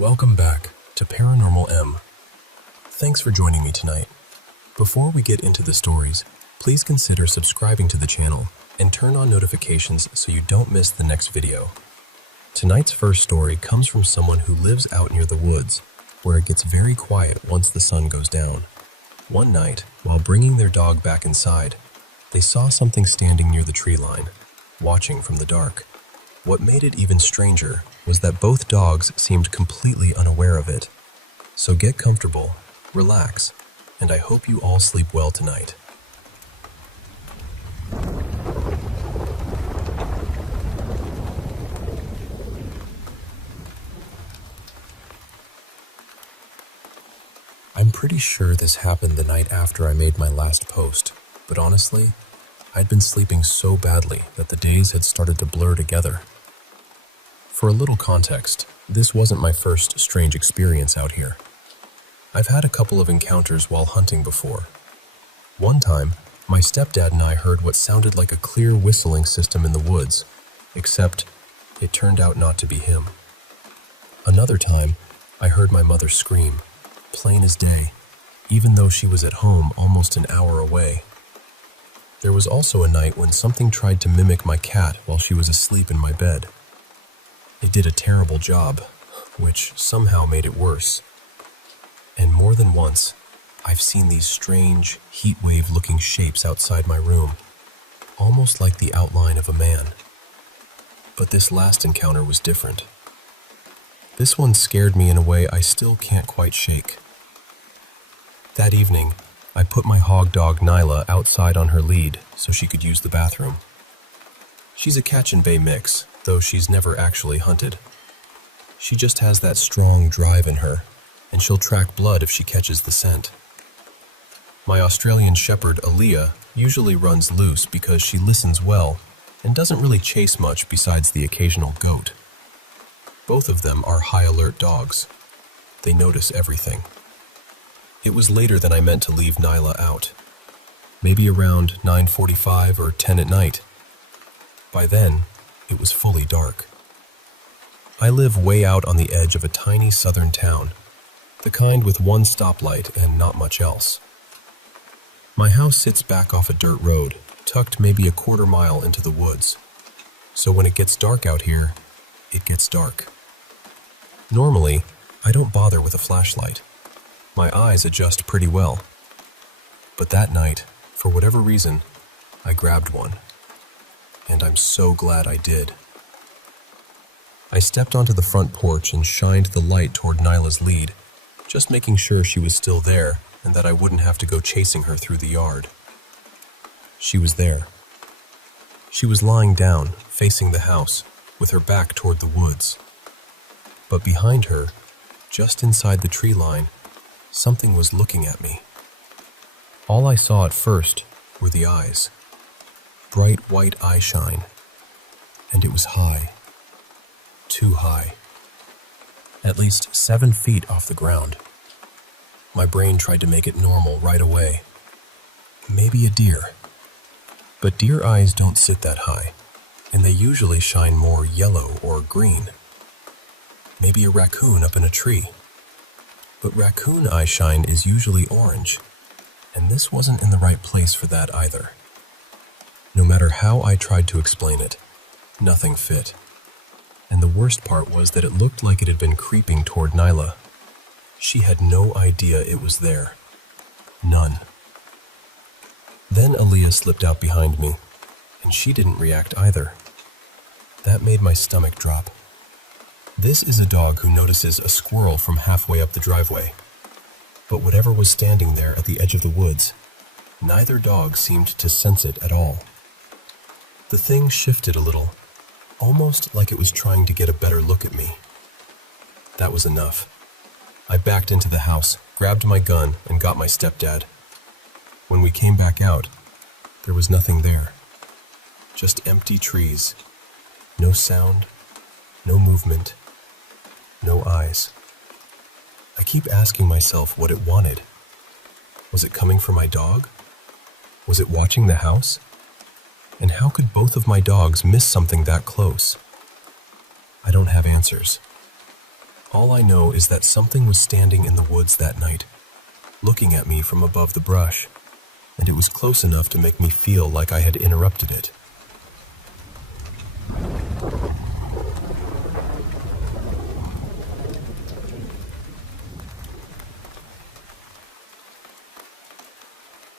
Welcome back to Paranormal M. Thanks for joining me tonight. Before we get into the stories, please consider subscribing to the channel and turn on notifications so you don't miss the next video. Tonight's first story comes from someone who lives out near the woods, where it gets very quiet once the sun goes down. One night, while bringing their dog back inside, they saw something standing near the tree line, watching from the dark. What made it even stranger was that both dogs seemed completely unaware of it. So get comfortable, relax, and I hope you all sleep well tonight. I'm pretty sure this happened the night after I made my last post, but honestly, I'd been sleeping so badly that the days had started to blur together. For a little context, this wasn't my first strange experience out here. I've had a couple of encounters while hunting before. One time, my stepdad and I heard what sounded like a clear whistling system in the woods, except it turned out not to be him. Another time, I heard my mother scream, plain as day, even though she was at home almost an hour away. There was also a night when something tried to mimic my cat while she was asleep in my bed. It did a terrible job, which somehow made it worse. And more than once, I've seen these strange, heat-wave-looking shapes outside my room, almost like the outline of a man. But this last encounter was different. This one scared me in a way I still can't quite shake. That evening, I put my hog dog Nyla outside on her lead so she could use the bathroom. She's a catch and bay mix, though she's never actually hunted. She just has that strong drive in her, and she'll track blood if she catches the scent. My Australian shepherd Aaliyah usually runs loose because she listens well and doesn't really chase much besides the occasional goat. Both of them are high alert dogs. They notice everything. It was later than I meant to leave Nyla out. Maybe around 9:45 or 10 at night. By then, it was fully dark. I live way out on the edge of a tiny southern town, the kind with one stoplight and not much else. My house sits back off a dirt road, tucked maybe a quarter mile into the woods. So when it gets dark out here, it gets dark. Normally, I don't bother with a flashlight. My eyes adjust pretty well. But that night, for whatever reason, I grabbed one. And I'm so glad I did. I stepped onto the front porch and shined the light toward Nyla's lead, just making sure she was still there and that I wouldn't have to go chasing her through the yard. She was there. She was lying down, facing the house, with her back toward the woods. But behind her, just inside the tree line, something was looking at me. All I saw at first were the eyes. Bright white eye shine, and it was high, too high, at least 7 feet off the ground. My brain tried to make it normal right away. Maybe a deer. But deer eyes don't sit that high, and they usually shine more yellow or green. Maybe a raccoon up in a tree. But raccoon eye shine is usually orange, and this wasn't in the right place for that either. No matter how I tried to explain it, nothing fit. And the worst part was that it looked like it had been creeping toward Nyla. She had no idea it was there. None. Then Aaliyah slipped out behind me, and she didn't react either. That made my stomach drop. This is a dog who notices a squirrel from halfway up the driveway. But whatever was standing there at the edge of the woods, neither dog seemed to sense it at all. The thing shifted a little, almost like it was trying to get a better look at me. That was enough. I backed into the house, grabbed my gun, and got my stepdad. When we came back out, there was nothing there. Just empty trees. No sound, no movement, no eyes. I keep asking myself what it wanted. Was it coming for my dog? Was it watching the house? And how could both of my dogs miss something that close? I don't have answers. All I know is that something was standing in the woods that night, looking at me from above the brush, and it was close enough to make me feel like I had interrupted it.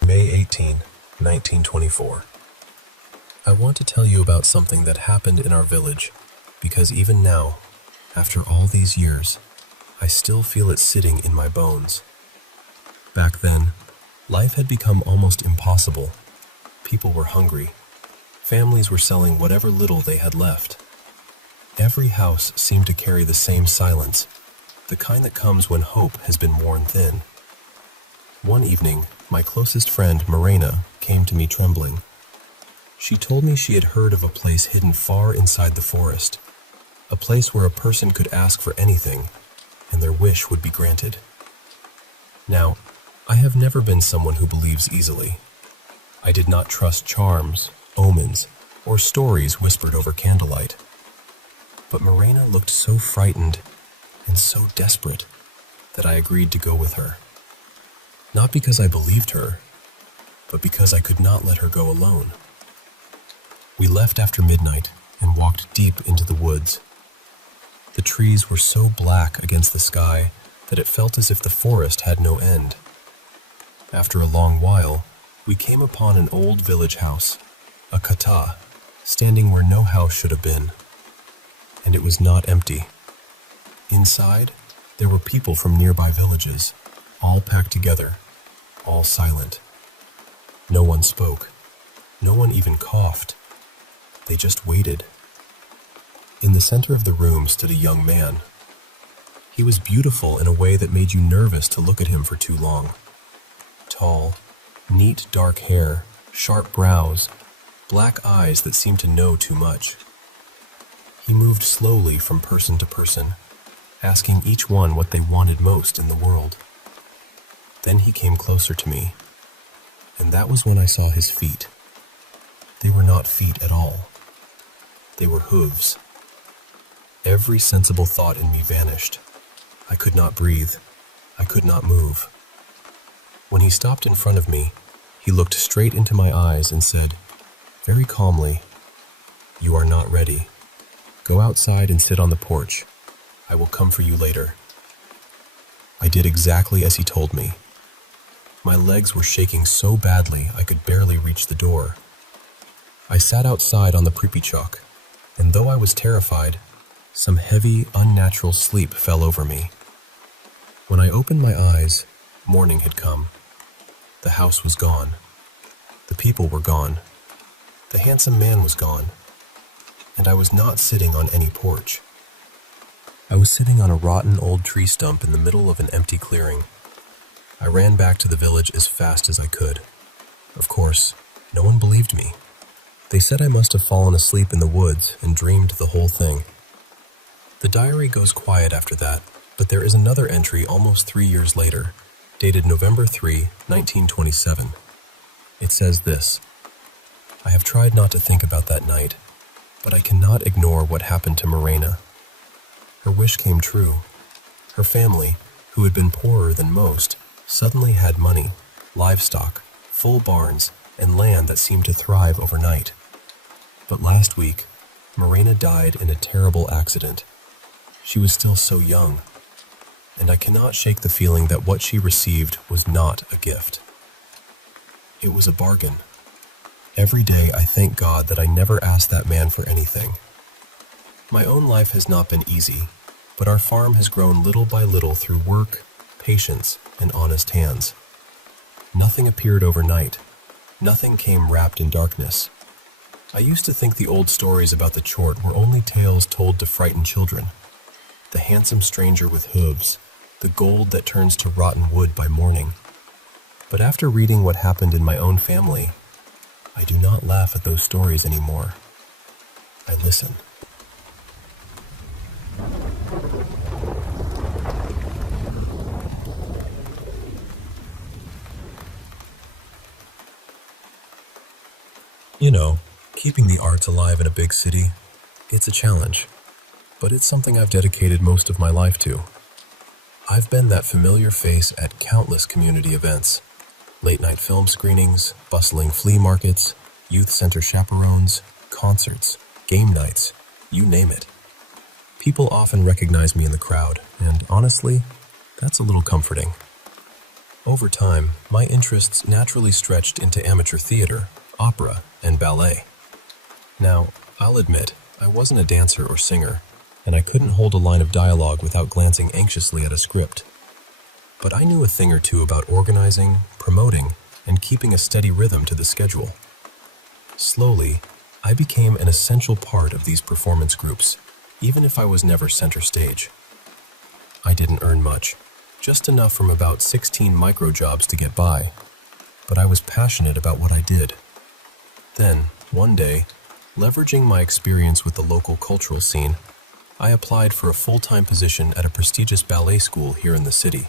May 18, 1924. I want to tell you about something that happened in our village, because even now, after all these years, I still feel it sitting in my bones. Back then, life had become almost impossible. People were hungry. Families were selling whatever little they had left. Every house seemed to carry the same silence, the kind that comes when hope has been worn thin. One evening, my closest friend, Morena, came to me trembling. She told me she had heard of a place hidden far inside the forest, a place where a person could ask for anything, and their wish would be granted. Now, I have never been someone who believes easily. I did not trust charms, omens, or stories whispered over candlelight. But Morena looked so frightened and so desperate that I agreed to go with her. Not because I believed her, but because I could not let her go alone. We left after midnight and walked deep into the woods. The trees were so black against the sky that it felt as if the forest had no end. After a long while, we came upon an old village house, a kata, standing where no house should have been. And it was not empty. Inside, there were people from nearby villages, all packed together, all silent. No one spoke. No one even coughed. They just waited. In the center of the room stood a young man. He was beautiful in a way that made you nervous to look at him for too long. Tall, neat dark hair, sharp brows, black eyes that seemed to know too much. He moved slowly from person to person, asking each one what they wanted most in the world. Then he came closer to me, and that was when I saw his feet. They were not feet at all. They were hooves. Every sensible thought in me vanished. I could not breathe. I could not move. When he stopped in front of me, he looked straight into my eyes and said, very calmly, "You are not ready. Go outside and sit on the porch. I will come for you later." I did exactly as he told me. My legs were shaking so badly I could barely reach the door. I sat outside on the pripichok, and though I was terrified, some heavy, unnatural sleep fell over me. When I opened my eyes, morning had come. The house was gone. The people were gone. The handsome man was gone. And I was not sitting on any porch. I was sitting on a rotten old tree stump in the middle of an empty clearing. I ran back to the village as fast as I could. Of course, no one believed me. They said I must have fallen asleep in the woods and dreamed the whole thing. The diary goes quiet after that, but there is another entry almost 3 years later, dated November 3, 1927. It says this: I have tried not to think about that night, but I cannot ignore what happened to Morena. Her wish came true. Her family, who had been poorer than most, suddenly had money, livestock, full barns, and land that seemed to thrive overnight. But last week, Morena died in a terrible accident. She was still so young, and I cannot shake the feeling that what she received was not a gift. It was a bargain. Every day I thank God that I never asked that man for anything. My own life has not been easy, but our farm has grown little by little through work, patience, and honest hands. Nothing appeared overnight. Nothing came wrapped in darkness. I used to think the old stories about the chort were only tales told to frighten children. The handsome stranger with hooves, the gold that turns to rotten wood by morning. But after reading what happened in my own family, I do not laugh at those stories anymore. I listen. You know, keeping the arts alive in a big city, it's a challenge. but it's something I've dedicated most of my life to. I've been that familiar face at countless community events, late-night film screenings, bustling flea markets, youth center chaperones, concerts, game nights, you name it. People often recognize me in the crowd, and honestly, that's a little comforting. Over time, my interests naturally stretched into amateur theater, opera, and ballet. Now, I'll admit, I wasn't a dancer or singer, and I couldn't hold a line of dialogue without glancing anxiously at a script. But I knew a thing or two about organizing, promoting, and keeping a steady rhythm to the schedule. Slowly, I became an essential part of these performance groups, even if I was never center stage. I didn't earn much, just enough from about 16 micro jobs to get by, but I was passionate about what I did. Then, one day, leveraging my experience with the local cultural scene, I applied for a full-time position at a prestigious ballet school here in the city.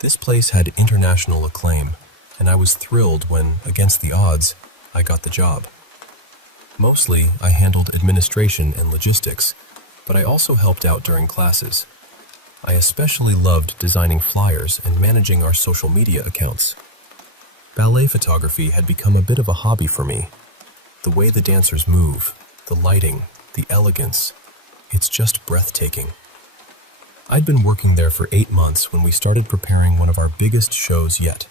This place had international acclaim, and I was thrilled when, against the odds, I got the job. Mostly, I handled administration and logistics, but I also helped out during classes. I especially loved designing flyers and managing our social media accounts. Ballet photography had become a bit of a hobby for me. The way the dancers move, the lighting, the elegance, it's just breathtaking. I'd been working there for 8 months when we started preparing one of our biggest shows yet,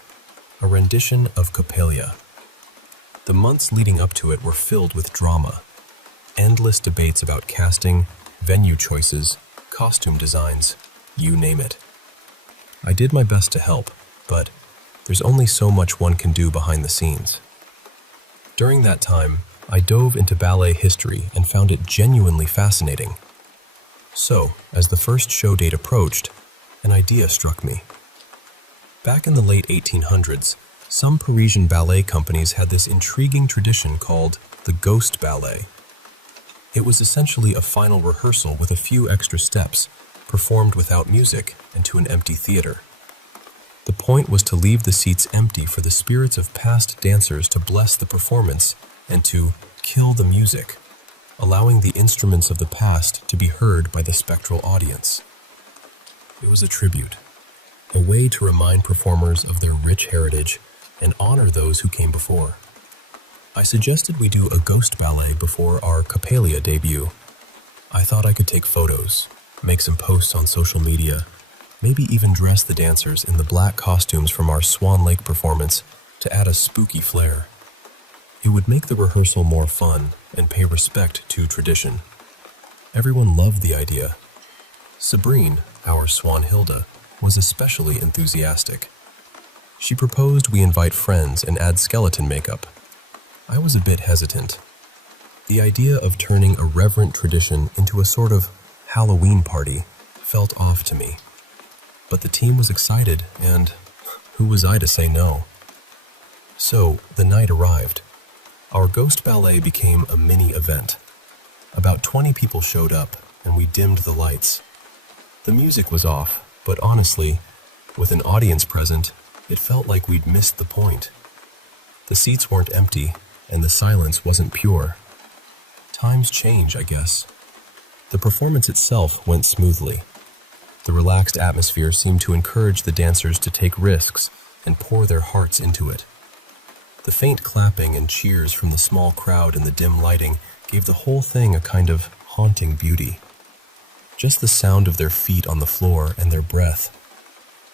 a rendition of Coppelia. The months leading up to it were filled with drama, endless debates about casting, venue choices, costume designs, you name it. I did my best to help, but there's only so much one can do behind the scenes. During that time, I dove into ballet history and found it genuinely fascinating. So, as the first show date approached, an idea struck me. Back in the late 1800s, some Parisian ballet companies had this intriguing tradition called the ghost ballet. It was essentially a final rehearsal with a few extra steps, performed without music and to an empty theater. The point was to leave the seats empty for the spirits of past dancers to bless the performance and to kill the music, allowing the instruments of the past to be heard by the spectral audience. It was a tribute, a way to remind performers of their rich heritage and honor those who came before. I suggested we do a ghost ballet before our Coppelia debut. I thought I could take photos, make some posts on social media, maybe even dress the dancers in the black costumes from our Swan Lake performance to add a spooky flair. It would make the rehearsal more fun and pay respect to tradition. Everyone loved the idea. Sabrine, our Swanhilda, was especially enthusiastic. She proposed we invite friends and add skeleton makeup. I was a bit hesitant. The idea of turning a reverent tradition into a sort of Halloween party felt off to me. But the team was excited, and who was I to say no? So, the night arrived. Our ghost ballet became a mini event. About 20 people showed up, and we dimmed the lights. The music was off, but honestly, with an audience present, it felt like we'd missed the point. The seats weren't empty, and the silence wasn't pure. Times change, I guess. The performance itself went smoothly. The relaxed atmosphere seemed to encourage the dancers to take risks and pour their hearts into it. The faint clapping and cheers from the small crowd in the dim lighting gave the whole thing a kind of haunting beauty. Just the sound of their feet on the floor and their breath.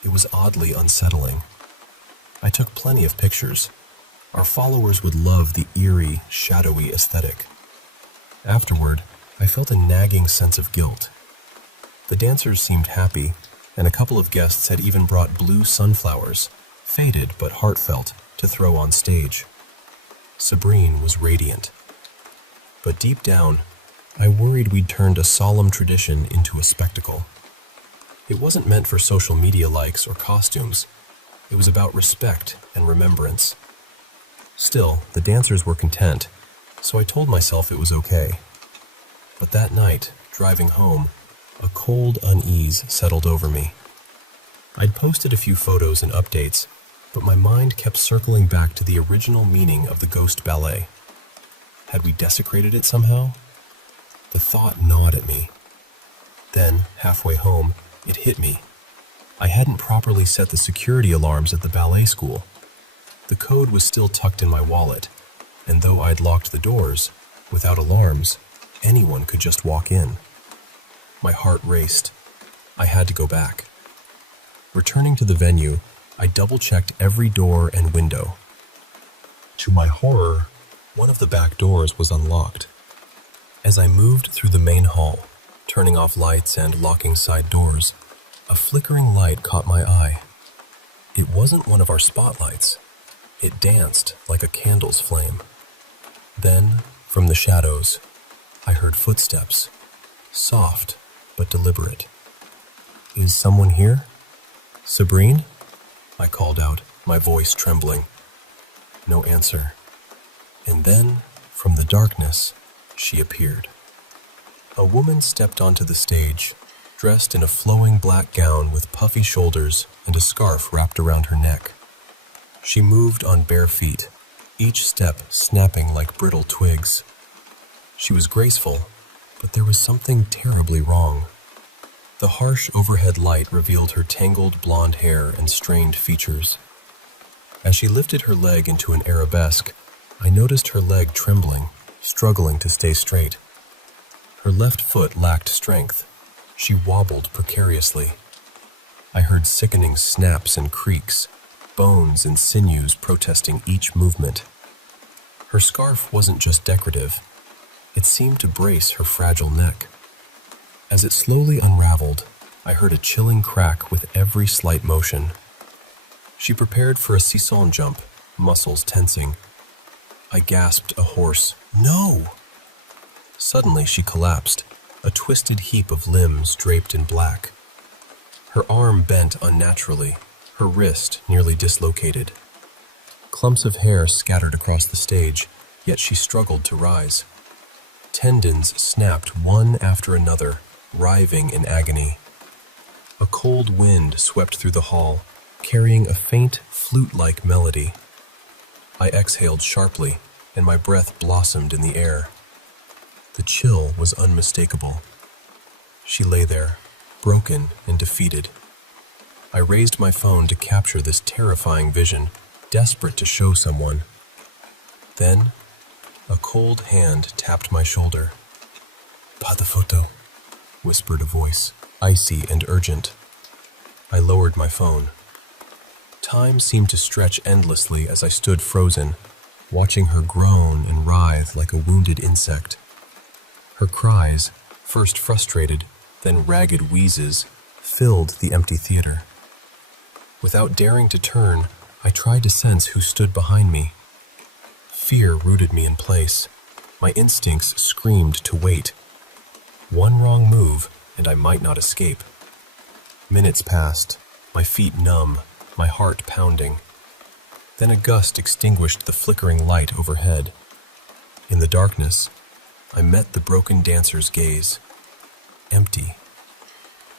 It was oddly unsettling. I took plenty of pictures. Our followers would love the eerie, shadowy aesthetic. Afterward, I felt a nagging sense of guilt. The dancers seemed happy, and a couple of guests had even brought blue sunflowers, faded but heartfelt, to throw on stage. Sabrine was radiant. But deep down, I worried we'd turned a solemn tradition into a spectacle. It wasn't meant for social media likes or costumes. It was about respect and remembrance. Still, the dancers were content, so I told myself it was okay. But that night, driving home, a cold unease settled over me. I'd posted a few photos and updates, but my mind kept circling back to the original meaning of the ghost ballet. Had we desecrated it somehow? The thought gnawed at me, Then, halfway home, it hit me. I hadn't properly set the security alarms at the ballet school. The code was still tucked in my wallet, and though I'd locked the doors, without alarms, anyone could just walk in. My heart raced. I had to go back. Returning to the venue, I double-checked every door and window. To my horror, one of the back doors was unlocked. As I moved through the main hall, turning off lights and locking side doors, a flickering light caught my eye. It wasn't one of our spotlights. It danced like a candle's flame. Then, from the shadows, I heard footsteps, soft but deliberate. "Is someone here? Sabrine?" I called out, my voice trembling. No answer. And then, from the darkness, she appeared. A woman stepped onto the stage, dressed in a flowing black gown with puffy shoulders and a scarf wrapped around her neck. She moved on bare feet, each step snapping like brittle twigs. She was graceful, but there was something terribly wrong. The harsh overhead light revealed her tangled blonde hair and strained features. As she lifted her leg into an arabesque, I noticed her leg trembling, struggling to stay straight. Her left foot lacked strength. She wobbled precariously. I heard sickening snaps and creaks, bones and sinews protesting each movement. Her scarf wasn't just decorative. It seemed to brace her fragile neck. As it slowly unraveled, I heard a chilling crack with every slight motion. She prepared for a sisson jump, muscles tensing. I gasped a hoarse, "No!" Suddenly she collapsed, a twisted heap of limbs draped in black. Her arm bent unnaturally, her wrist nearly dislocated. Clumps of hair scattered across the stage, yet she struggled to rise. Tendons snapped one after another, writhing in agony. A cold wind swept through the hall, carrying a faint, flute-like melody. I exhaled sharply, and my breath blossomed in the air. The chill was unmistakable. She lay there, broken and defeated. I raised my phone to capture this terrifying vision, desperate to show someone. Then, a cold hand tapped my shoulder. "Pas de photo," whispered a voice, icy and urgent. I lowered my phone. Time seemed to stretch endlessly as I stood frozen, watching her groan and writhe like a wounded insect. Her cries, first frustrated, then ragged wheezes, filled the empty theater. Without daring to turn, I tried to sense who stood behind me. Fear rooted me in place. My instincts screamed to wait. One wrong move, and I might not escape. Minutes passed, my feet numb, my heart pounding. Then a gust extinguished the flickering light overhead. In the darkness, I met the broken dancer's gaze. Empty.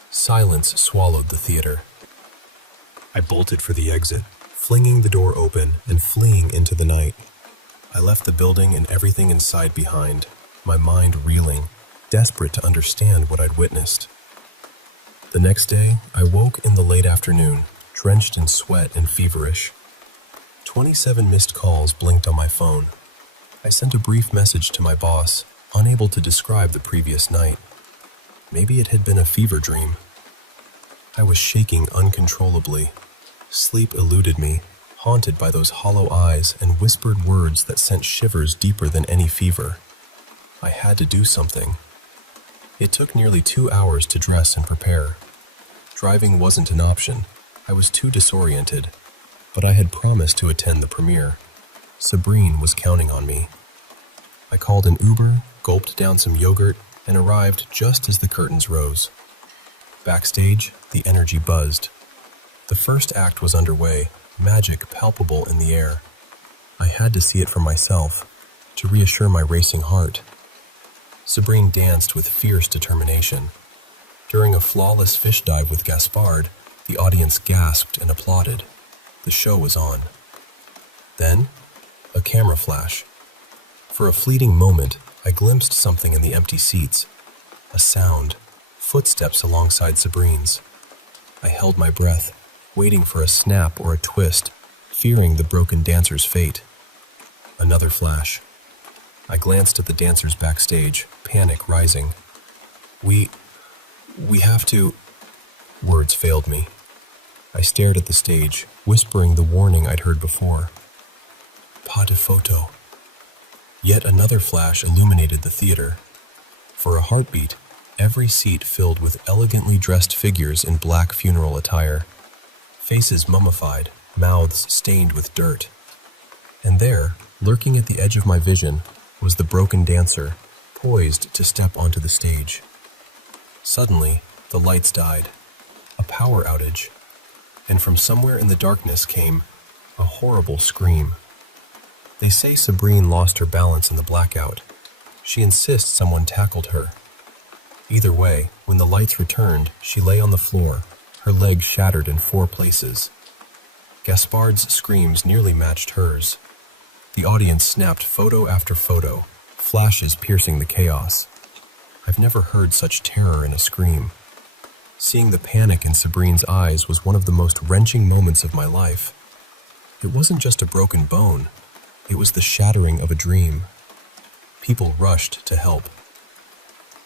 Silence swallowed the theater. I bolted for the exit, flinging the door open and fleeing into the night. I left the building and everything inside behind, my mind reeling, desperate to understand what I'd witnessed. The next day, I woke in the late afternoon, drenched in sweat and feverish. 27 missed calls blinked on my phone. I sent a brief message to my boss, unable to describe the previous night. Maybe it had been a fever dream. I was shaking uncontrollably. Sleep eluded me, haunted by those hollow eyes and whispered words that sent shivers deeper than any fever. I had to do something. It took nearly 2 hours to dress and prepare. Driving wasn't an option. I was too disoriented, but I had promised to attend the premiere. Sabrine was counting on me. I called an Uber, gulped down some yogurt, and arrived just as the curtains rose. Backstage, the energy buzzed. The first act was underway, magic palpable in the air. I had to see it for myself, to reassure my racing heart. Sabrine danced with fierce determination. During a flawless fish dive with Gaspard, the audience gasped and applauded. The show was on. Then, a camera flash. For a fleeting moment, I glimpsed something in the empty seats. A sound, footsteps alongside Sabrine's. I held my breath, waiting for a snap or a twist, fearing the broken dancer's fate. Another flash. I glanced at the dancers backstage, panic rising. We have to... Words failed me. I stared at the stage, whispering the warning I'd heard before. Pas de photo. Yet another flash illuminated the theater. For a heartbeat, every seat filled with elegantly dressed figures in black funeral attire. Faces mummified, mouths stained with dirt. And there, lurking at the edge of my vision, was the broken dancer, poised to step onto the stage. Suddenly, the lights died. A power outage. And from somewhere in the darkness came a horrible scream. They say Sabrine lost her balance in the blackout. She insists someone tackled her. Either way, when the lights returned, she lay on the floor, her legs shattered in 4 places. Gaspard's screams nearly matched hers. The audience snapped photo after photo, flashes piercing the chaos. I've never heard such terror in a scream. Seeing the panic in Sabrine's eyes was one of the most wrenching moments of my life. It wasn't just a broken bone. It was the shattering of a dream. People rushed to help.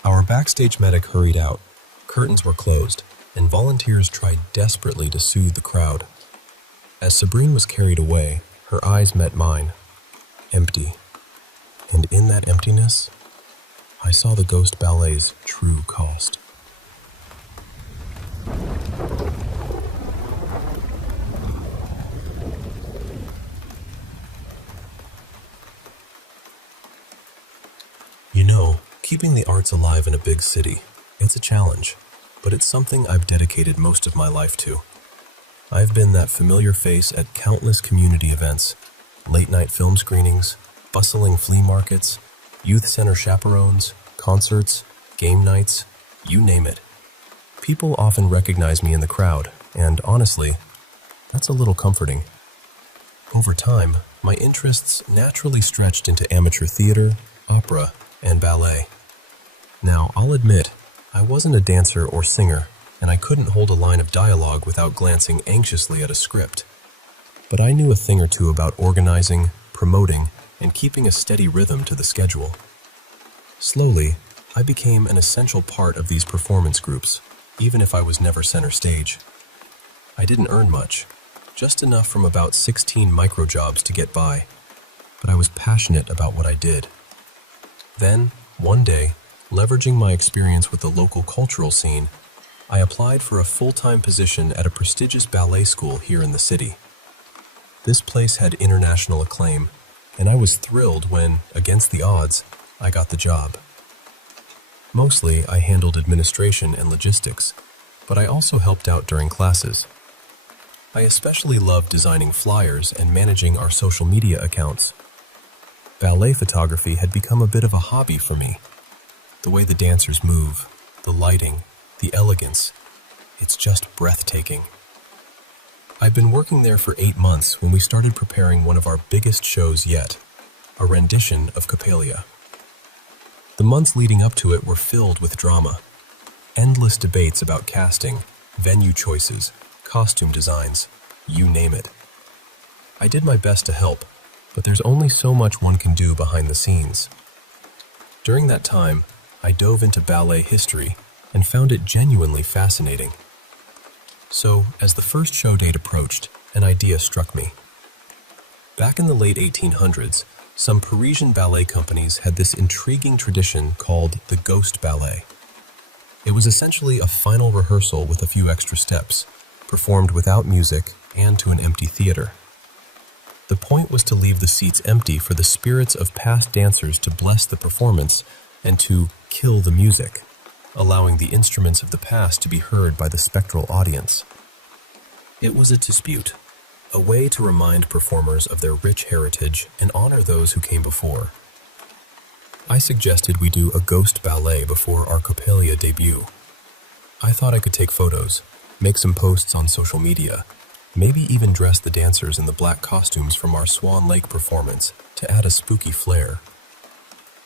Our backstage medic hurried out. Curtains were closed, and volunteers tried desperately to soothe the crowd. As Sabrine was carried away, her eyes met mine. Empty. And in that emptiness, I saw the Ghost Ballet's true cost. You know, keeping the arts alive in a big city, it's a challenge, but it's something I've dedicated most of my life to. I've been that familiar face at countless community events, late-night film screenings, bustling flea markets, youth center chaperones, concerts, game nights, you name it. People often recognize me in the crowd, and honestly, that's a little comforting. Over time, my interests naturally stretched into amateur theater, opera, and ballet. Now, I'll admit, I wasn't a dancer or singer, and I couldn't hold a line of dialogue without glancing anxiously at a script. But I knew a thing or two about organizing, promoting, and keeping a steady rhythm to the schedule. Slowly, I became an essential part of these performance groups, even if I was never center stage. I didn't earn much, just enough from about 16 microjobs to get by, but I was passionate about what I did. Then, one day, leveraging my experience with the local cultural scene, I applied for a full-time position at a prestigious ballet school here in the city. This place had international acclaim, and I was thrilled when, against the odds, I got the job. Mostly, I handled administration and logistics, but I also helped out during classes. I especially loved designing flyers and managing our social media accounts. Ballet photography had become a bit of a hobby for me. The way the dancers move, the lighting, the elegance, it's just breathtaking. I'd been working there for 8 months when we started preparing one of our biggest shows yet, a rendition of Coppelia. The months leading up to it were filled with drama. Endless debates about casting, venue choices, costume designs, you name it. I did my best to help, but there's only so much one can do behind the scenes. During that time, I dove into ballet history and found it genuinely fascinating. So, as the first show date approached, an idea struck me. Back in the late 1800s, some Parisian ballet companies had this intriguing tradition called the Ghost Ballet. It was essentially a final rehearsal with a few extra steps, performed without music and to an empty theater. The point was to leave the seats empty for the spirits of past dancers to bless the performance and to kill the music, allowing the instruments of the past to be heard by the spectral audience. It was a dispute, a way to remind performers of their rich heritage and honor those who came before. I suggested we do a ghost ballet before our Coppelia debut. I thought I could take photos, make some posts on social media, maybe even dress the dancers in the black costumes from our Swan Lake performance to add a spooky flair.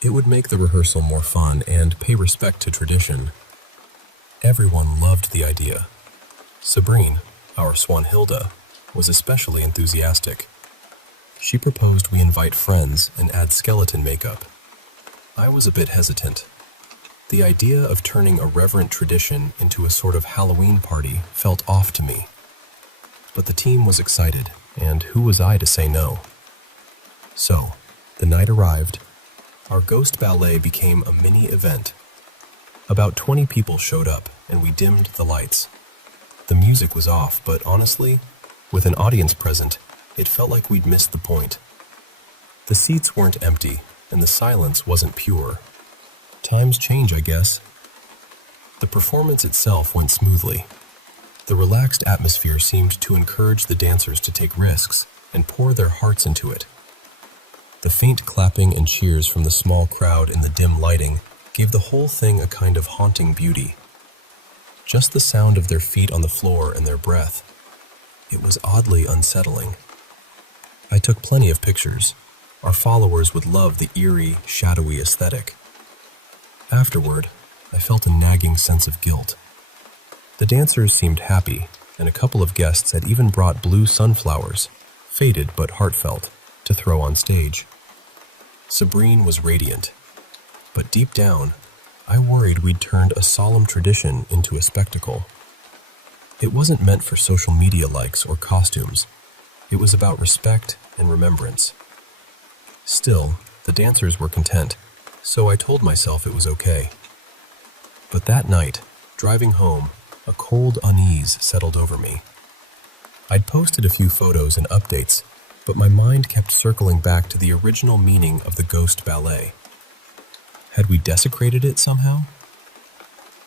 It would make the rehearsal more fun and pay respect to tradition. Everyone loved the idea. Sabrine, our Swanhilda, was especially enthusiastic. She proposed we invite friends and add skeleton makeup. I was a bit hesitant. The idea of turning a reverent tradition into a sort of Halloween party felt off to me. But the team was excited, and who was I to say no? So, the night arrived. Our ghost ballet became a mini event. About 20 people showed up, and we dimmed the lights. The music was off, but honestly, with an audience present, it felt like we'd missed the point. The seats weren't empty, and the silence wasn't pure. Times change, I guess. The performance itself went smoothly. The relaxed atmosphere seemed to encourage the dancers to take risks and pour their hearts into it. The faint clapping and cheers from the small crowd in the dim lighting gave the whole thing a kind of haunting beauty. Just the sound of their feet on the floor and their breath. It was oddly unsettling. I took plenty of pictures. Our followers would love the eerie, shadowy aesthetic. Afterward, I felt a nagging sense of guilt. The dancers seemed happy, and a couple of guests had even brought blue sunflowers, faded but heartfelt, to throw on stage. Sabrine was radiant, but deep down, I worried we'd turned a solemn tradition into a spectacle. It wasn't meant for social media likes or costumes. It was about respect and remembrance. Still, the dancers were content, so I told myself it was okay. But that night, driving home, a cold unease settled over me. I'd posted a few photos and updates, but my mind kept circling back to the original meaning of the ghost ballet. Had we desecrated it somehow?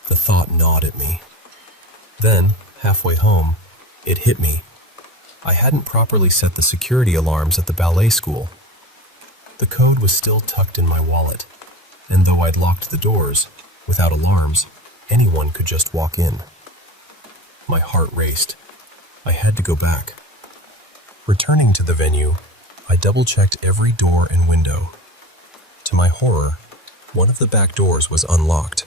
The thought gnawed at me. Then, halfway home, it hit me. I hadn't properly set the security alarms at the ballet school. The code was still tucked in my wallet, and though I'd locked the doors, without alarms, anyone could just walk in. My heart raced. I had to go back. Returning to the venue, I double-checked every door and window. To my horror, one of the back doors was unlocked.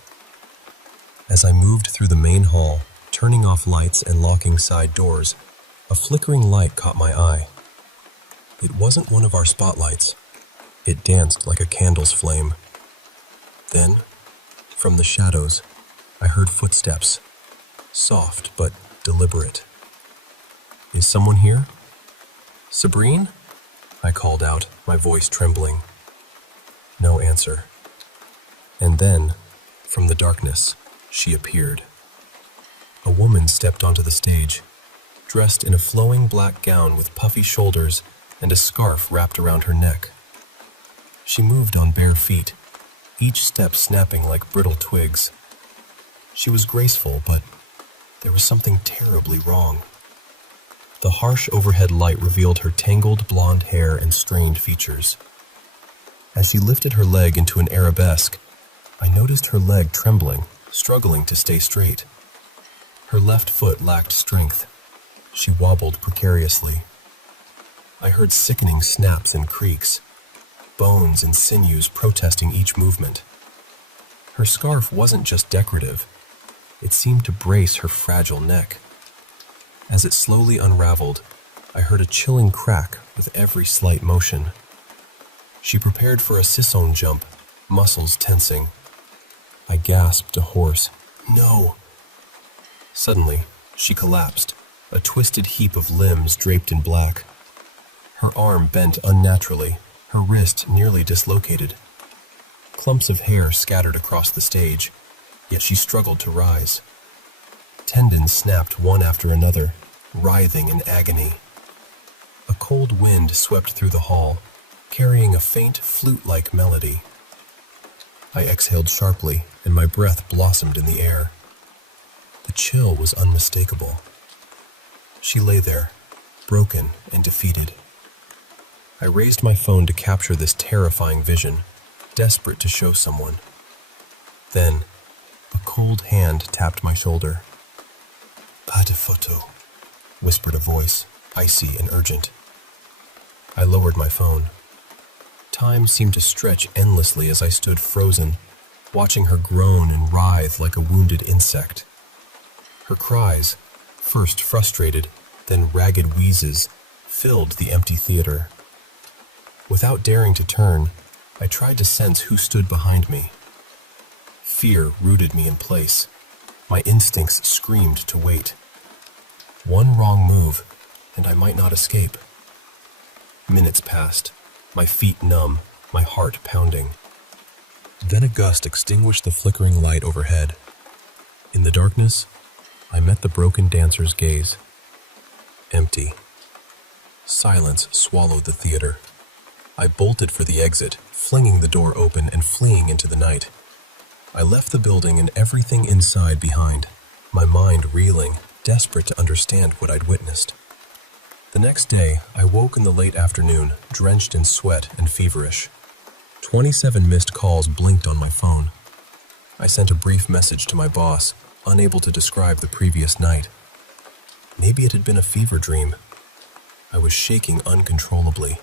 As I moved through the main hall, turning off lights and locking side doors, a flickering light caught my eye. It wasn't one of our spotlights. It danced like a candle's flame. Then, from the shadows, I heard footsteps, soft but deliberate. "Is someone here?" "Sabrine?" I called out, my voice trembling. No answer. And then, from the darkness, she appeared. A woman stepped onto the stage, dressed in a flowing black gown with puffy shoulders and a scarf wrapped around her neck. She moved on bare feet, each step snapping like brittle twigs. She was graceful, but there was something terribly wrong. The harsh overhead light revealed her tangled blonde hair and strained features. As she lifted her leg into an arabesque, I noticed her leg trembling, struggling to stay straight. Her left foot lacked strength. She wobbled precariously. I heard sickening snaps and creaks, bones and sinews protesting each movement. Her scarf wasn't just decorative. It seemed to brace her fragile neck. As it slowly unraveled, I heard a chilling crack with every slight motion. She prepared for a sisson jump, muscles tensing. I gasped a hoarse, "No!" Suddenly, she collapsed, a twisted heap of limbs draped in black. Her arm bent unnaturally, her wrist nearly dislocated. Clumps of hair scattered across the stage, yet she struggled to rise. Tendons snapped one after another, writhing in agony. A cold wind swept through the hall, carrying a faint flute-like melody. I exhaled sharply, and my breath blossomed in the air. The chill was unmistakable. She lay there, broken and defeated. I raised my phone to capture this terrifying vision, desperate to show someone. Then, a cold hand tapped my shoulder. "Pas de photo," whispered a voice, icy and urgent. I lowered my phone. Time seemed to stretch endlessly as I stood frozen, watching her groan and writhe like a wounded insect. Her cries, first frustrated, then ragged wheezes, filled the empty theater. Without daring to turn, I tried to sense who stood behind me. Fear rooted me in place. My instincts screamed to wait. One wrong move, and I might not escape. Minutes passed, my feet numb, my heart pounding. Then a gust extinguished the flickering light overhead. In the darkness, I met the broken dancer's gaze. Empty. Silence swallowed the theater. I bolted for the exit, flinging the door open and fleeing into the night. I left the building and everything inside behind, my mind reeling, desperate to understand what I'd witnessed. The next day, I woke in the late afternoon, drenched in sweat and feverish. 27 missed calls blinked on my phone. I sent a brief message to my boss, unable to describe the previous night. Maybe it had been a fever dream. I was shaking uncontrollably.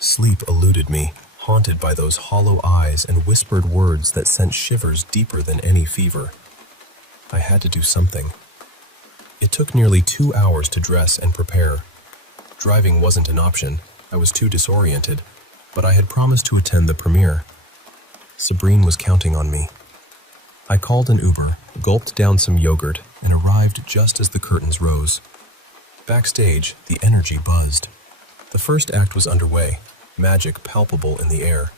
Sleep eluded me, haunted by those hollow eyes and whispered words that sent shivers deeper than any fever. I had to do something. It took nearly 2 hours to dress and prepare. Driving wasn't an option. I was too disoriented, but I had promised to attend the premiere. Sabrine was counting on me. I called an Uber, gulped down some yogurt, and arrived just as the curtains rose. Backstage, the energy buzzed. The first act was underway, magic palpable in the air.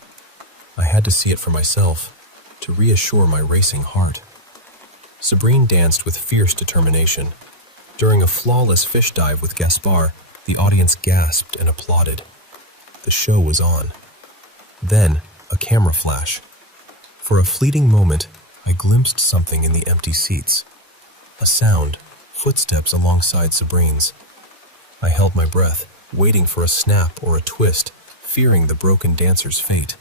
I had to see it for myself, to reassure my racing heart. Sabrine danced with fierce determination. During a flawless fish dive with Gaspar, the audience gasped and applauded. The show was on. Then, a camera flash. For a fleeting moment, I glimpsed something in the empty seats. A sound, footsteps alongside Sabrine's. I held my breath, waiting for a snap or a twist, fearing the broken dancer's fate.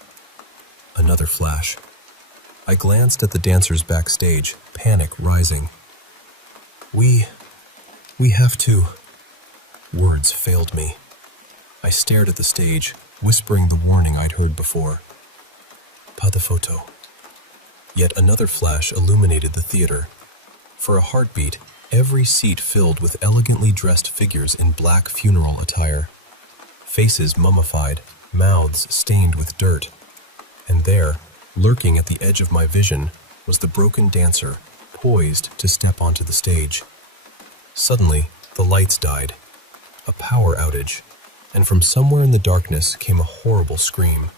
Another flash. I glanced at the dancers backstage, panic rising. We have to... Words failed me. I stared at the stage, whispering the warning I'd heard before. Pas de photo. Yet another flash illuminated the theater. For a heartbeat, every seat filled with elegantly dressed figures in black funeral attire. Faces mummified, mouths stained with dirt. And there, lurking at the edge of my vision, was the broken dancer, poised to step onto the stage. Suddenly, the lights died. A power outage, and from somewhere in the darkness came a horrible scream.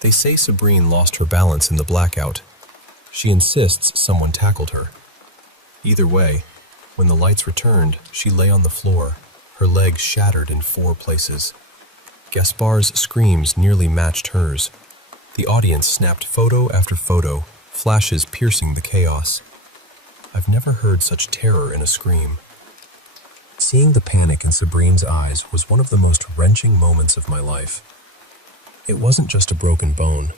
They say Sabrine lost her balance in the blackout. She insists someone tackled her. Either way, when the lights returned, she lay on the floor, her legs shattered in 4 places. Gaspar's screams nearly matched hers. The audience snapped photo after photo, flashes piercing the chaos. I've never heard such terror in a scream. Seeing the panic in Sabrine's eyes was one of the most wrenching moments of my life. It wasn't just a broken bone.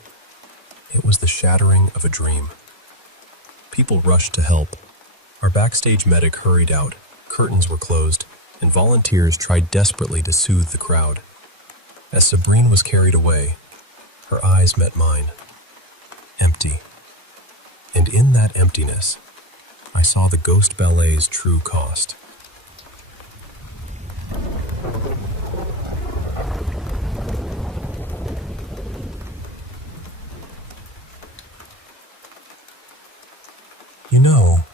It was the shattering of a dream. People rushed to help. Our backstage medic hurried out, curtains were closed, and volunteers tried desperately to soothe the crowd. As Sabrine was carried away, her eyes met mine. Empty. And in that emptiness, I saw the Ghost Ballet's true cost. You know,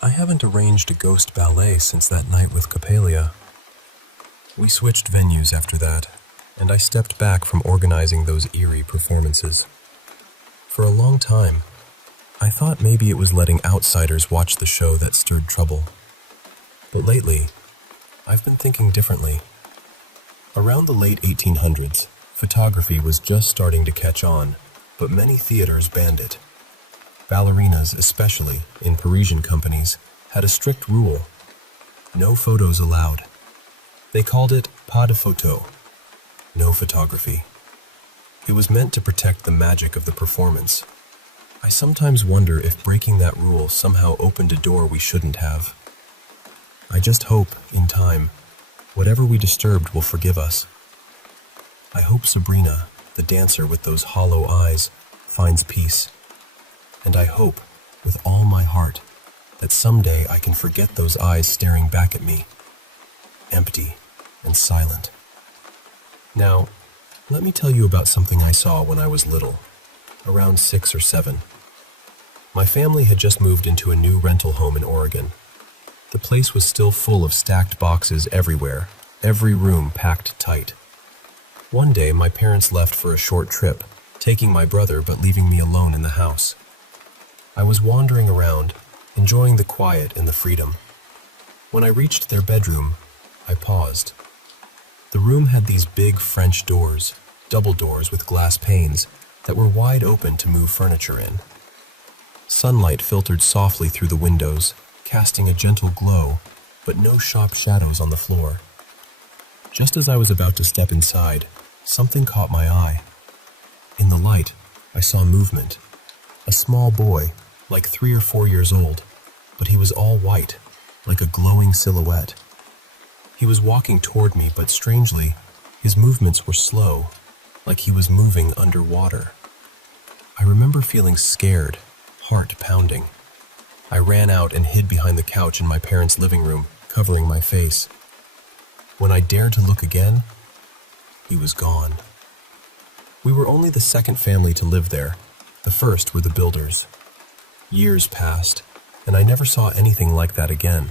I haven't arranged a ghost ballet since that night with Capelia. We switched venues after that, and I stepped back from organizing those eerie performances. For a long time, I thought maybe it was letting outsiders watch the show that stirred trouble. But lately, I've been thinking differently. Around the late 1800s, photography was just starting to catch on, but many theaters banned it. Ballerinas, especially in Parisian companies, had a strict rule: no photos allowed. They called it pas de photo, no photography. It was meant to protect the magic of the performance. I sometimes wonder if breaking that rule somehow opened a door we shouldn't have. I just hope, in time, whatever we disturbed will forgive us. I hope Sabrina, the dancer with those hollow eyes, finds peace. And I hope, with all my heart, that someday I can forget those eyes staring back at me, empty and silent. Now, let me tell you about something I saw when I was little, around 6 or 7. My family had just moved into a new rental home in Oregon. The place was still full of stacked boxes everywhere, every room packed tight. One day, my parents left for a short trip, taking my brother but leaving me alone in the house. I was wandering around, enjoying the quiet and the freedom. When I reached their bedroom, I paused. The room had these big French doors, double doors with glass panes, that were wide open to move furniture in. Sunlight filtered softly through the windows, casting a gentle glow, but no sharp shadows on the floor. Just as I was about to step inside, something caught my eye. In the light, I saw movement. A small boy, like 3 or 4 years old, but he was all white, like a glowing silhouette. He was walking toward me, but strangely, his movements were slow, like he was moving underwater. I remember feeling scared, heart pounding. I ran out and hid behind the couch in my parents' living room, covering my face. When I dared to look again, he was gone. We were only the second family to live there. The first were the builders. Years passed, and I never saw anything like that again.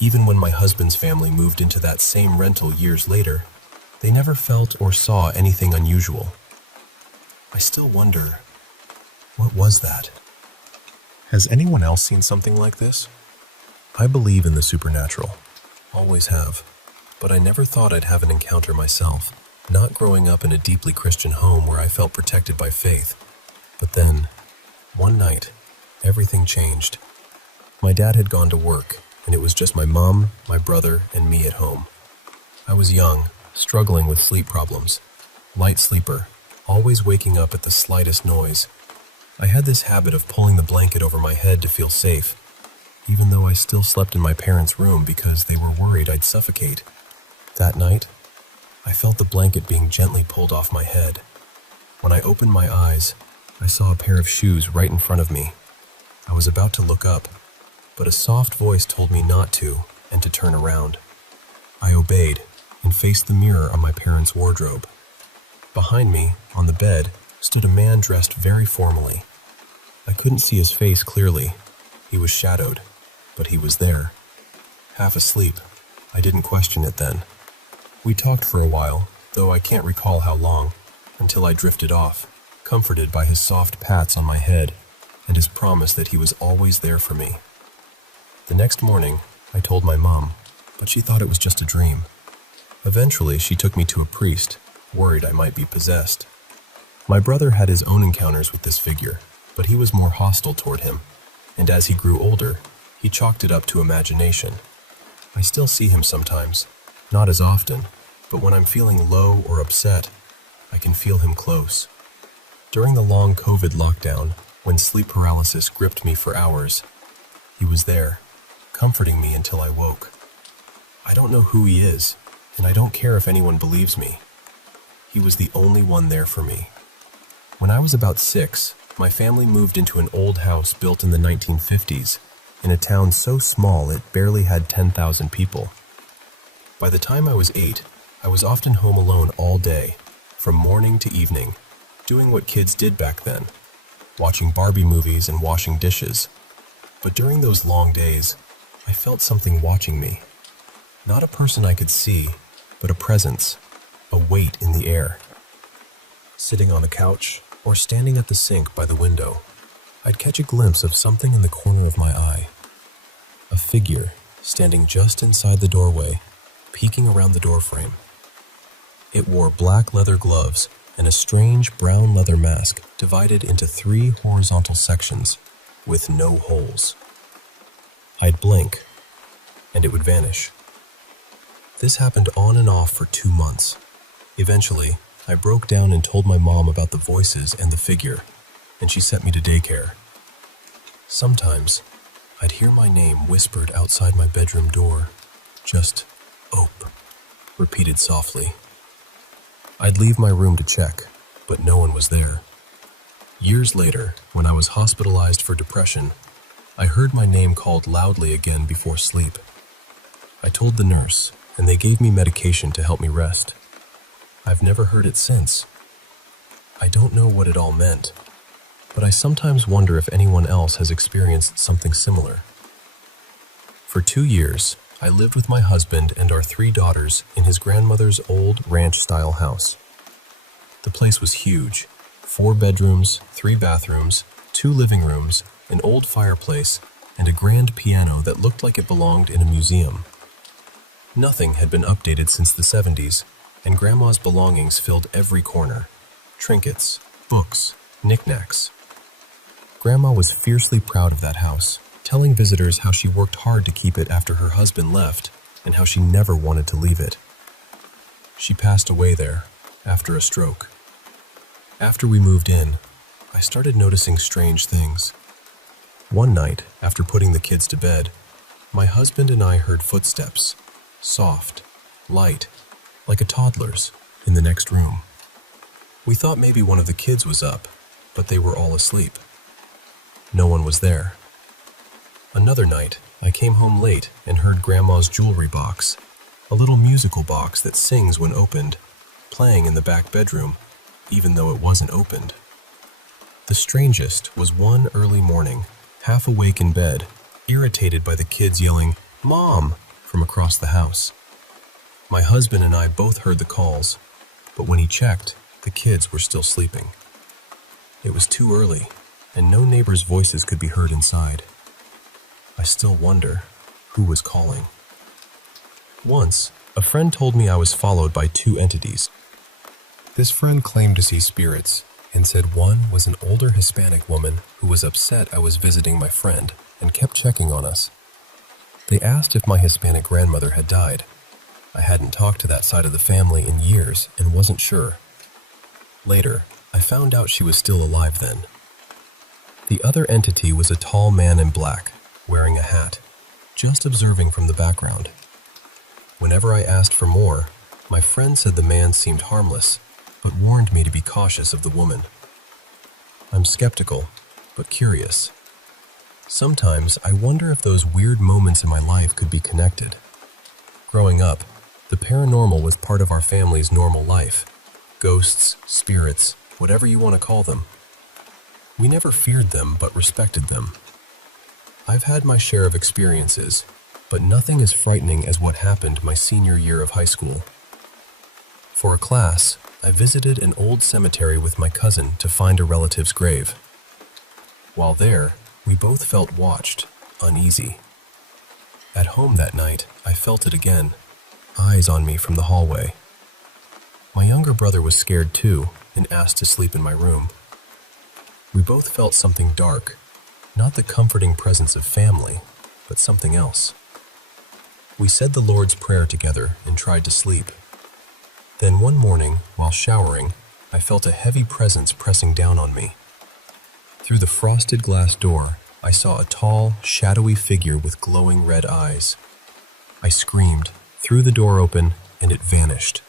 Even when my husband's family moved into that same rental years later, they never felt or saw anything unusual. I still wonder, what was that? Has anyone else seen something like this? I believe in the supernatural. Always have. But I never thought I'd have an encounter myself, not growing up in a deeply Christian home where I felt protected by faith. But then, one night, everything changed. My dad had gone to work, and it was just my mom, my brother, and me at home. I was young, struggling with sleep problems. Light sleeper, always waking up at the slightest noise. I had this habit of pulling the blanket over my head to feel safe, even though I still slept in my parents' room because they were worried I'd suffocate. That night, I felt the blanket being gently pulled off my head. When I opened my eyes, I saw a pair of shoes right in front of me. I was about to look up, but a soft voice told me not to and to turn around. I obeyed and faced the mirror on my parents' wardrobe. Behind me, on the bed, stood a man dressed very formally. I couldn't see his face clearly. He was shadowed, but he was there. Half asleep, I didn't question it then. We talked for a while, though I can't recall how long, until I drifted off, comforted by his soft pats on my head and his promise that he was always there for me. The next morning, I told my mom, but she thought it was just a dream. Eventually, she took me to a priest, worried I might be possessed. My brother had his own encounters with this figure, but he was more hostile toward him, and as he grew older, he chalked it up to imagination. I still see him sometimes, not as often, but when I'm feeling low or upset, I can feel him close. During the long COVID lockdown, when sleep paralysis gripped me for hours, he was there, comforting me until I woke. I don't know who he is, and I don't care if anyone believes me. He was the only one there for me. When I was about 6, my family moved into an old house built in the 1950s, in a town so small it barely had 10,000 people. By the time I was 8, I was often home alone all day, from morning to evening, doing what kids did back then, watching Barbie movies and washing dishes. But during those long days, I felt something watching me. Not a person I could see, but a presence, a weight in the air. Sitting on a couch or standing at the sink by the window, I'd catch a glimpse of something in the corner of my eye. A figure standing just inside the doorway, peeking around the doorframe. It wore black leather gloves and a strange brown leather mask divided into 3 horizontal sections with no holes. I'd blink, and it would vanish. This happened on and off for 2 months. Eventually, I broke down and told my mom about the voices and the figure, and she sent me to daycare. Sometimes, I'd hear my name whispered outside my bedroom door, just "Ope," repeated softly. I'd leave my room to check, but no one was there. Years later, when I was hospitalized for depression, I heard my name called loudly again before sleep. I told the nurse, and they gave me medication to help me rest. I've never heard it since. I don't know what it all meant, but I sometimes wonder if anyone else has experienced something similar. For 2 years, I lived with my husband and our 3 daughters in his grandmother's old ranch-style house. The place was huge, 4 bedrooms, 3 bathrooms, 2 living rooms, an old fireplace, and a grand piano that looked like it belonged in a museum. Nothing had been updated since the 70s, and Grandma's belongings filled every corner. Trinkets, books, knickknacks. Grandma was fiercely proud of that house, telling visitors how she worked hard to keep it after her husband left and how she never wanted to leave it. She passed away there after a stroke. After we moved in, I started noticing strange things. One night, after putting the kids to bed, my husband and I heard footsteps, soft, light, like a toddler's, in the next room. We thought maybe one of the kids was up, but they were all asleep. No one was there. Another night, I came home late and heard Grandma's jewelry box, a little musical box that sings when opened, playing in the back bedroom, even though it wasn't opened. The strangest was one early morning, half awake in bed, irritated by the kids yelling, "Mom!" from across the house. My husband and I both heard the calls, but when he checked, the kids were still sleeping. It was too early, and no neighbors' voices could be heard inside. I still wonder who was calling. Once, a friend told me I was followed by 2 entities. This friend claimed to see spirits and said one was an older Hispanic woman who was upset I was visiting my friend and kept checking on us. They asked if my Hispanic grandmother had died. I hadn't talked to that side of the family in years and wasn't sure. Later, I found out she was still alive then. The other entity was a tall man in black, wearing a hat, just observing from the background. Whenever I asked for more, my friend said the man seemed harmless, but warned me to be cautious of the woman. I'm skeptical, but curious. Sometimes I wonder if those weird moments in my life could be connected. Growing up, the paranormal was part of our family's normal life. Ghosts, spirits, whatever you want to call them. We never feared them, but respected them. I've had my share of experiences, but nothing as frightening as what happened my senior year of high school. For a class, I visited an old cemetery with my cousin to find a relative's grave. While there, we both felt watched, uneasy. At home that night, I felt it again, eyes on me from the hallway. My younger brother was scared too and asked to sleep in my room. We both felt something dark, not the comforting presence of family, but something else. We said the Lord's Prayer together and tried to sleep. Then one morning, while showering, I felt a heavy presence pressing down on me. Through the frosted glass door, I saw a tall, shadowy figure with glowing red eyes. I screamed, threw the door open, and it vanished.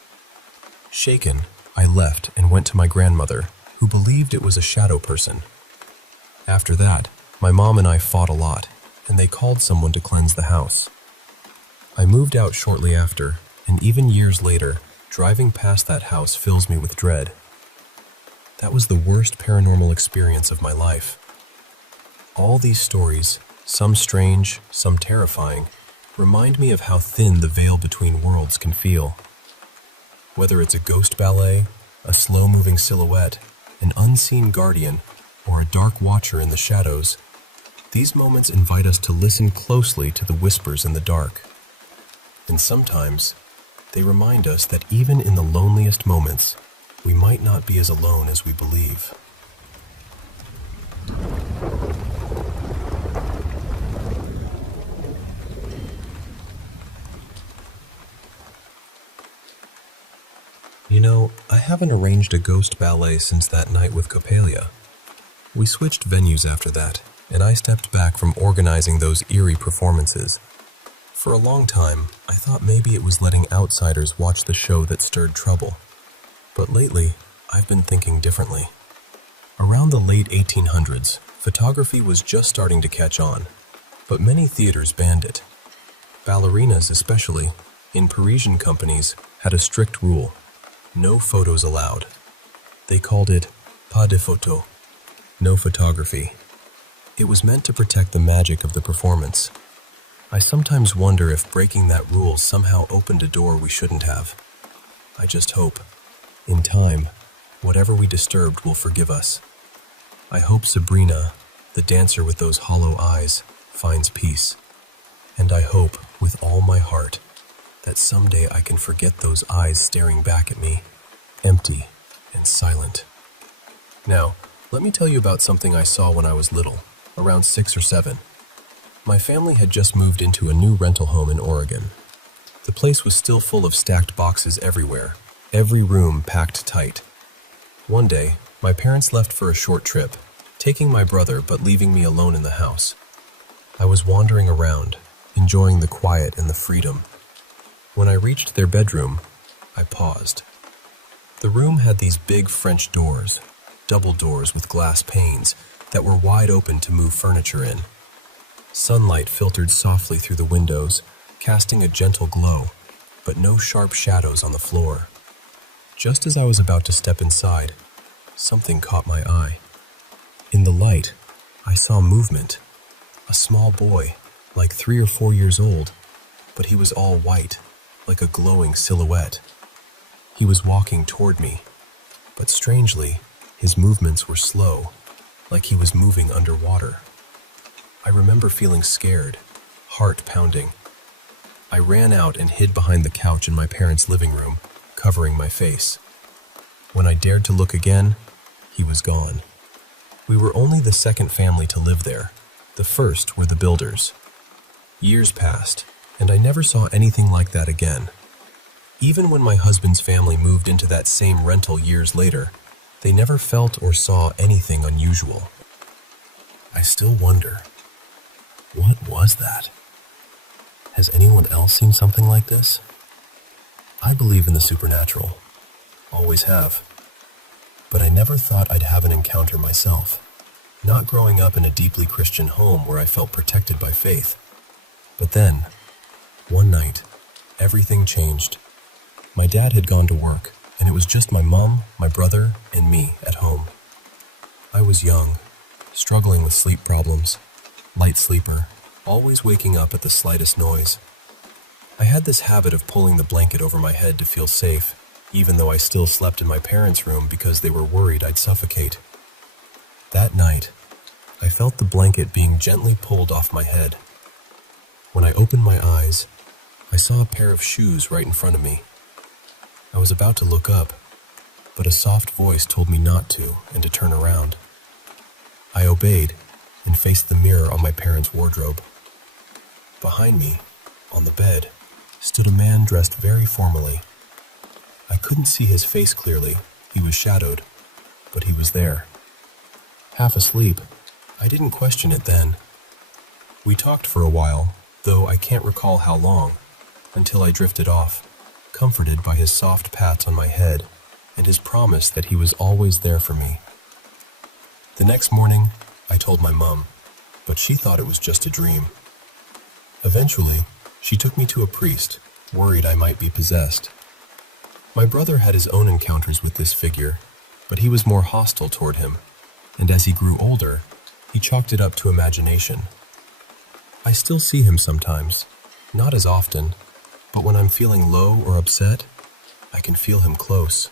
Shaken, I left and went to my grandmother, who believed it was a shadow person. After that, my mom and I fought a lot, and they called someone to cleanse the house. I moved out shortly after, and even years later, driving past that house fills me with dread. That was the worst paranormal experience of my life. All these stories, some strange, some terrifying, remind me of how thin the veil between worlds can feel. Whether it's a ghost ballet, a slow-moving silhouette, an unseen guardian, or a dark watcher in the shadows, these moments invite us to listen closely to the whispers in the dark. And sometimes, they remind us that even in the loneliest moments, we might not be as alone as we believe. You know, I haven't arranged a ghost ballet since that night with Copelia. We switched venues after that, and I stepped back from organizing those eerie performances. For a long time, I thought maybe it was letting outsiders watch the show that stirred trouble. But lately, I've been thinking differently. Around the late 1800s, photography was just starting to catch on, but many theaters banned it. Ballerinas especially, in Parisian companies, had a strict rule: no photos allowed. They called it pas de photo, no photography. It was meant to protect the magic of the performance. I sometimes wonder if breaking that rule somehow opened a door we shouldn't have. I just hope, in time, whatever we disturbed will forgive us. I hope Sabrina, the dancer with those hollow eyes, finds peace. And I hope, with all my heart, that someday I can forget those eyes staring back at me, empty and silent. Now, let me tell you about something I saw when I was little, around 6 or 7. My family had just moved into a new rental home in Oregon. The place was still full of stacked boxes everywhere, every room packed tight. One day, my parents left for a short trip, taking my brother but leaving me alone in the house. I was wandering around, enjoying the quiet and the freedom. When I reached their bedroom, I paused. The room had these big French doors, double doors with glass panes that were wide open to move furniture in. Sunlight filtered softly through the windows, casting a gentle glow, but no sharp shadows on the floor. Just as I was about to step inside, something caught my eye. In the light, I saw movement. A small boy, like 3 or 4 years old, but he was all white, like a glowing silhouette. He was walking toward me, but strangely, his movements were slow, like he was moving underwater. I remember feeling scared, heart pounding. I ran out and hid behind the couch in my parents' living room, covering my face. When I dared to look again, he was gone. We were only the second family to live there. The first were the builders. Years passed, and I never saw anything like that again. Even when my husband's family moved into that same rental years later, they never felt or saw anything unusual. I still wonder, what was that? Has anyone else seen something like this? I believe in the supernatural. Always have. But I never thought I'd have an encounter myself. Not growing up in a deeply Christian home where I felt protected by faith. But then, one night, everything changed. My dad had gone to work, and it was just my mom, my brother, and me at home. I was young, struggling with sleep problems, light sleeper, always waking up at the slightest noise. I had this habit of pulling the blanket over my head to feel safe, even though I still slept in my parents' room because they were worried I'd suffocate. That night, I felt the blanket being gently pulled off my head. When I opened my eyes, I saw a pair of shoes right in front of me. I was about to look up, but a soft voice told me not to and to turn around. I obeyed and faced the mirror on my parents' wardrobe. Behind me, on the bed, stood a man dressed very formally. I couldn't see his face clearly, he was shadowed, but he was there. Half asleep, I didn't question it then. We talked for a while, though I can't recall how long, until I drifted off, comforted by his soft pats on my head and his promise that he was always there for me. The next morning, I told my mom, but she thought it was just a dream. Eventually, she took me to a priest, worried I might be possessed. My brother had his own encounters with this figure, but he was more hostile toward him, and as he grew older, he chalked it up to imagination. I still see him sometimes, not as often, but when I'm feeling low or upset, I can feel him close.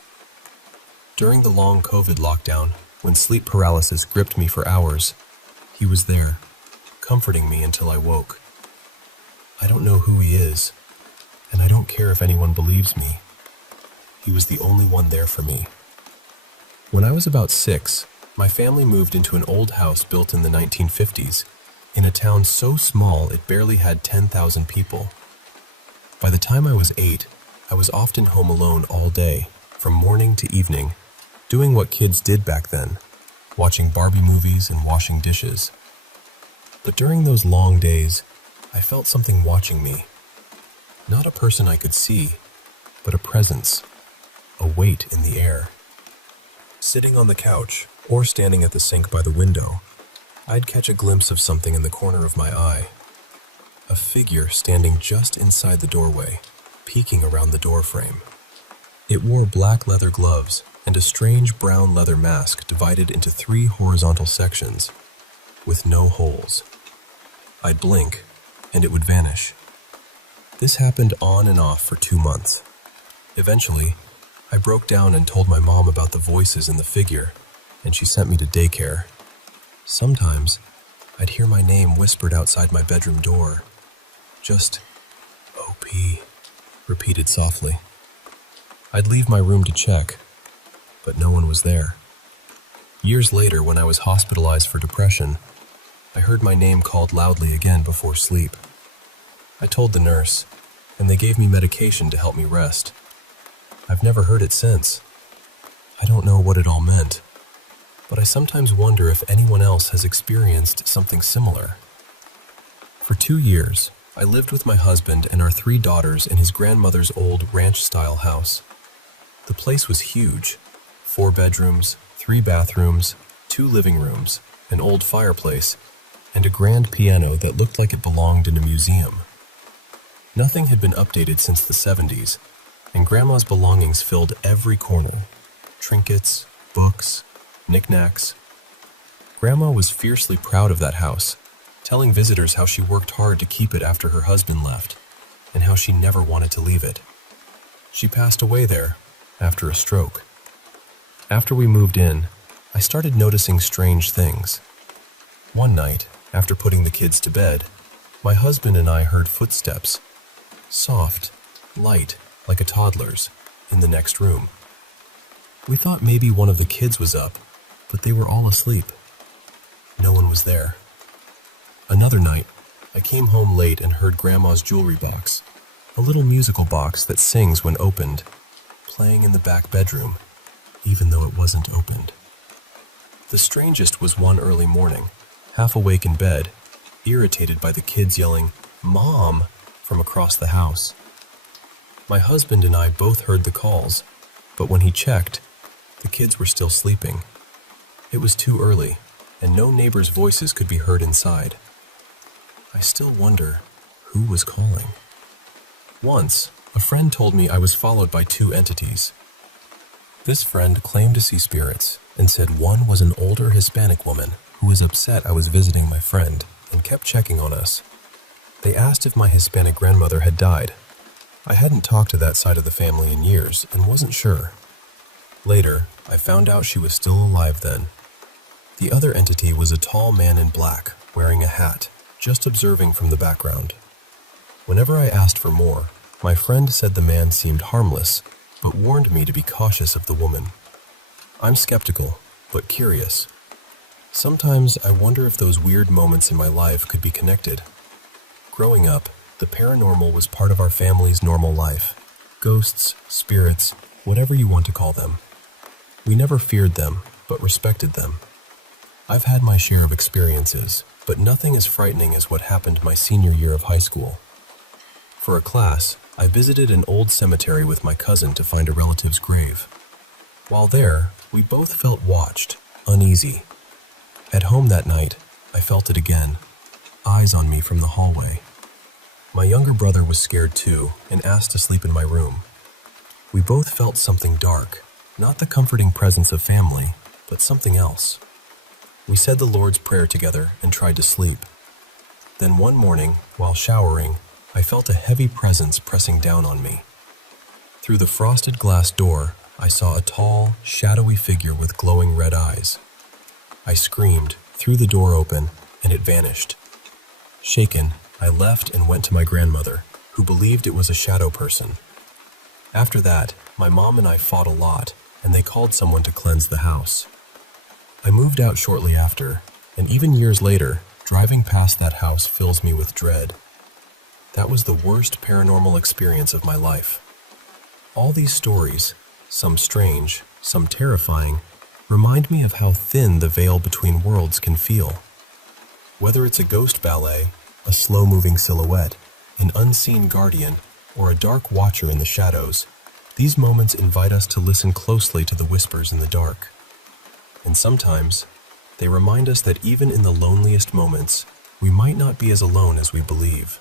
During the long COVID lockdown, when sleep paralysis gripped me for hours, he was there, comforting me until I woke. I don't know who he is, and I don't care if anyone believes me. He was the only one there for me. When I was about 6, my family moved into an old house built in the 1950s, in a town so small it barely had 10,000 people. By the time I was 8, I was often home alone all day, from morning to evening, doing what kids did back then, watching Barbie movies and washing dishes. But during those long days, I felt something watching me. Not a person I could see, but a presence, a weight in the air. Sitting on the couch, or standing at the sink by the window, I'd catch a glimpse of something in the corner of my eye, a figure standing just inside the doorway, peeking around the door frame. It wore black leather gloves and a strange brown leather mask divided into 3 horizontal sections, with no holes. I'd blink, and it would vanish. This happened on and off for 2 months. Eventually, I broke down and told my mom about the voices and the figure, and she sent me to daycare. Sometimes, I'd hear my name whispered outside my bedroom door. Just, O.P., repeated softly. I'd leave my room to check, but no one was there. Years later, when I was hospitalized for depression, I heard my name called loudly again before sleep. I told the nurse, and they gave me medication to help me rest. I've never heard it since. I don't know what it all meant, but I sometimes wonder if anyone else has experienced something similar. For 2 years, I lived with my husband and our 3 daughters in his grandmother's old ranch-style house. The place was huge: 4 bedrooms, 3 bathrooms, 2 living rooms, an old fireplace, and a grand piano that looked like it belonged in a museum. Nothing had been updated since the 70s, and Grandma's belongings filled every corner: trinkets, books, knickknacks. Grandma was fiercely proud of that house, telling visitors how she worked hard to keep it after her husband left, and how she never wanted to leave it. She passed away there after a stroke. After we moved in, I started noticing strange things. One night, after putting the kids to bed, my husband and I heard footsteps, soft, light, like a toddler's, in the next room. We thought maybe one of the kids was up, but they were all asleep. No one was there. Another night, I came home late and heard Grandma's jewelry box, a little musical box that sings when opened, playing in the back bedroom, even though it wasn't opened. The strangest was one early morning, half awake in bed, irritated by the kids yelling, "Mom!" from across the house. My husband and I both heard the calls, but when he checked, the kids were still sleeping. It was too early, and no neighbors' voices could be heard inside. I still wonder who was calling. Once, a friend told me I was followed by 2 entities. This friend claimed to see spirits and said one was an older Hispanic woman who was upset I was visiting my friend and kept checking on us. They asked if my Hispanic grandmother had died. I hadn't talked to that side of the family in years and wasn't sure. Later, I found out she was still alive then. The other entity was a tall man in black, wearing a hat, just observing from the background. Whenever I asked for more, my friend said the man seemed harmless, but warned me to be cautious of the woman. I'm skeptical, but curious. Sometimes I wonder if those weird moments in my life could be connected. Growing up, the paranormal was part of our family's normal life. Ghosts, spirits, whatever you want to call them. We never feared them, but respected them. I've had my share of experiences, but nothing as frightening as what happened my senior year of high school. For a class, I visited an old cemetery with my cousin to find a relative's grave. While there, we both felt watched, uneasy. At home that night, I felt it again, eyes on me from the hallway. My younger brother was scared too and asked to sleep in my room. We both felt something dark, not the comforting presence of family, but something else. We said the Lord's Prayer together and tried to sleep. Then one morning, while showering, I felt a heavy presence pressing down on me. Through the frosted glass door, I saw a tall, shadowy figure with glowing red eyes. I screamed, threw the door open, and it vanished. Shaken, I left and went to my grandmother, who believed it was a shadow person. After that, my mom and I fought a lot, and they called someone to cleanse the house. I moved out shortly after, and even years later, driving past that house fills me with dread. That was the worst paranormal experience of my life. All these stories, some strange, some terrifying, remind me of how thin the veil between worlds can feel. Whether it's a ghost ballet, a slow-moving silhouette, an unseen guardian, or a dark watcher in the shadows, these moments invite us to listen closely to the whispers in the dark. And sometimes, they remind us that even in the loneliest moments, we might not be as alone as we believe.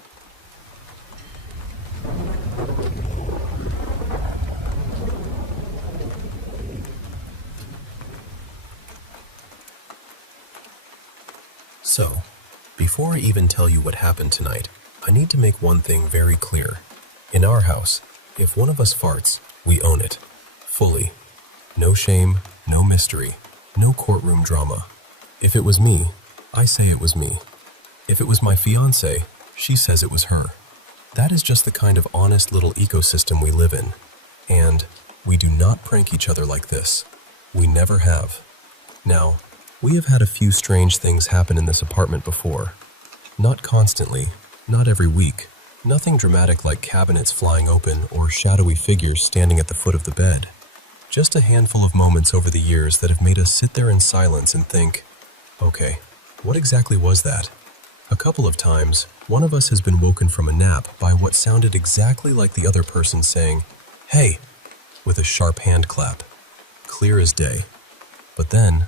So, before I even tell you what happened tonight, I need to make one thing very clear. In our house, if one of us farts, we own it. Fully. No shame, no mystery, no courtroom drama. If it was me, I say it was me. If it was my fiancée, she says it was her. That is just the kind of honest little ecosystem we live in. And we do not prank each other like this. We never have. Now, we have had a few strange things happen in this apartment before. Not constantly, not every week. Nothing dramatic like cabinets flying open or shadowy figures standing at the foot of the bed. Just a handful of moments over the years that have made us sit there in silence and think, okay, what exactly was that? A couple of times, one of us has been woken from a nap by what sounded exactly like the other person saying, "Hey," with a sharp hand clap. Clear as day. But then,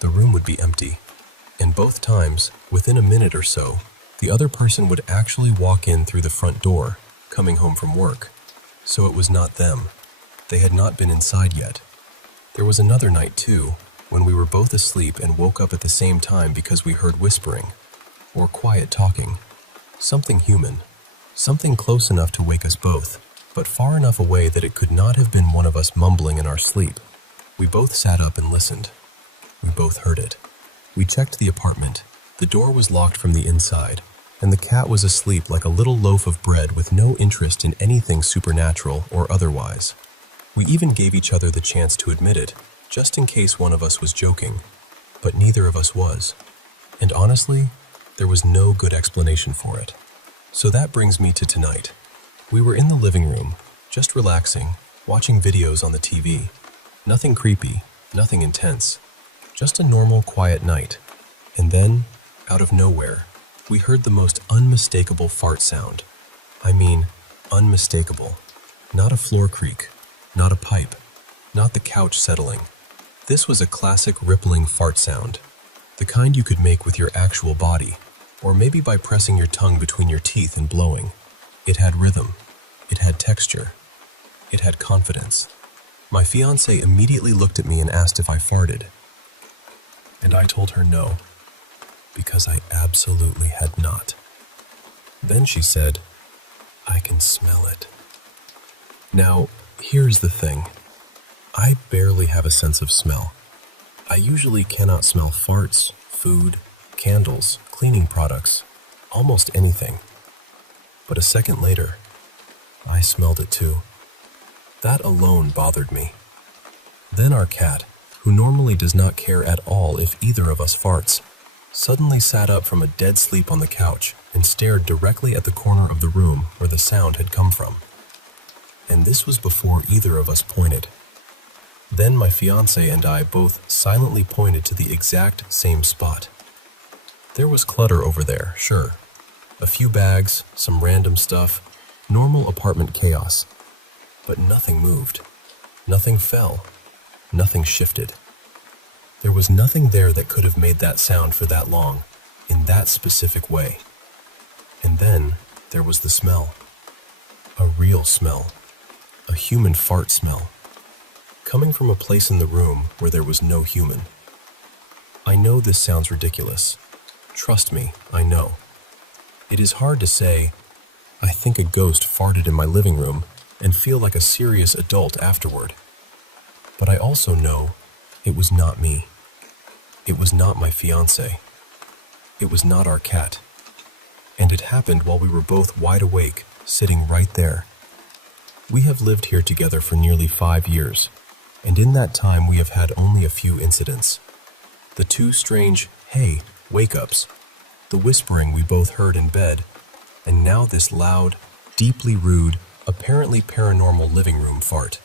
the room would be empty. And both times, within a minute or so, the other person would actually walk in through the front door, coming home from work. So it was not them. They had not been inside yet. There was another night, too, when we were both asleep and woke up at the same time because we heard whispering, or quiet talking. Something human. Something close enough to wake us both, but far enough away that it could not have been one of us mumbling in our sleep. We both sat up and listened. We both heard it. We checked the apartment. The door was locked from the inside, and the cat was asleep like a little loaf of bread with no interest in anything supernatural or otherwise. We even gave each other the chance to admit it, just in case one of us was joking, but neither of us was. And honestly, there was no good explanation for it. So that brings me to tonight. We were in the living room, just relaxing, watching videos on the TV. Nothing creepy, nothing intense, just a normal, quiet night. And then, out of nowhere, we heard the most unmistakable fart sound. I mean, unmistakable. Not a floor creak, not a pipe, not the couch settling. This was a classic rippling fart sound, the kind you could make with your actual body, or maybe by pressing your tongue between your teeth and blowing. It had rhythm, it had texture, it had confidence. My fiancée immediately looked at me and asked if I farted. And I told her no, because I absolutely had not. Then she said, "I can smell it." Now, here's the thing. I barely have a sense of smell. I usually cannot smell farts, food, candles, cleaning products, almost anything. But a second later, I smelled it too. That alone bothered me. Then our cat, who normally does not care at all if either of us farts, suddenly sat up from a dead sleep on the couch and stared directly at the corner of the room where the sound had come from. And this was before either of us pointed. Then my fiancée and I both silently pointed to the exact same spot. There was clutter over there, sure. A few bags, some random stuff, normal apartment chaos. But nothing moved. Nothing fell. Nothing shifted. There was nothing there that could have made that sound for that long, in that specific way. And then there was the smell. A real smell. A human fart smell. Coming from a place in the room where there was no human. I know this sounds ridiculous. Trust me, I know. It is hard to say, I think a ghost farted in my living room and feel like a serious adult afterward. But I also know it was not me. It was not my fiancé. It was not our cat. And it happened while we were both wide awake, sitting right there. We have lived here together for nearly 5 years, and in that time we have had only a few incidents. The two strange, hey, wake-ups, the whispering we both heard in bed, and now this loud, deeply rude, apparently paranormal living room fart.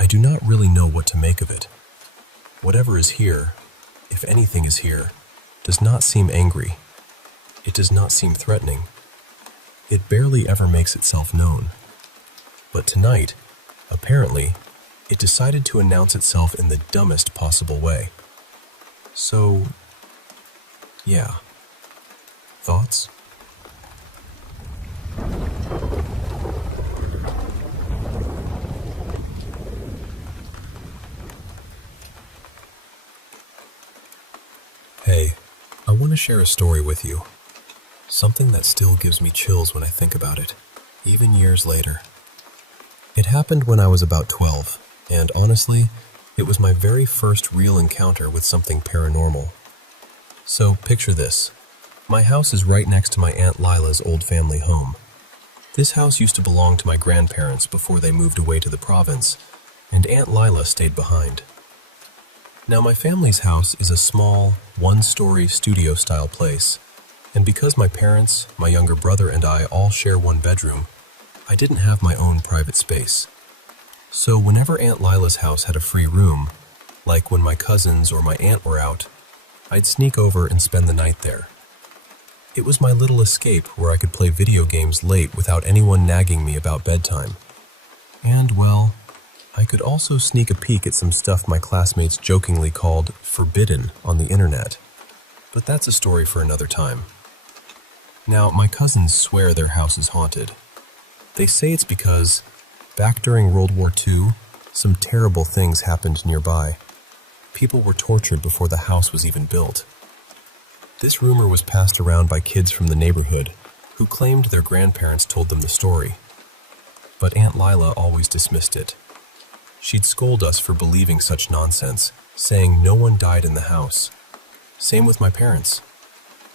I do not really know what to make of it. Whatever is here, if anything is here, does not seem angry. It does not seem threatening. It barely ever makes itself known. But tonight, apparently, it decided to announce itself in the dumbest possible way. So, yeah. Thoughts? Hey, I want to share a story with you. Something that still gives me chills when I think about it, even years later. It happened when I was about 12, and honestly, it was my very first real encounter with something paranormal. So, picture this. My house is right next to my Aunt Lila's old family home. This house used to belong to my grandparents before they moved away to the province, and Aunt Lila stayed behind. Now, my family's house is a small, one-story studio-style place, and because my parents, my younger brother, and I all share one bedroom, I didn't have my own private space. So whenever Aunt Lila's house had a free room, like when my cousins or my aunt were out, I'd sneak over and spend the night there. It was my little escape where I could play video games late without anyone nagging me about bedtime. And, well, I could also sneak a peek at some stuff my classmates jokingly called forbidden on the internet. But that's a story for another time. Now, my cousins swear their house is haunted. They say it's because, back during World War II, some terrible things happened nearby. People were tortured before the house was even built. This rumor was passed around by kids from the neighborhood who claimed their grandparents told them the story. But Aunt Lila always dismissed it. She'd scold us for believing such nonsense, saying no one died in the house. Same with my parents.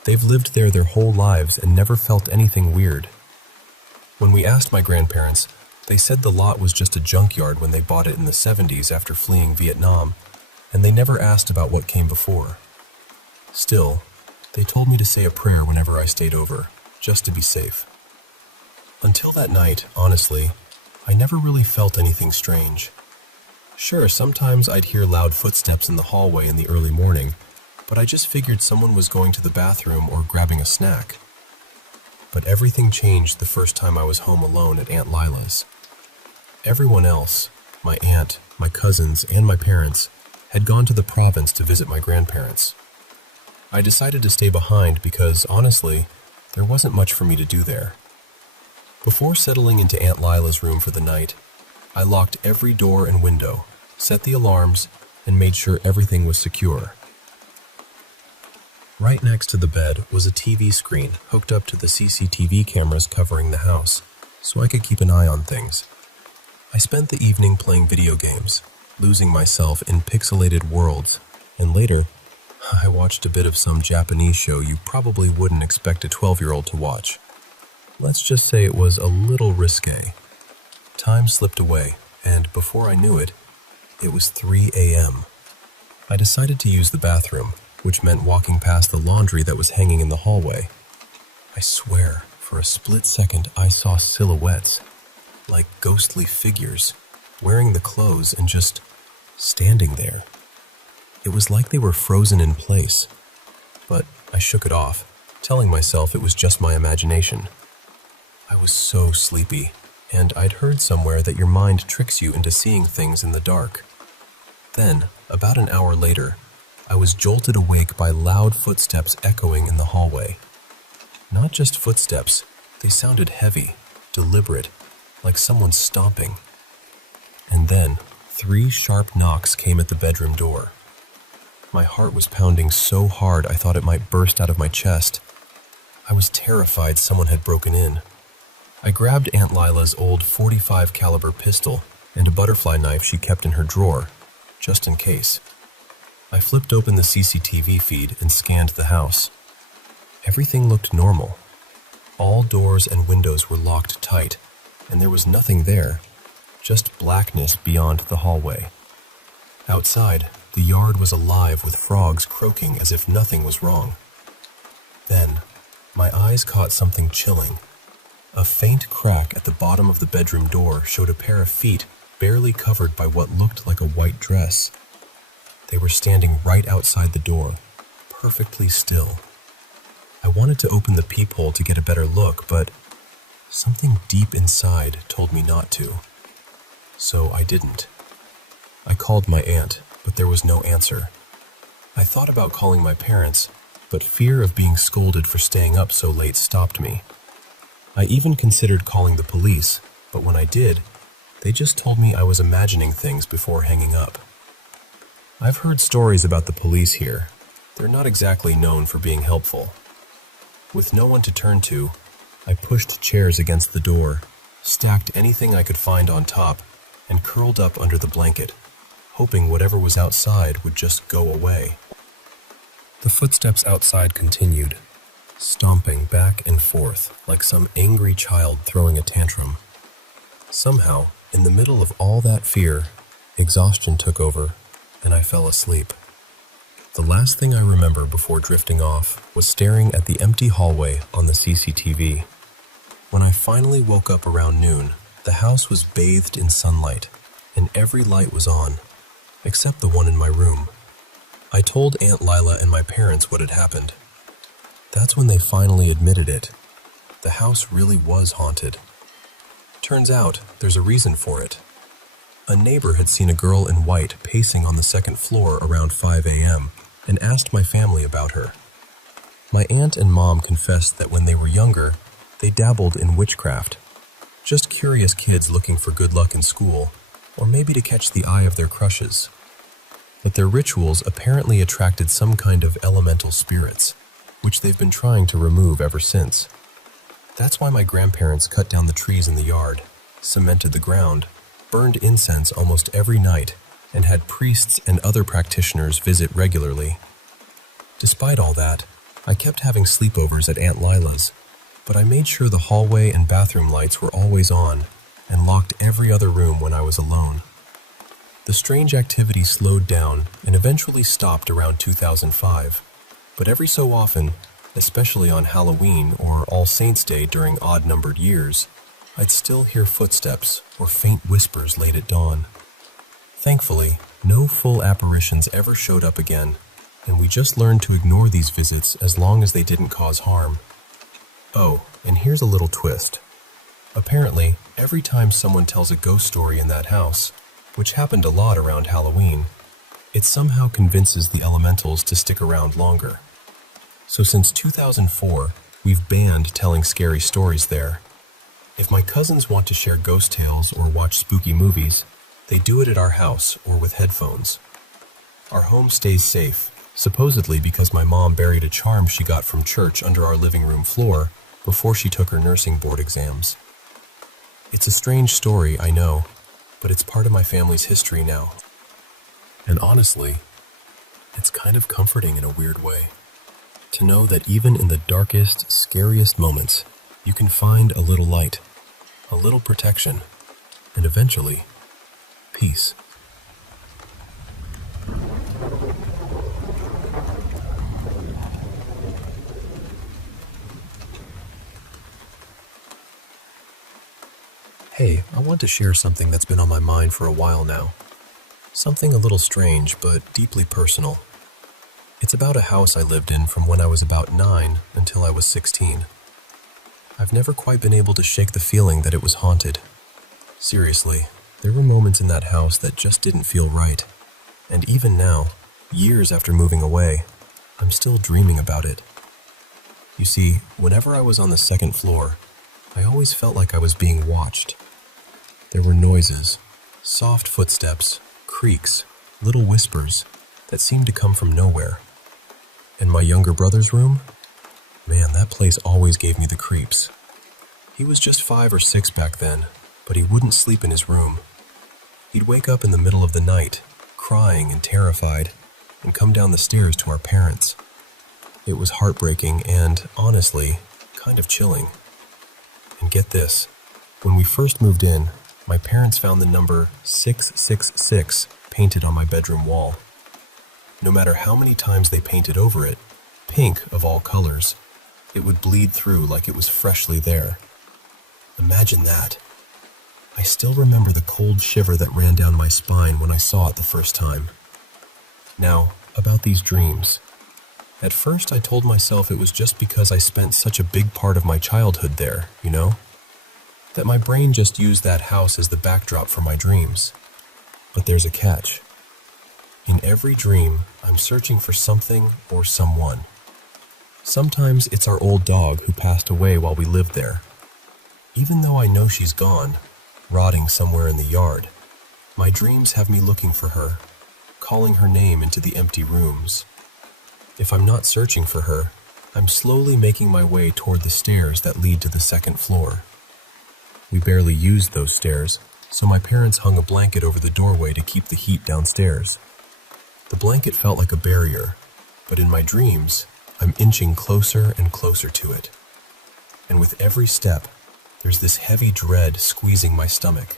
They've lived there their whole lives and never felt anything weird. When we asked my grandparents, they said the lot was just a junkyard when they bought it in the 70s after fleeing Vietnam, and they never asked about what came before. Still, they told me to say a prayer whenever I stayed over, just to be safe. Until that night, honestly, I never really felt anything strange. Sure, sometimes I'd hear loud footsteps in the hallway in the early morning, but I just figured someone was going to the bathroom or grabbing a snack. But everything changed the first time I was home alone at Aunt Lila's. Everyone else, my aunt, my cousins, and my parents, had gone to the province to visit my grandparents. I decided to stay behind because, honestly, there wasn't much for me to do there. Before settling into Aunt Lila's room for the night, I locked every door and window, set the alarms, and made sure everything was secure. Right next to the bed was a TV screen hooked up to the CCTV cameras covering the house, so I could keep an eye on things. I spent the evening playing video games, losing myself in pixelated worlds, and later, I watched a bit of some Japanese show you probably wouldn't expect a 12-year-old to watch. Let's just say it was a little risque. Time slipped away, and before I knew it, it was 3 a.m. I decided to use the bathroom, which meant walking past the laundry that was hanging in the hallway. I swear, for a split second, I saw silhouettes, like ghostly figures, wearing the clothes and just standing there. It was like they were frozen in place, but I shook it off, telling myself it was just my imagination. I was so sleepy, and I'd heard somewhere that your mind tricks you into seeing things in the dark. Then, about an hour later, I was jolted awake by loud footsteps echoing in the hallway. Not just footsteps, they sounded heavy, deliberate, like someone stomping. And then, 3 sharp knocks came at the bedroom door. My heart was pounding so hard I thought it might burst out of my chest. I was terrified someone had broken in. I grabbed Aunt Lila's old .45 caliber pistol and a butterfly knife she kept in her drawer, just in case. I flipped open the CCTV feed and scanned the house. Everything looked normal. All doors and windows were locked tight, and there was nothing there, just blackness beyond the hallway. Outside, the yard was alive with frogs croaking as if nothing was wrong. Then, my eyes caught something chilling. A faint crack at the bottom of the bedroom door showed a pair of feet barely covered by what looked like a white dress. They were standing right outside the door, perfectly still. I wanted to open the peephole to get a better look, but something deep inside told me not to. So I didn't. I called my aunt, but there was no answer. I thought about calling my parents, but fear of being scolded for staying up so late stopped me. I even considered calling the police, but when I did, they just told me I was imagining things before hanging up. I've heard stories about the police here, They're not exactly known for being helpful. With no one to turn to, I pushed chairs against the door, stacked anything I could find on top, and curled up under the blanket, hoping whatever was outside would just go away. The footsteps outside continued, stomping back and forth like some angry child throwing a tantrum. Somehow, in the middle of all that fear, exhaustion took over, and I fell asleep. The last thing I remember before drifting off was staring at the empty hallway on the CCTV. When I finally woke up around noon, the house was bathed in sunlight, and every light was on, except the one in my room. I told Aunt Lila and my parents what had happened. That's when they finally admitted it. The house really was haunted. Turns out, there's a reason for it. A neighbor had seen a girl in white pacing on the second floor around 5 a.m. and asked my family about her. My aunt and mom confessed that when they were younger, they dabbled in witchcraft. Just curious kids looking for good luck in school, or maybe to catch the eye of their crushes. But their rituals apparently attracted some kind of elemental spirits, which they've been trying to remove ever since. That's why my grandparents cut down the trees in the yard, cemented the ground, burned incense almost every night, and had priests and other practitioners visit regularly. Despite all that, I kept having sleepovers at Aunt Lila's, but I made sure the hallway and bathroom lights were always on and locked every other room when I was alone. The strange activity slowed down and eventually stopped around 2005, but every so often, especially on Halloween or All Saints' Day during odd-numbered years, I'd still hear footsteps or faint whispers late at dawn. Thankfully, no full apparitions ever showed up again, and we just learned to ignore these visits as long as they didn't cause harm. Oh, and here's a little twist. Apparently, every time someone tells a ghost story in that house, which happened a lot around Halloween, it somehow convinces the elementals to stick around longer. So since 2004, we've banned telling scary stories there. If my cousins want to share ghost tales or watch spooky movies, they do it at our house or with headphones. Our home stays safe, supposedly because my mom buried a charm she got from church under our living room floor before she took her nursing board exams. It's a strange story, I know, but it's part of my family's history now. And honestly, it's kind of comforting in a weird way, to know that even in the darkest, scariest moments, you can find a little light, a little protection, and eventually, peace. Hey, I want to share something that's been on my mind for a while now. Something a little strange, but deeply personal. It's about a house I lived in from when I was about 9 until I was 16. I've never quite been able to shake the feeling that it was haunted. Seriously, there were moments in that house that just didn't feel right. And even now, years after moving away, I'm still dreaming about it. You see, whenever I was on the second floor, I always felt like I was being watched. There were noises, soft footsteps, creaks, little whispers that seemed to come from nowhere. And my younger brother's room? Man, that place always gave me the creeps. He was just 5 or 6 back then, but he wouldn't sleep in his room. He'd wake up in the middle of the night, crying and terrified, and come down the stairs to our parents. It was heartbreaking and, honestly, kind of chilling. And get this, when we first moved in, my parents found the number 666 painted on my bedroom wall. No matter how many times they painted over it, pink of all colors, it would bleed through like it was freshly there. Imagine that. I still remember the cold shiver that ran down my spine when I saw it the first time. Now, about these dreams. At first I told myself it was just because I spent such a big part of my childhood there, you know? That my brain just used that house as the backdrop for my dreams. But there's a catch. In every dream, I'm searching for something or someone. Sometimes it's our old dog who passed away while we lived there. Even though I know she's gone, rotting somewhere in the yard, my dreams have me looking for her, calling her name into the empty rooms. If I'm not searching for her, I'm slowly making my way toward the stairs that lead to the second floor. We barely used those stairs, so my parents hung a blanket over the doorway to keep the heat downstairs. The blanket felt like a barrier, but in my dreams, I'm inching closer and closer to it. And with every step, there's this heavy dread squeezing my stomach.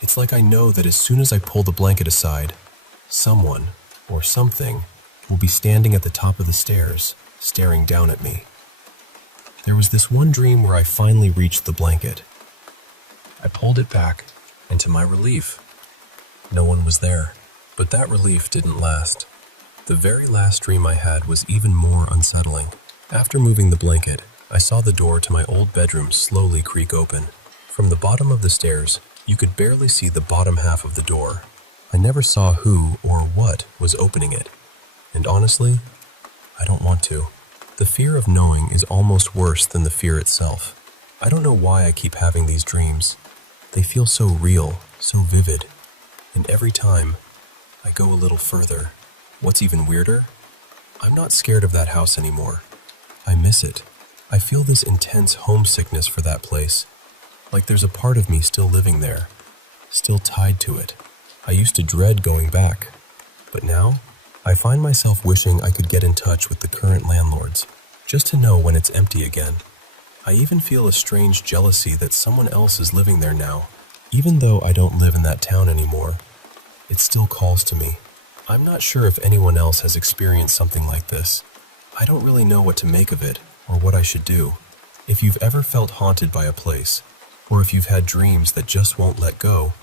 It's like I know that as soon as I pull the blanket aside, someone or something will be standing at the top of the stairs, staring down at me. There was this one dream where I finally reached the blanket. I pulled it back, and to my relief, no one was there. But that relief didn't last. The very last dream I had was even more unsettling. After moving the blanket, I saw the door to my old bedroom slowly creak open. From the bottom of the stairs, you could barely see the bottom half of the door. I never saw who or what was opening it. And honestly, I don't want to. The fear of knowing is almost worse than the fear itself. I don't know why I keep having these dreams. They feel so real, so vivid. And every time, I go a little further. What's even weirder? I'm not scared of that house anymore. I miss it. I feel this intense homesickness for that place. Like there's a part of me still living there, still tied to it. I used to dread going back, but now I find myself wishing I could get in touch with the current landlords, just to know when it's empty again. I even feel a strange jealousy that someone else is living there now. Even though I don't live in that town anymore, it still calls to me. I'm not sure if anyone else has experienced something like this. I don't really know what to make of it or what I should do. If you've ever felt haunted by a place, or if you've had dreams that just won't let go,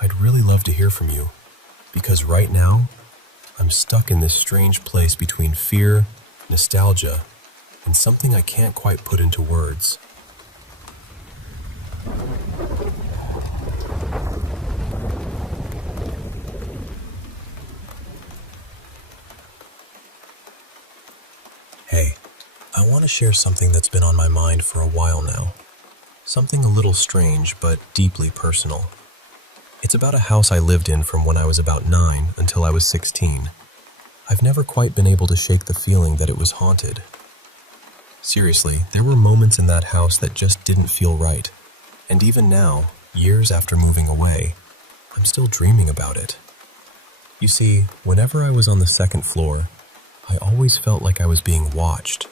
I'd really love to hear from you. Because right now, I'm stuck in this strange place between fear, nostalgia, and something I can't quite put into words. Hey, I want to share something that's been on my mind for a while now. Something a little strange, but deeply personal. It's about a house I lived in from when I was about 9 until I was 16. I've never quite been able to shake the feeling that it was haunted. Seriously, there were moments in that house that just didn't feel right. And even now, years after moving away, I'm still dreaming about it. You see, whenever I was on the second floor, I always felt like I was being watched.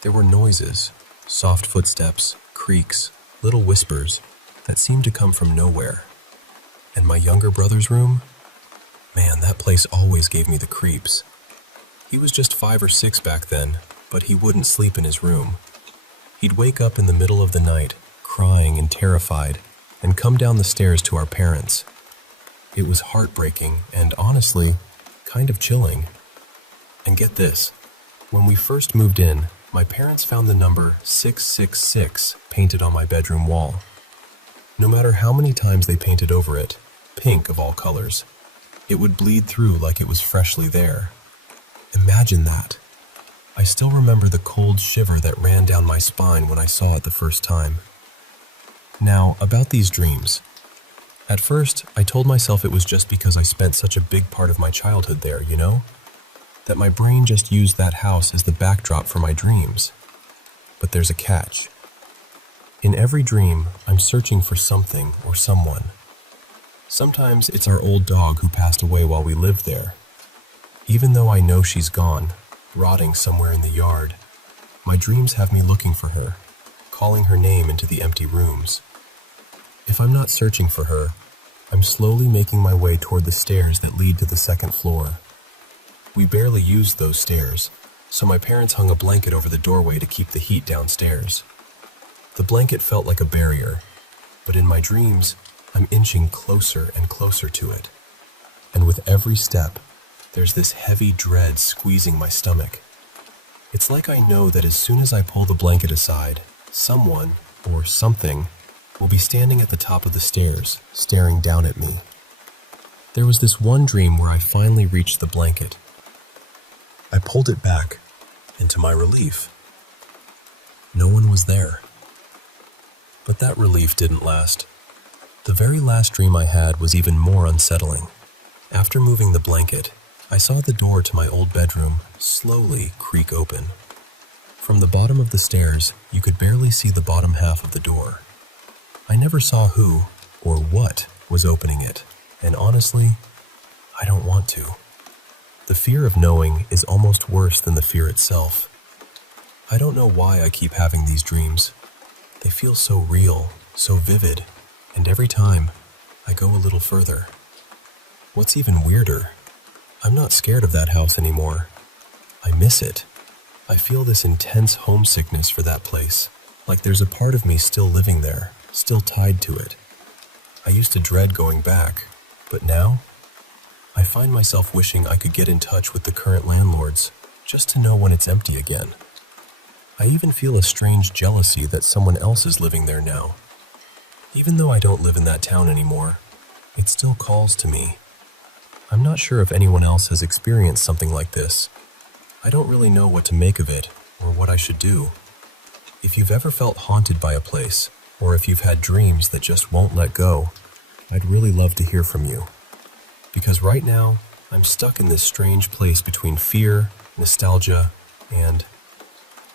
There were noises, soft footsteps, creaks, little whispers that seemed to come from nowhere. And my younger brother's room? Man, that place always gave me the creeps. He was just 5 or 6 back then, but he wouldn't sleep in his room. He'd wake up in the middle of the night, crying and terrified, and come down the stairs to our parents. It was heartbreaking and honestly, kind of chilling. And get this, when we first moved in, my parents found the number 666 painted on my bedroom wall. No matter how many times they painted over it, pink of all colors, it would bleed through like it was freshly there. Imagine that. I still remember the cold shiver that ran down my spine when I saw it the first time. Now, about these dreams. At first, I told myself it was just because I spent such a big part of my childhood there, you know? That my brain just used that house as the backdrop for my dreams. But there's a catch. In every dream, I'm searching for something or someone. Sometimes it's our old dog who passed away while we lived there. Even though I know she's gone, rotting somewhere in the yard, my dreams have me looking for her, calling her name into the empty rooms. If I'm not searching for her, I'm slowly making my way toward the stairs that lead to the second floor. We barely used those stairs, so my parents hung a blanket over the doorway to keep the heat downstairs. The blanket felt like a barrier, but in my dreams, I'm inching closer and closer to it. And with every step, there's this heavy dread squeezing my stomach. It's like I know that as soon as I pull the blanket aside, someone, or something, will be standing at the top of the stairs, staring down at me. There was this one dream where I finally reached the blanket. I pulled it back, and to my relief, no one was there. But that relief didn't last. The very last dream I had was even more unsettling. After moving the blanket, I saw the door to my old bedroom slowly creak open. From the bottom of the stairs, you could barely see the bottom half of the door. I never saw who or what was opening it, and honestly, I don't want to. The fear of knowing is almost worse than the fear itself. I don't know why I keep having these dreams. They feel so real, so vivid, and every time, I go a little further. What's even weirder, I'm not scared of that house anymore. I miss it. I feel this intense homesickness for that place, like there's a part of me still living there, still tied to it. I used to dread going back, but now, I find myself wishing I could get in touch with the current landlords, just to know when it's empty again. I even feel a strange jealousy that someone else is living there now. Even though I don't live in that town anymore, it still calls to me. I'm not sure if anyone else has experienced something like this. I don't really know what to make of it or what I should do. If you've ever felt haunted by a place, or if you've had dreams that just won't let go, I'd really love to hear from you. Because right now, I'm stuck in this strange place between fear, nostalgia, and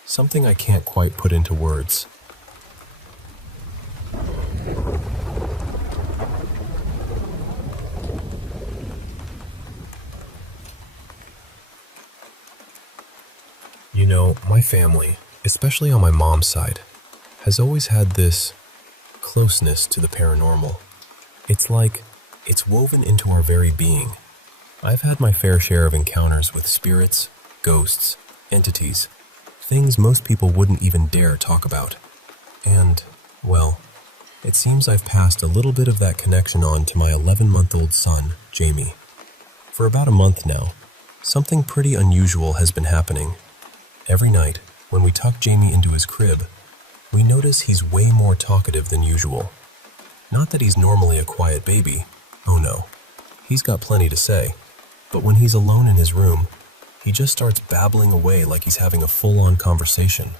something I can't quite put into words. You know, my family, especially on my mom's side, has always had this closeness to the paranormal. It's like it's woven into our very being. I've had my fair share of encounters with spirits, ghosts, entities, things most people wouldn't even dare talk about. And, well, it seems I've passed a little bit of that connection on to my 11-month-old son, Jamie. For about a month now, something pretty unusual has been happening. Every night, when we tuck Jamie into his crib, we notice he's way more talkative than usual. Not that he's normally a quiet baby, oh no, he's got plenty to say, but when he's alone in his room, he just starts babbling away like he's having a full-on conversation.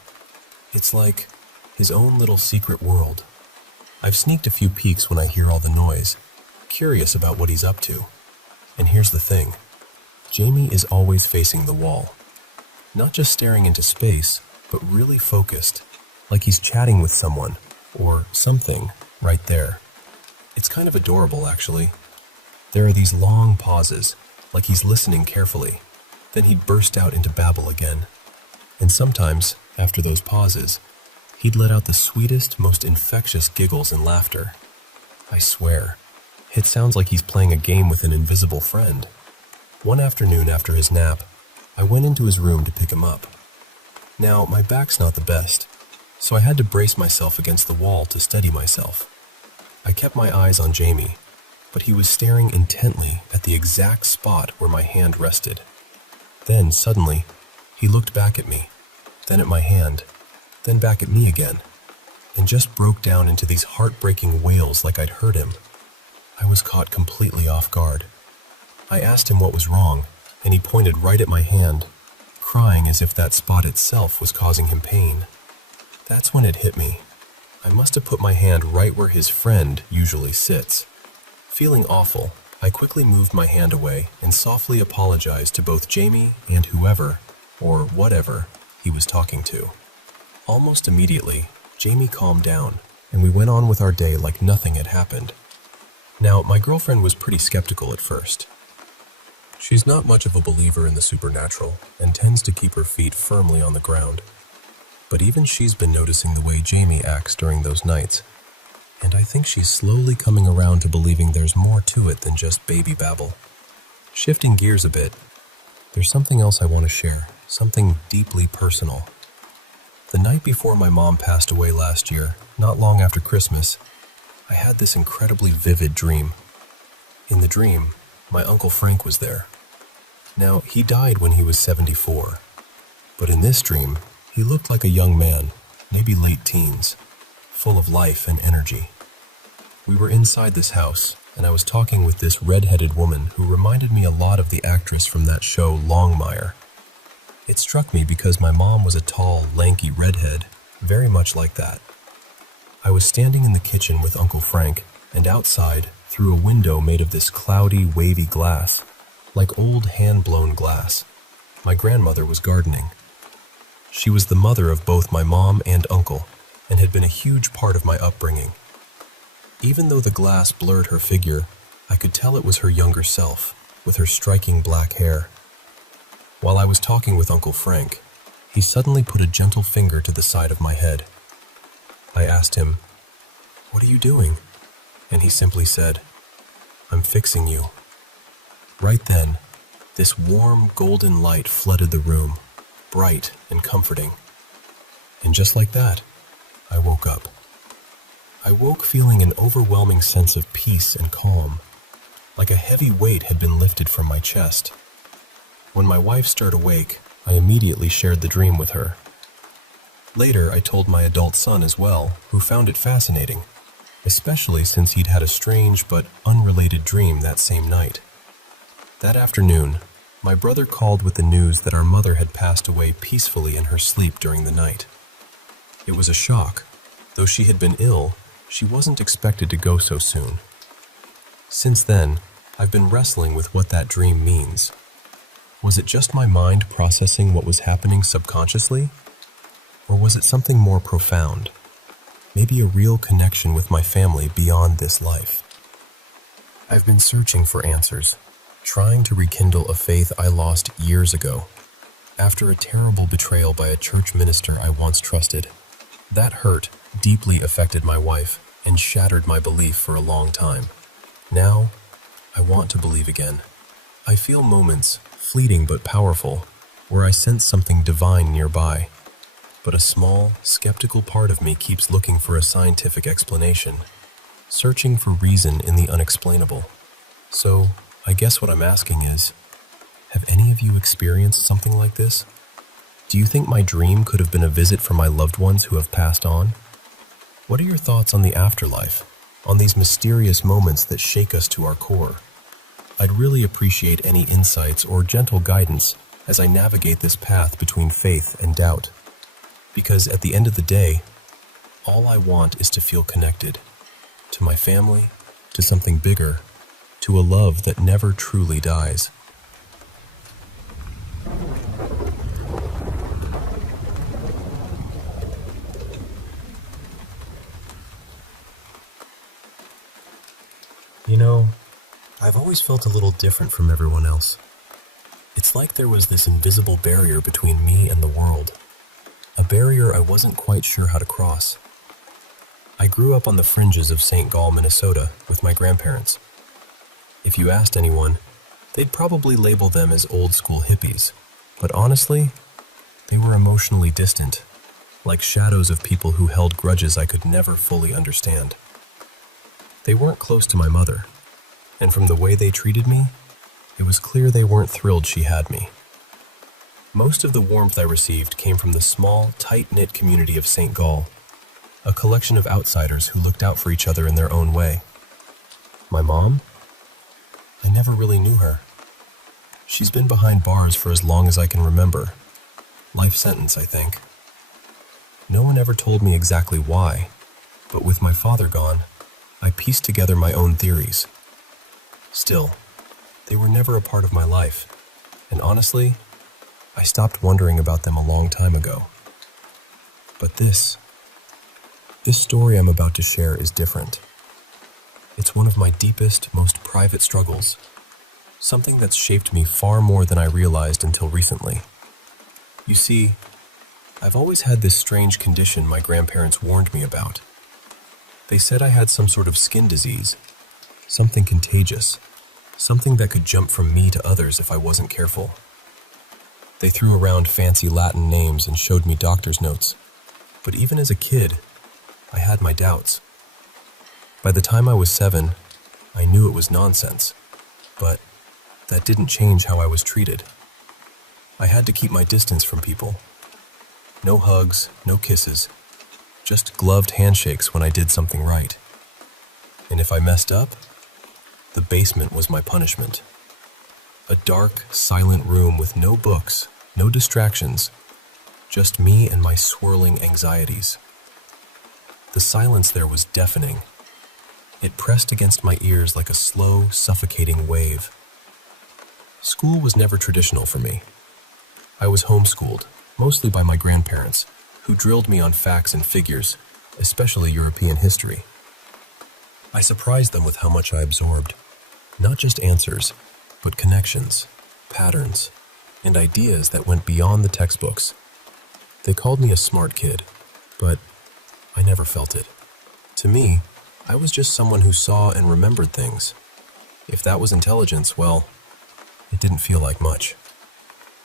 It's like his own little secret world. I've sneaked a few peeks when I hear all the noise, curious about what he's up to. And here's the thing, Jamie is always facing the wall. Not just staring into space, but really focused, like he's chatting with someone, or something, right there. It's kind of adorable, actually. There are these long pauses, like he's listening carefully. Then he'd burst out into babble again. And sometimes, after those pauses, he'd let out the sweetest, most infectious giggles and laughter. I swear, it sounds like he's playing a game with an invisible friend. One afternoon after his nap, I went into his room to pick him up. Now, my back's not the best, so I had to brace myself against the wall to steady myself. I kept my eyes on Jamie, but he was staring intently at the exact spot where my hand rested. Then, suddenly, he looked back at me, then at my hand, then back at me again, and just broke down into these heartbreaking wails like I'd hurt him. I was caught completely off guard. I asked him what was wrong, and he pointed right at my hand, crying as if that spot itself was causing him pain. That's when it hit me. I must have put my hand right where his friend usually sits. Feeling awful, I quickly moved my hand away and softly apologized to both Jamie and whoever, or whatever, he was talking to. Almost immediately, Jamie calmed down, and we went on with our day like nothing had happened. Now, my girlfriend was pretty skeptical at first. She's not much of a believer in the supernatural and tends to keep her feet firmly on the ground. But even she's been noticing the way Jamie acts during those nights, and I think she's slowly coming around to believing there's more to it than just baby babble. Shifting gears a bit, there's something else I want to share, something deeply personal. The night before my mom passed away last year, not long after Christmas, I had this incredibly vivid dream. In the dream, my Uncle Frank was there. Now, he died when he was 74, but in this dream, he looked like a young man, maybe late teens, full of life and energy. We were inside this house, and I was talking with this red-headed woman who reminded me a lot of the actress from that show Longmire. It struck me because my mom was a tall, lanky redhead, very much like that. I was standing in the kitchen with Uncle Frank, and outside, through a window made of this cloudy, wavy glass, like old hand-blown glass. My grandmother was gardening. She was the mother of both my mom and uncle, and had been a huge part of my upbringing. Even though the glass blurred her figure, I could tell it was her younger self, with her striking black hair. While I was talking with Uncle Frank, he suddenly put a gentle finger to the side of my head. I asked him, "What are you doing?" And he simply said, "I'm fixing you." Right then, this warm, golden light flooded the room, bright and comforting. And just like that, I woke up. I woke feeling an overwhelming sense of peace and calm, like a heavy weight had been lifted from my chest. When my wife stirred awake, I immediately shared the dream with her. Later, I told my adult son as well, who found it fascinating, especially since he'd had a strange but unrelated dream that same night. That afternoon, my brother called with the news that our mother had passed away peacefully in her sleep during the night. It was a shock. Though she had been ill, she wasn't expected to go so soon. Since then, I've been wrestling with what that dream means. Was it just my mind processing what was happening subconsciously? Or was it something more profound? Maybe a real connection with my family beyond this life? I've been searching for answers, trying to rekindle a faith I lost years ago, after a terrible betrayal by a church minister I once trusted. That hurt deeply affected my wife and shattered my belief for a long time. Now, I want to believe again. I feel moments, fleeting but powerful, where I sense something divine nearby. But a small, skeptical part of me keeps looking for a scientific explanation, searching for reason in the unexplainable. So, I guess what I'm asking is, have any of you experienced something like this? Do you think my dream could have been a visit from my loved ones who have passed on? What are your thoughts on the afterlife, on these mysterious moments that shake us to our core? I'd really appreciate any insights or gentle guidance as I navigate this path between faith and doubt. Because at the end of the day, all I want is to feel connected to my family, to something bigger, to a love that never truly dies. You know, I've always felt a little different from everyone else. It's like there was this invisible barrier between me and the world, a barrier I wasn't quite sure how to cross. I grew up on the fringes of St. Gall, Minnesota, with my grandparents. If you asked anyone, they'd probably label them as old-school hippies, but honestly, they were emotionally distant, like shadows of people who held grudges I could never fully understand. They weren't close to my mother, and from the way they treated me, it was clear they weren't thrilled she had me. Most of the warmth I received came from the small, tight-knit community of St. Gall, a collection of outsiders who looked out for each other in their own way. My mom? I never really knew her. She's been behind bars for as long as I can remember. Life sentence, I think. No one ever told me exactly why, but with my father gone, I pieced together my own theories. Still, they were never a part of my life, and honestly, I stopped wondering about them a long time ago. But this story I'm about to share is different. It's one of my deepest, most private struggles, something that's shaped me far more than I realized until recently. You see, I've always had this strange condition my grandparents warned me about. They said I had some sort of skin disease, something contagious, something that could jump from me to others if I wasn't careful. They threw around fancy Latin names and showed me doctor's notes, but even as a kid, I had my doubts. By the time I was 7, I knew it was nonsense, but that didn't change how I was treated. I had to keep my distance from people. No hugs, no kisses, just gloved handshakes when I did something right. And if I messed up, the basement was my punishment. A dark, silent room with no books, no distractions, just me and my swirling anxieties. The silence there was deafening. It pressed against my ears like a slow, suffocating wave. School was never traditional for me. I was homeschooled, mostly by my grandparents, who drilled me on facts and figures, especially European history. I surprised them with how much I absorbed, not just answers, but connections, patterns, and ideas that went beyond the textbooks. They called me a smart kid, but I never felt it. To me, I was just someone who saw and remembered things. If that was intelligence, well, it didn't feel like much.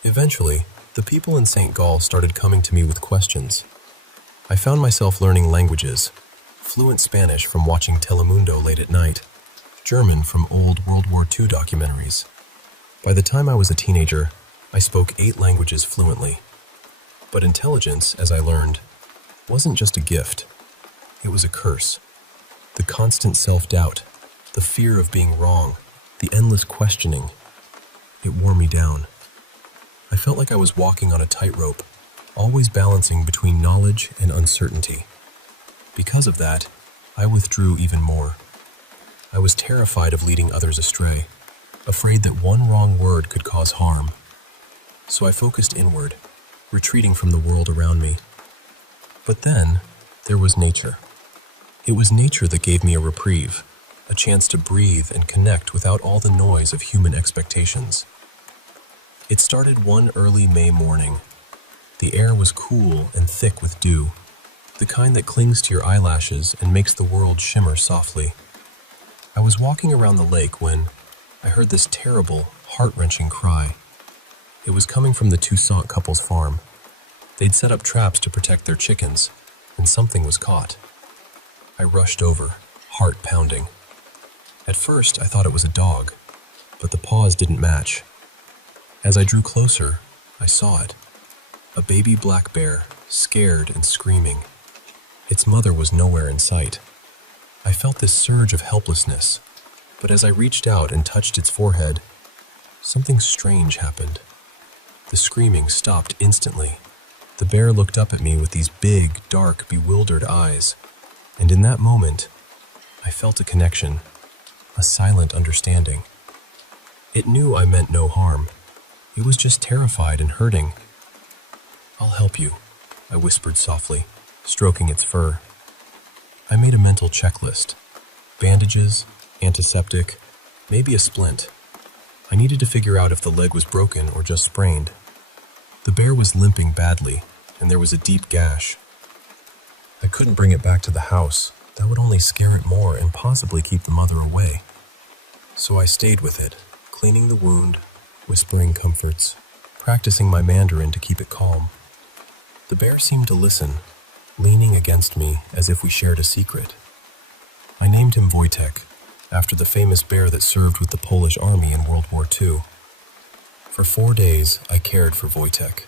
Eventually, the people in St. Gall started coming to me with questions. I found myself learning languages, fluent Spanish from watching Telemundo late at night, German from old World War II documentaries. By the time I was a teenager, I spoke 8 languages fluently. But intelligence, as I learned, wasn't just a gift. It was a curse. The constant self-doubt, the fear of being wrong, the endless questioning. It wore me down. I felt like I was walking on a tightrope, always balancing between knowledge and uncertainty. Because of that, I withdrew even more. I was terrified of leading others astray, afraid that one wrong word could cause harm. So I focused inward, retreating from the world around me. But then, there was nature. It was nature that gave me a reprieve, a chance to breathe and connect without all the noise of human expectations. It started one early May morning. The air was cool and thick with dew, the kind that clings to your eyelashes and makes the world shimmer softly. I was walking around the lake when I heard this terrible, heart-wrenching cry. It was coming from the Toussaint couple's farm. They'd set up traps to protect their chickens, and something was caught. I rushed over, heart pounding. At first, I thought it was a dog, but the paws didn't match. As I drew closer, I saw it. A baby black bear, scared and screaming. Its mother was nowhere in sight. I felt this surge of helplessness, but as I reached out and touched its forehead, something strange happened. The screaming stopped instantly. The bear looked up at me with these big, dark, bewildered eyes, and in that moment, I felt a connection, a silent understanding. It knew I meant no harm. It was just terrified and hurting. "I'll help you," I whispered softly, stroking its fur. I made a mental checklist. Bandages, antiseptic, maybe a splint. I needed to figure out if the leg was broken or just sprained. The bear was limping badly, and there was a deep gash. I couldn't bring it back to the house. That would only scare it more and possibly keep the mother away. So I stayed with it, cleaning the wound, whispering comforts, practicing my Mandarin to keep it calm. The bear seemed to listen, leaning against me as if we shared a secret. I named him Wojtek, after the famous bear that served with the Polish army in World War II. For 4 days, I cared for Wojtek.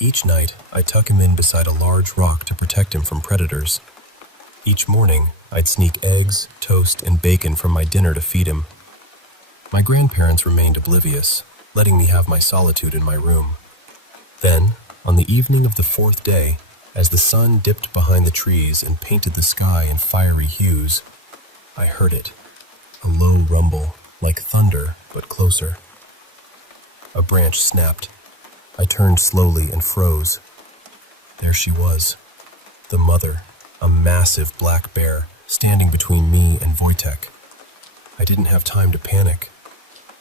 Each night, I'd tuck him in beside a large rock to protect him from predators. Each morning, I'd sneak eggs, toast, and bacon from my dinner to feed him. My grandparents remained oblivious, letting me have my solitude in my room. Then, on the evening of the 4th day, as the sun dipped behind the trees and painted the sky in fiery hues, I heard it, a low rumble, like thunder, but closer. A branch snapped. I turned slowly and froze. There she was, the mother, a massive black bear, standing between me and Wojtek. I didn't have time to panic.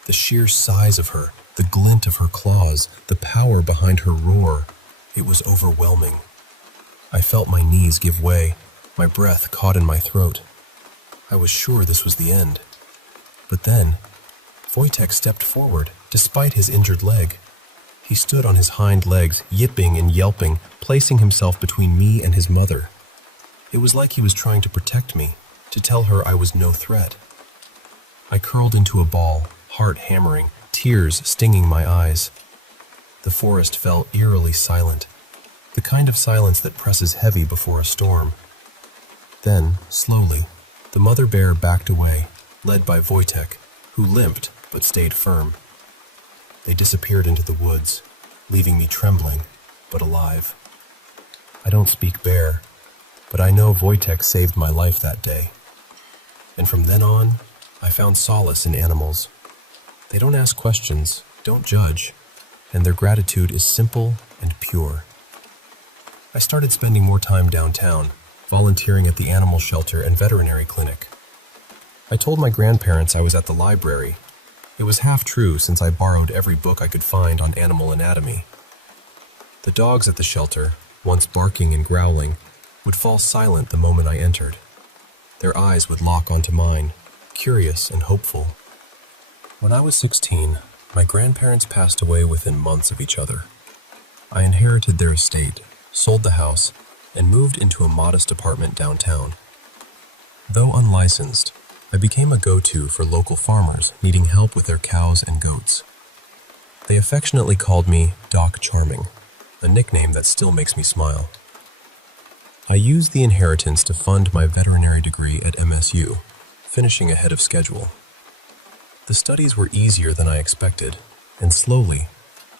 The sheer size of her, the glint of her claws, the power behind her roar, it was overwhelming. I felt my knees give way, my breath caught in my throat. I was sure this was the end. But then, Wojtek stepped forward, despite his injured leg. He stood on his hind legs, yipping and yelping, placing himself between me and his mother. It was like he was trying to protect me, to tell her I was no threat. I curled into a ball, heart hammering, tears stinging my eyes. The forest fell eerily silent, the kind of silence that presses heavy before a storm. Then, slowly, the mother bear backed away, led by Wojtek, who limped but stayed firm. They disappeared into the woods, leaving me trembling, but alive. I don't speak bear, but I know Wojtek saved my life that day. And from then on, I found solace in animals. They don't ask questions, don't judge, and their gratitude is simple and pure. I started spending more time downtown, volunteering at the animal shelter and veterinary clinic. I told my grandparents I was at the library. It was half true since I borrowed every book I could find on animal anatomy. The dogs at the shelter, once barking and growling, would fall silent the moment I entered. Their eyes would lock onto mine, curious and hopeful. When I was 16, my grandparents passed away within months of each other. I inherited their estate, sold the house, and moved into a modest apartment downtown. Though unlicensed, I became a go-to for local farmers needing help with their cows and goats. They affectionately called me Doc Charming, a nickname that still makes me smile. I used the inheritance to fund my veterinary degree at MSU, finishing ahead of schedule. The studies were easier than I expected, and slowly,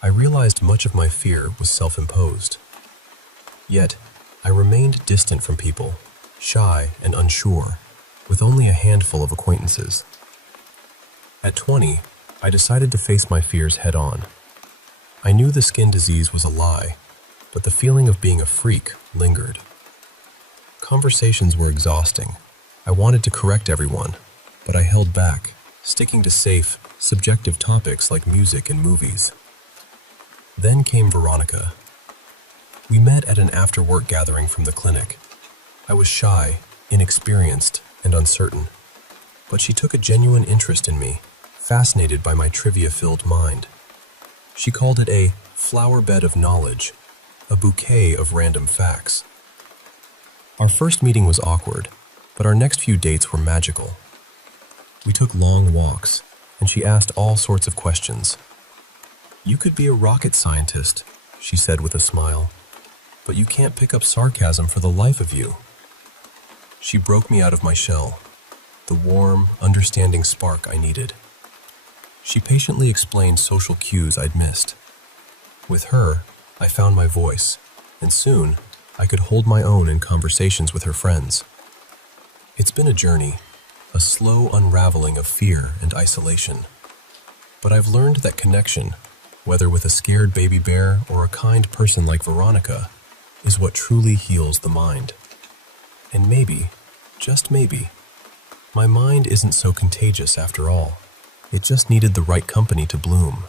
I realized much of my fear was self-imposed. Yet, I remained distant from people, shy and unsure, with only a handful of acquaintances. At 20, I decided to face my fears head-on. I knew the skin disease was a lie, but the feeling of being a freak lingered. Conversations were exhausting. I wanted to correct everyone, but I held back, sticking to safe, subjective topics like music and movies. Then came Veronica. We met at an after-work gathering from the clinic. I was shy, inexperienced, and uncertain, but she took a genuine interest in me, fascinated by my trivia-filled mind. She called it a flower bed of knowledge, a bouquet of random facts. Our first meeting was awkward, but our next few dates were magical. We took long walks, and she asked all sorts of questions. "You could be a rocket scientist," she said with a smile, "but you can't pick up sarcasm for the life of you." She broke me out of my shell, the warm, understanding spark I needed. She patiently explained social cues I'd missed. With her, I found my voice, and soon, I could hold my own in conversations with her friends. It's been a journey, a slow unraveling of fear and isolation. But I've learned that connection, whether with a scared baby bear or a kind person like Veronica, is what truly heals the mind. And maybe, just maybe, my mind isn't so contagious after all. It just needed the right company to bloom.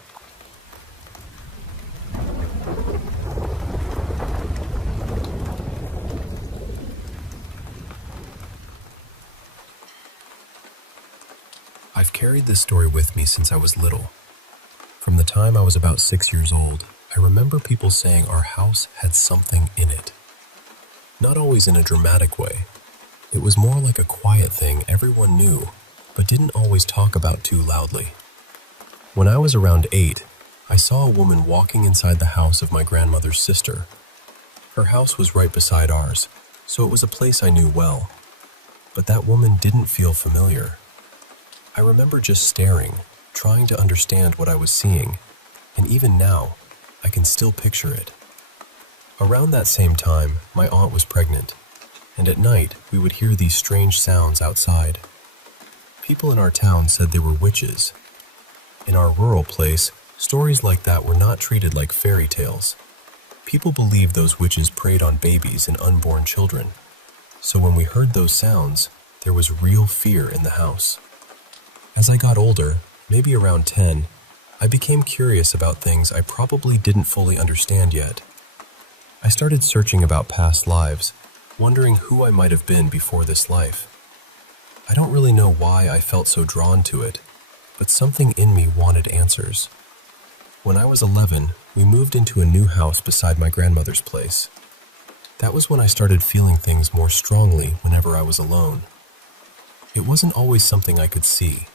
I've carried this story with me since I was little. From the time I was about 6 years old, I remember people saying our house had something in it. Not always in a dramatic way. It was more like a quiet thing everyone knew, but didn't always talk about too loudly. When I was around 8, I saw a woman walking inside the house of my grandmother's sister. Her house was right beside ours, so it was a place I knew well. But that woman didn't feel familiar. I remember just staring, trying to understand what I was seeing, and even now, I can still picture it. Around that same time, my aunt was pregnant, and at night we would hear these strange sounds outside. People in our town said they were witches. In our rural place, stories like that were not treated like fairy tales. People believed those witches preyed on babies and unborn children, so when we heard those sounds, there was real fear in the house. As I got older, maybe around 10, I became curious about things I probably didn't fully understand yet. I started searching about past lives, wondering who I might have been before this life. I don't really know why I felt so drawn to it, but something in me wanted answers. When I was 11, we moved into a new house beside my grandmother's place. That was when I started feeling things more strongly whenever I was alone. It wasn't always something I could see.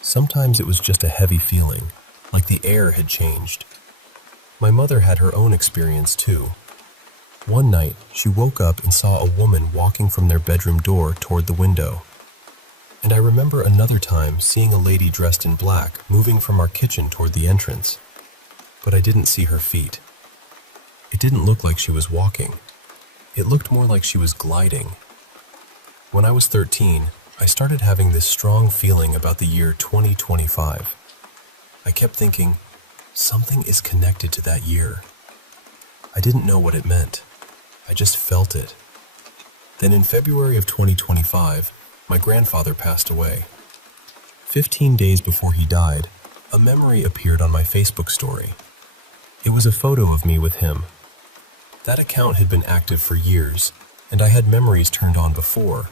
Sometimes it was just a heavy feeling, like the air had changed. My mother had her own experience too. One night, she woke up and saw a woman walking from their bedroom door toward the window. And I remember another time seeing a lady dressed in black moving from our kitchen toward the entrance. But I didn't see her feet. It didn't look like she was walking. It looked more like she was gliding. When I was 13, I started having this strong feeling about the year 2025. I kept thinking, something is connected to that year. I didn't know what it meant. I just felt it. Then in February of 2025, my grandfather passed away. 15 days before he died, a memory appeared on my Facebook story. It was a photo of me with him. That account had been active for years, and I had memories turned on before,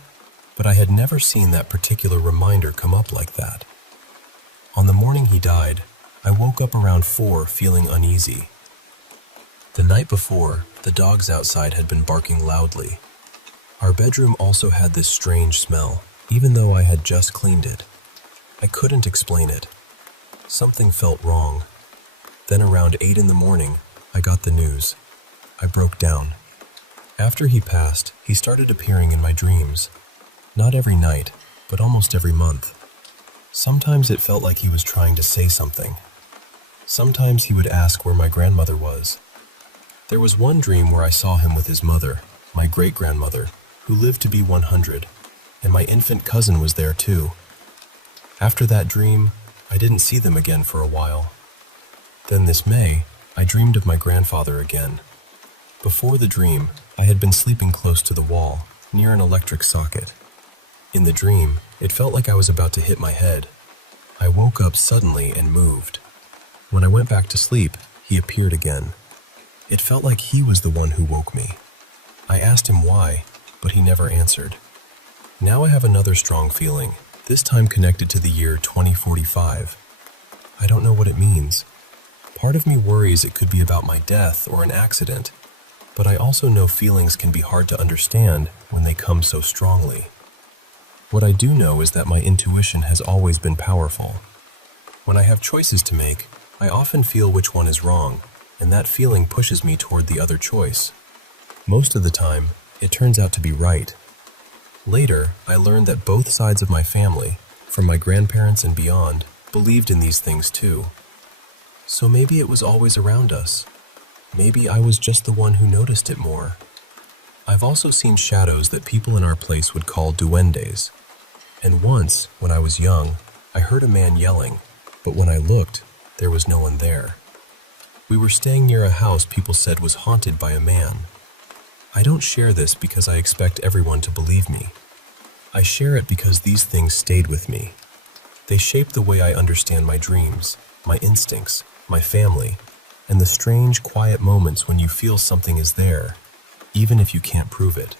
but I had never seen that particular reminder come up like that. On the morning he died, I woke up around 4 feeling uneasy. The night before, the dogs outside had been barking loudly. Our bedroom also had this strange smell, even though I had just cleaned it. I couldn't explain it. Something felt wrong. Then around 8 in the morning, I got the news. I broke down. After he passed, he started appearing in my dreams. Not every night, but almost every month. Sometimes it felt like he was trying to say something. Sometimes he would ask where my grandmother was. There was one dream where I saw him with his mother, my great-grandmother, who lived to be 100, and my infant cousin was there too. After that dream, I didn't see them again for a while. Then this May, I dreamed of my grandfather again. Before the dream, I had been sleeping close to the wall, near an electric socket. In the dream, it felt like I was about to hit my head. I woke up suddenly and moved. When I went back to sleep, he appeared again. It felt like he was the one who woke me. I asked him why, but he never answered. Now I have another strong feeling, this time connected to the year 2045. I don't know what it means. Part of me worries it could be about my death or an accident, but I also know feelings can be hard to understand when they come so strongly. What I do know is that my intuition has always been powerful. When I have choices to make, I often feel which one is wrong, and that feeling pushes me toward the other choice. Most of the time, it turns out to be right. Later, I learned that both sides of my family, from my grandparents and beyond, believed in these things too. So maybe it was always around us. Maybe I was just the one who noticed it more. I've also seen shadows that people in our place would call duendes. And once, when I was young, I heard a man yelling, but when I looked, there was no one there. We were staying near a house people said was haunted by a man. I don't share this because I expect everyone to believe me. I share it because these things stayed with me. They shape the way I understand my dreams, my instincts, my family, and the strange, quiet moments when you feel something is there, even if you can't prove it.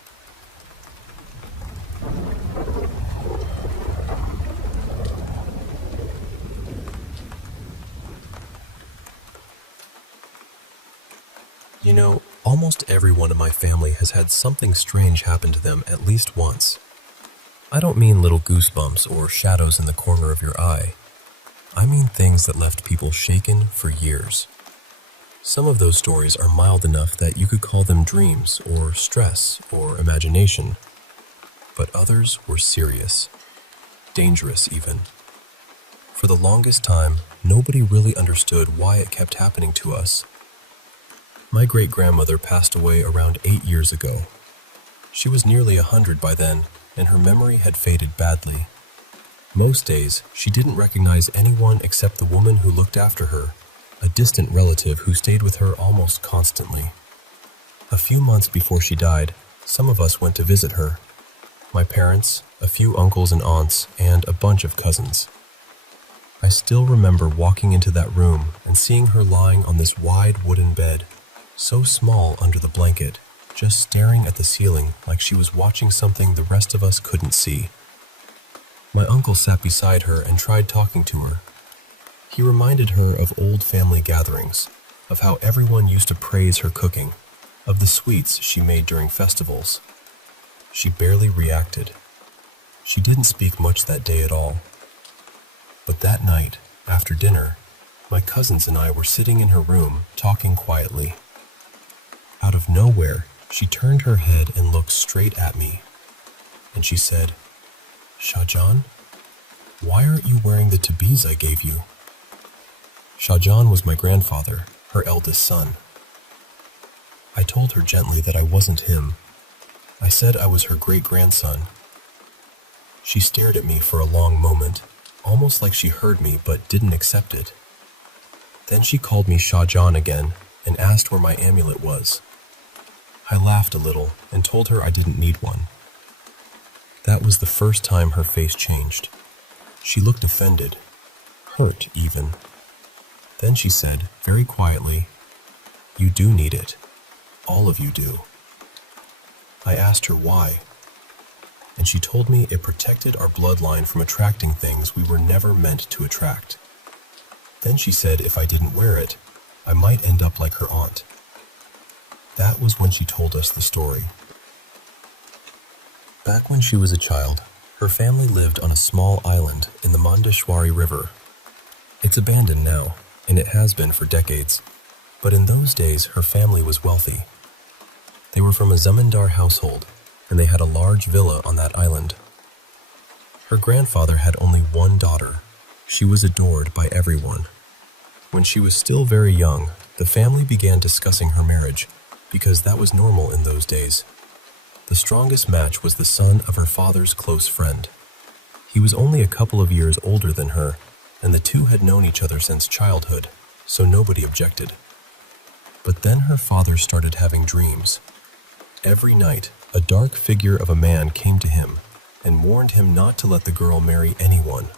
You know, almost everyone in my family has had something strange happen to them at least once. I don't mean little goosebumps or shadows in the corner of your eye. I mean things that left people shaken for years. Some of those stories are mild enough that you could call them dreams or stress or imagination. But others were serious, dangerous even. For the longest time, nobody really understood why it kept happening to us. My great-grandmother passed away around 8 years ago. She was nearly 100 by then, and her memory had faded badly. Most days, she didn't recognize anyone except the woman who looked after her, a distant relative who stayed with her almost constantly. A few months before she died, some of us went to visit her. My parents, a few uncles and aunts, and a bunch of cousins. I still remember walking into that room and seeing her lying on this wide wooden bed, so small under the blanket, just staring at the ceiling like she was watching something the rest of us couldn't see. My uncle sat beside her and tried talking to her. He reminded her of old family gatherings, of how everyone used to praise her cooking, of the sweets she made during festivals. She barely reacted. She didn't speak much that day at all. But that night, after dinner, my cousins and I were sitting in her room, talking quietly. Out of nowhere, she turned her head and looked straight at me. And she said, "Shahjahan, why aren't you wearing the tabiz I gave you?" Shahjahan was my grandfather, her eldest son. I told her gently that I wasn't him. I said I was her great-grandson. She stared at me for a long moment, almost like she heard me but didn't accept it. Then she called me Shah Jahan again and asked where my amulet was. I laughed a little and told her I didn't need one. That was the first time her face changed. She looked offended, hurt even. Then she said, very quietly, "You do need it. All of you do." I asked her why, and she told me it protected our bloodline from attracting things we were never meant to attract. Then she said if I didn't wear it, I might end up like her aunt. That was when she told us the story. Back when she was a child, her family lived on a small island in the Mandeshwari River. It's abandoned now, and it has been for decades. But in those days, her family was wealthy. They were from a zamindar household, and they had a large villa on that island. Her grandfather had only one daughter. She was adored by everyone. When she was still very young, the family began discussing her marriage, because that was normal in those days. The strongest match was the son of her father's close friend. He was only a couple of years older than her, and the two had known each other since childhood, so nobody objected. But then her father started having dreams. Every night, a dark figure of a man came to him and warned him not to let the girl marry anyone.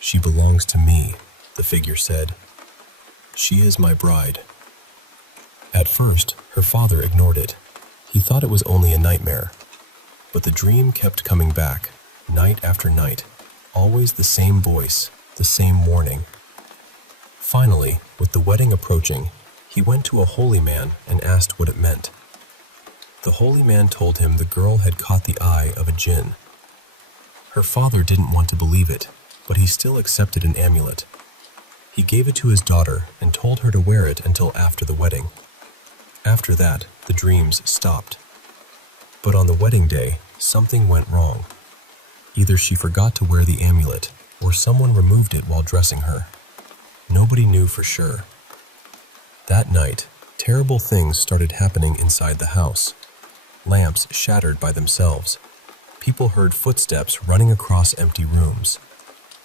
"She belongs to me," the figure said. "She is my bride." At first, her father ignored it. He thought it was only a nightmare. But the dream kept coming back, night after night, always the same voice, the same warning. Finally, with the wedding approaching, he went to a holy man and asked what it meant. The holy man told him the girl had caught the eye of a jinn. Her father didn't want to believe it, but he still accepted an amulet. He gave it to his daughter and told her to wear it until after the wedding. After that, the dreams stopped. But on the wedding day, something went wrong. Either she forgot to wear the amulet, or someone removed it while dressing her. Nobody knew for sure. That night, terrible things started happening inside the house. Lamps shattered by themselves. People heard footsteps running across empty rooms.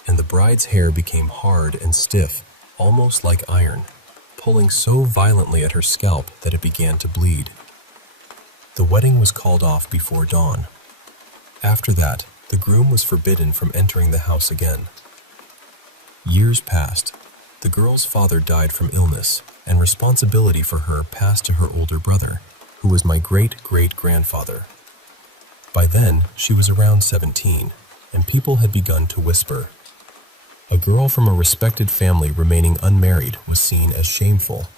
And the bride's hair became hard and stiff, almost like iron, pulling so violently at her scalp that it began to bleed. The wedding was called off before dawn. After that, the groom was forbidden from entering the house again. Years passed. The girl's father died from illness, and responsibility for her passed to her older brother, who was my great-great-grandfather. By then, she was around 17, and people had begun to whisper. A girl from a respected family remaining unmarried was seen as shameful.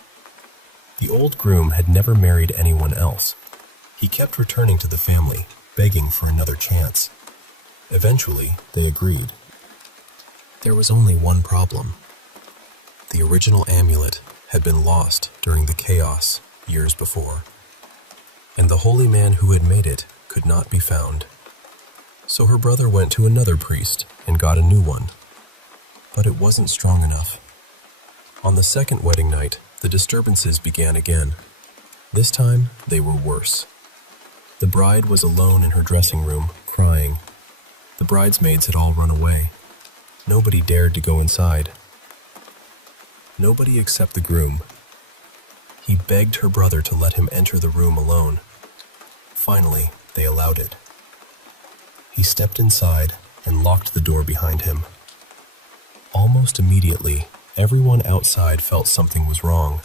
The old groom had never married anyone else. He kept returning to the family, begging for another chance. Eventually, they agreed. There was only one problem. The original amulet had been lost during the chaos years before, and the holy man who had made it could not be found. So her brother went to another priest and got a new one. But it wasn't strong enough. On the second wedding night, the disturbances began again. This time, they were worse. The bride was alone in her dressing room, crying. The bridesmaids had all run away. Nobody dared to go inside. Nobody except the groom. He begged her brother to let him enter the room alone. Finally, they allowed it. He stepped inside and locked the door behind him. Almost immediately, everyone outside felt something was wrong.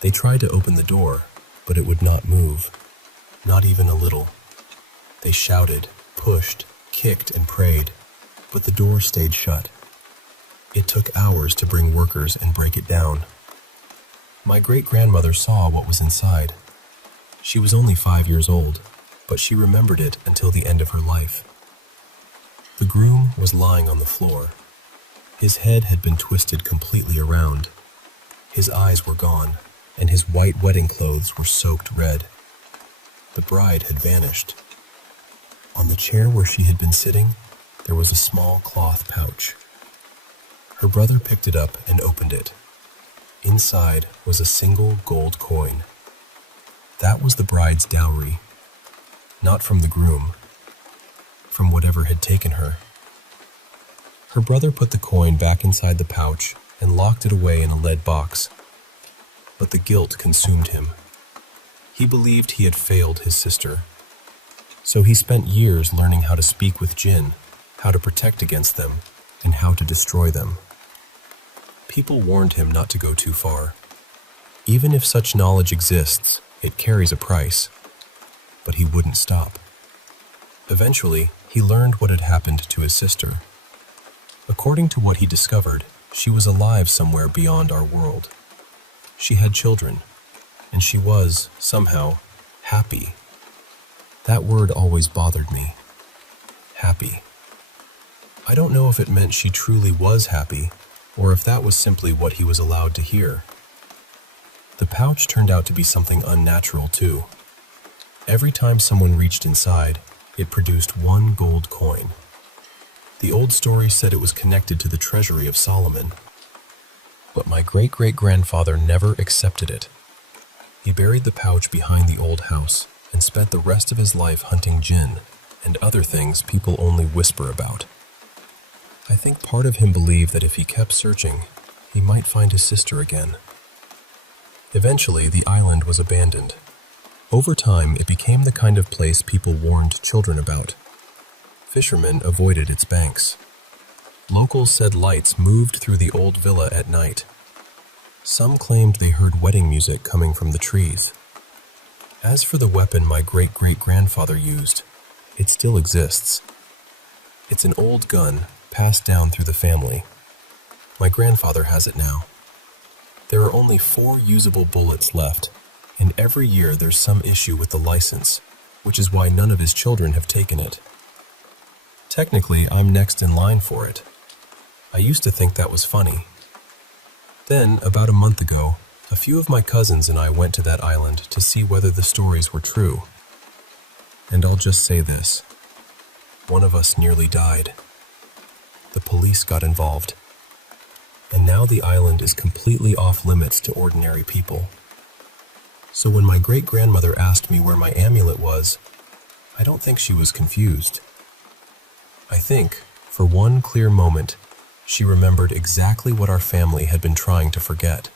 They tried to open the door, but it would not move, not even a little. They shouted, pushed, kicked, and prayed, but the door stayed shut. It took hours to bring workers and break it down. My great-grandmother saw what was inside. She was only 5 years old, but she remembered it until the end of her life. The groom was lying on the floor. His head had been twisted completely around. His eyes were gone, and his white wedding clothes were soaked red. The bride had vanished. On the chair where she had been sitting, there was a small cloth pouch. Her brother picked it up and opened it. Inside was a single gold coin. That was the bride's dowry. Not from the groom, from whatever had taken her. Her brother put the coin back inside the pouch and locked it away in a lead box. But the guilt consumed him. He believed he had failed his sister. So he spent years learning how to speak with jinn, how to protect against them, and how to destroy them. People warned him not to go too far. Even if such knowledge exists, it carries a price. But he wouldn't stop. Eventually, he learned what had happened to his sister. According to what he discovered, she was alive somewhere beyond our world. She had children, and she was, somehow, happy. That word always bothered me. Happy. I don't know if it meant she truly was happy, or if that was simply what he was allowed to hear. The pouch turned out to be something unnatural, too. Every time someone reached inside, it produced 1 gold coin. The old story said it was connected to the treasury of Solomon. But my great-great-grandfather never accepted it. He buried the pouch behind the old house and spent the rest of his life hunting jinn and other things people only whisper about. I think part of him believed that if he kept searching, he might find his sister again. Eventually, the island was abandoned. Over time, it became the kind of place people warned children about. Fishermen avoided its banks. Locals said lights moved through the old villa at night. Some claimed they heard wedding music coming from the trees. As for the weapon my great-great-grandfather used, it still exists. It's an old gun passed down through the family. My grandfather has it now. There are only 4 usable bullets left, and every year there's some issue with the license, which is why none of his children have taken it. Technically, I'm next in line for it. I used to think that was funny. Then, about a month ago, a few of my cousins and I went to that island to see whether the stories were true. And I'll just say this. One of us nearly died. The police got involved. And now the island is completely off limits to ordinary people. So when my great-grandmother asked me where my amulet was, I don't think she was confused. I think, for one clear moment, she remembered exactly what our family had been trying to forget.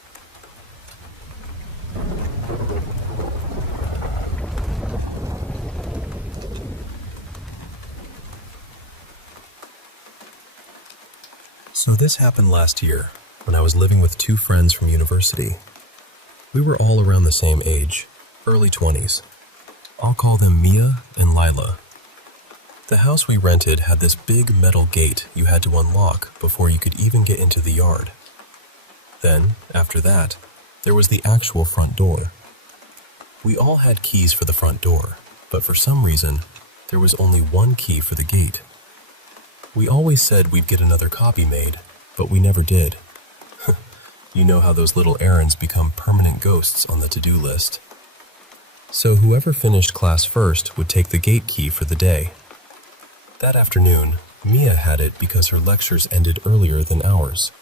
So this happened last year, when I was living with 2 friends from university. We were all around the same age, early 20s. I'll call them Mia and Lila. The house we rented had this big metal gate you had to unlock before you could even get into the yard. Then, after that, there was the actual front door. We all had keys for the front door, but for some reason, there was only 1 key for the gate. We always said we'd get another copy made, but we never did. You know how those little errands become permanent ghosts on the to-do list. So whoever finished class first would take the gate key for the day. That afternoon, Mia had it because her lectures ended earlier than ours.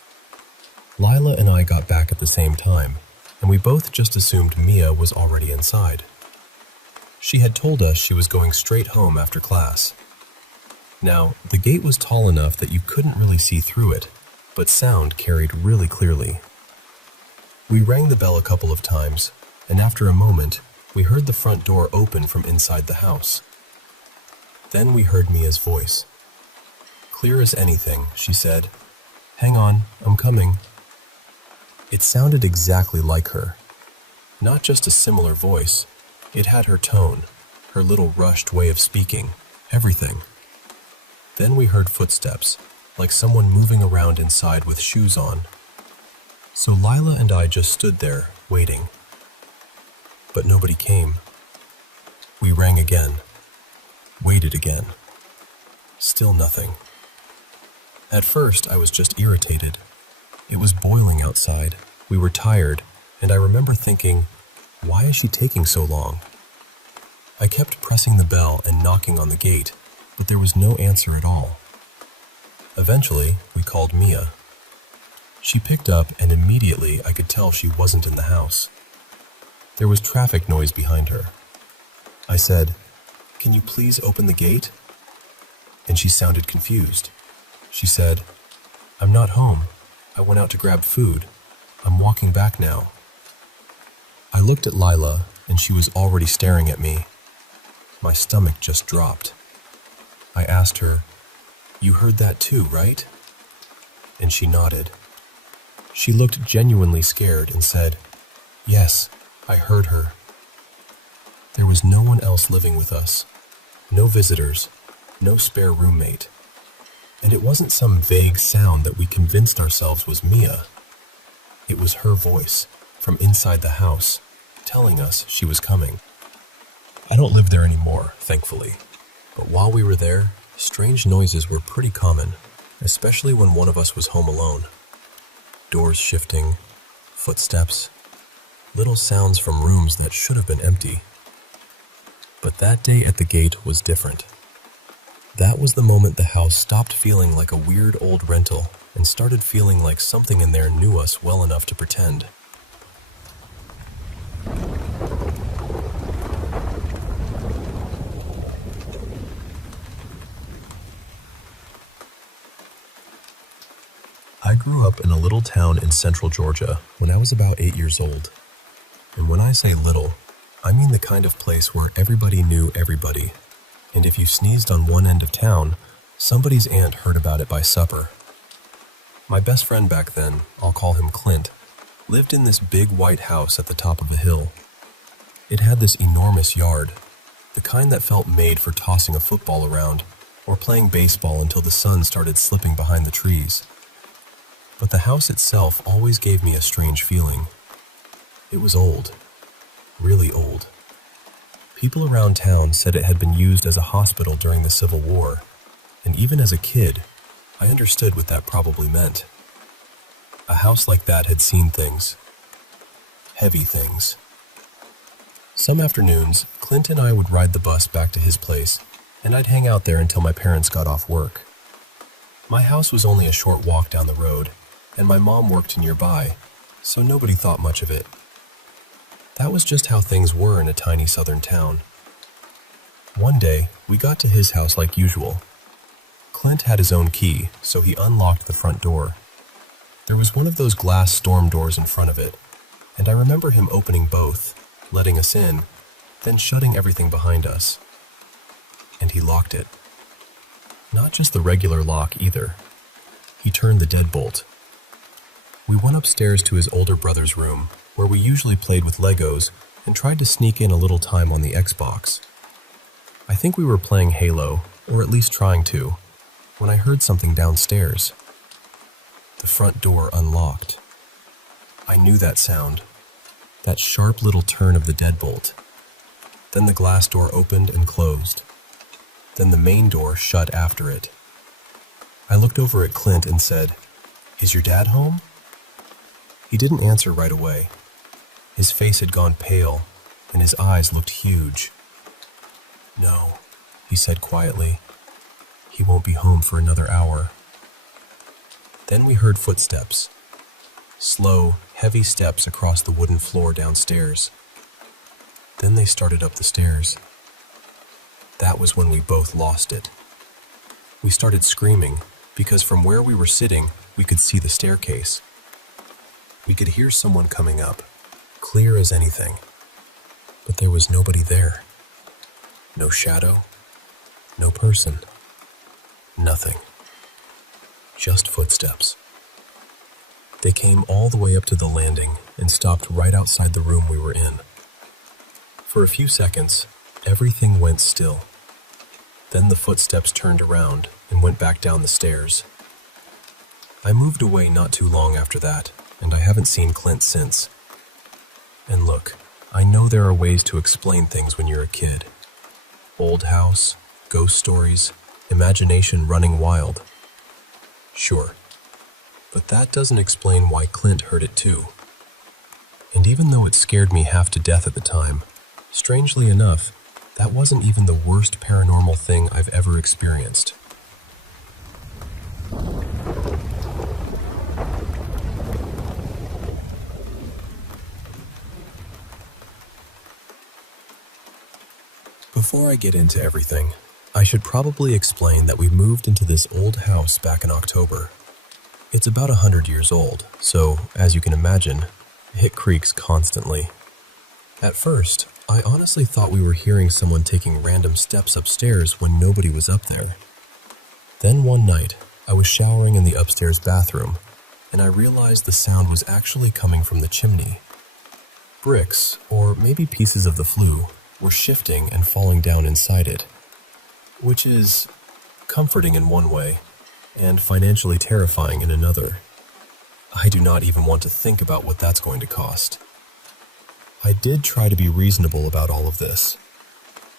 Lila and I got back at the same time, and we both just assumed Mia was already inside. She had told us she was going straight home after class. Now, the gate was tall enough that you couldn't really see through it, but sound carried really clearly. We rang the bell a couple of times, and after a moment, we heard the front door open from inside the house. Then we heard Mia's voice. Clear as anything, she said, "Hang on, I'm coming." It sounded exactly like her. Not just a similar voice, it had her tone, her little rushed way of speaking, everything. Then we heard footsteps, like someone moving around inside with shoes on. So Lila and I just stood there, waiting. But nobody came. We rang again, waited again. Still nothing. At first, I was just irritated. It was boiling outside, we were tired, and I remember thinking, why is she taking so long? I kept pressing the bell and knocking on the gate, but there was no answer at all. Eventually, we called Mia. She picked up, and immediately I could tell she wasn't in the house. There was traffic noise behind her. I said, "Can you please open the gate?" And she sounded confused. She said, "I'm not home. I went out to grab food. I'm walking back now." I looked at Lila, and she was already staring at me. My stomach just dropped. I asked her, "You heard that too, right?" And she nodded. She looked genuinely scared and said, "Yes, I heard her." There was no one else living with us. No visitors, no spare roommate. And it wasn't some vague sound that we convinced ourselves was Mia. It was her voice, from inside the house, telling us she was coming. I don't live there anymore, thankfully. But while we were there, strange noises were pretty common, especially when one of us was home alone. Doors shifting, footsteps, little sounds from rooms that should have been empty. But that day at the gate was different. That was the moment the house stopped feeling like a weird old rental and started feeling like something in there knew us well enough to pretend. I grew up in a little town in central Georgia when I was about 8 years old. And when I say little, I mean the kind of place where everybody knew everybody. And if you sneezed on one end of town, somebody's aunt heard about it by supper. My best friend back then, I'll call him Clint, lived in this big white house at the top of a hill. It had this enormous yard, the kind that felt made for tossing a football around or playing baseball until the sun started slipping behind the trees. But the house itself always gave me a strange feeling. It was old, really old. People around town said it had been used as a hospital during the Civil War, and even as a kid, I understood what that probably meant. A house like that had seen things. Heavy things. Some afternoons, Clint and I would ride the bus back to his place, and I'd hang out there until my parents got off work. My house was only a short walk down the road, and my mom worked nearby, so nobody thought much of it. That was just how things were in a tiny southern town. One day, we got to his house like usual. Clint had his own key, so he unlocked the front door. There was one of those glass storm doors in front of it, and I remember him opening both, letting us in, then shutting everything behind us. And he locked it. Not just the regular lock either. He turned the deadbolt. We went upstairs to his older brother's room, where we usually played with Legos and tried to sneak in a little time on the Xbox. I think we were playing Halo, or at least trying to, when I heard something downstairs. The front door unlocked. I knew that sound, that sharp little turn of the deadbolt. Then the glass door opened and closed. Then the main door shut after it. I looked over at Clint and said, "Is your dad home?" He didn't answer right away. His face had gone pale, and his eyes looked huge. "No," he said quietly. "He won't be home for another hour." Then we heard footsteps. Slow, heavy steps across the wooden floor downstairs. Then they started up the stairs. That was when we both lost it. We started screaming, because from where we were sitting, we could see the staircase. We could hear someone coming up, clear as anything. But there was nobody there. No shadow, no person, nothing. Just footsteps. They came all the way up to the landing and stopped right outside the room we were in. For a few seconds, everything went still. Then the footsteps turned around and went back down the stairs. I moved away not too long after that, and I haven't seen Clint since. And look, I know there are ways to explain things when you're a kid. Old house, ghost stories, imagination running wild. Sure, but that doesn't explain why Clint heard it too. And even though it scared me half to death at the time, strangely enough, that wasn't even the worst paranormal thing I've ever experienced. Before I get into everything, I should probably explain that we moved into this old house back in October. It's about 100 years old, so, as you can imagine, it creaks constantly. At first, I honestly thought we were hearing someone taking random steps upstairs when nobody was up there. Then one night, I was showering in the upstairs bathroom, and I realized the sound was actually coming from the chimney. Bricks, or maybe pieces of the flue, were shifting and falling down inside it, which is comforting in one way and financially terrifying in another. I do not even want to think about what that's going to cost. I did try to be reasonable about all of this.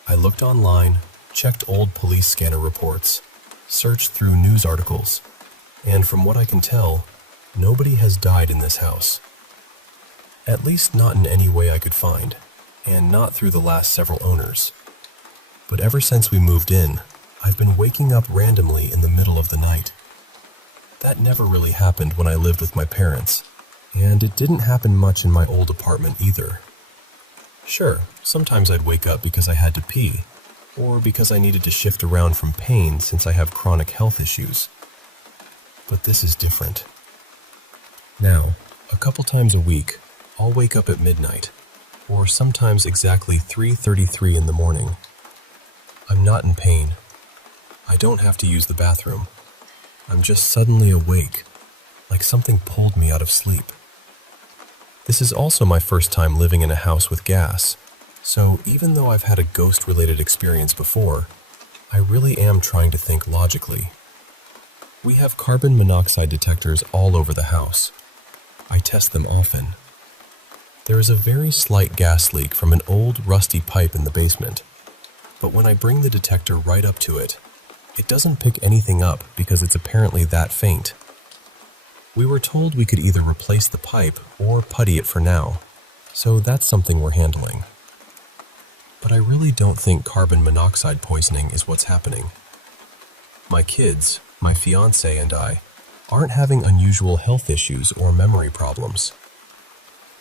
I looked online, checked old police scanner reports, searched through news articles, and from what I can tell, nobody has died in this house. At least not in any way I could find, and not through the last several owners. But ever since we moved in, I've been waking up randomly in the middle of the night. That never really happened when I lived with my parents, and it didn't happen much in my old apartment either. Sure, sometimes I'd wake up because I had to pee, or because I needed to shift around from pain since I have chronic health issues. But this is different. Now, a couple times a week, I'll wake up at midnight, or sometimes exactly 3:33 in the morning. I'm not in pain. I don't have to use the bathroom. I'm just suddenly awake, like something pulled me out of sleep. This is also my first time living in a house with gas, so even though I've had a ghost-related experience before, I really am trying to think logically. We have carbon monoxide detectors all over the house. I test them often. There is a very slight gas leak from an old, rusty pipe in the basement, but when I bring the detector right up to it, it doesn't pick anything up because it's apparently that faint. We were told we could either replace the pipe or putty it for now, so that's something we're handling. But I really don't think carbon monoxide poisoning is what's happening. My kids, my fiancé, and I aren't having unusual health issues or memory problems.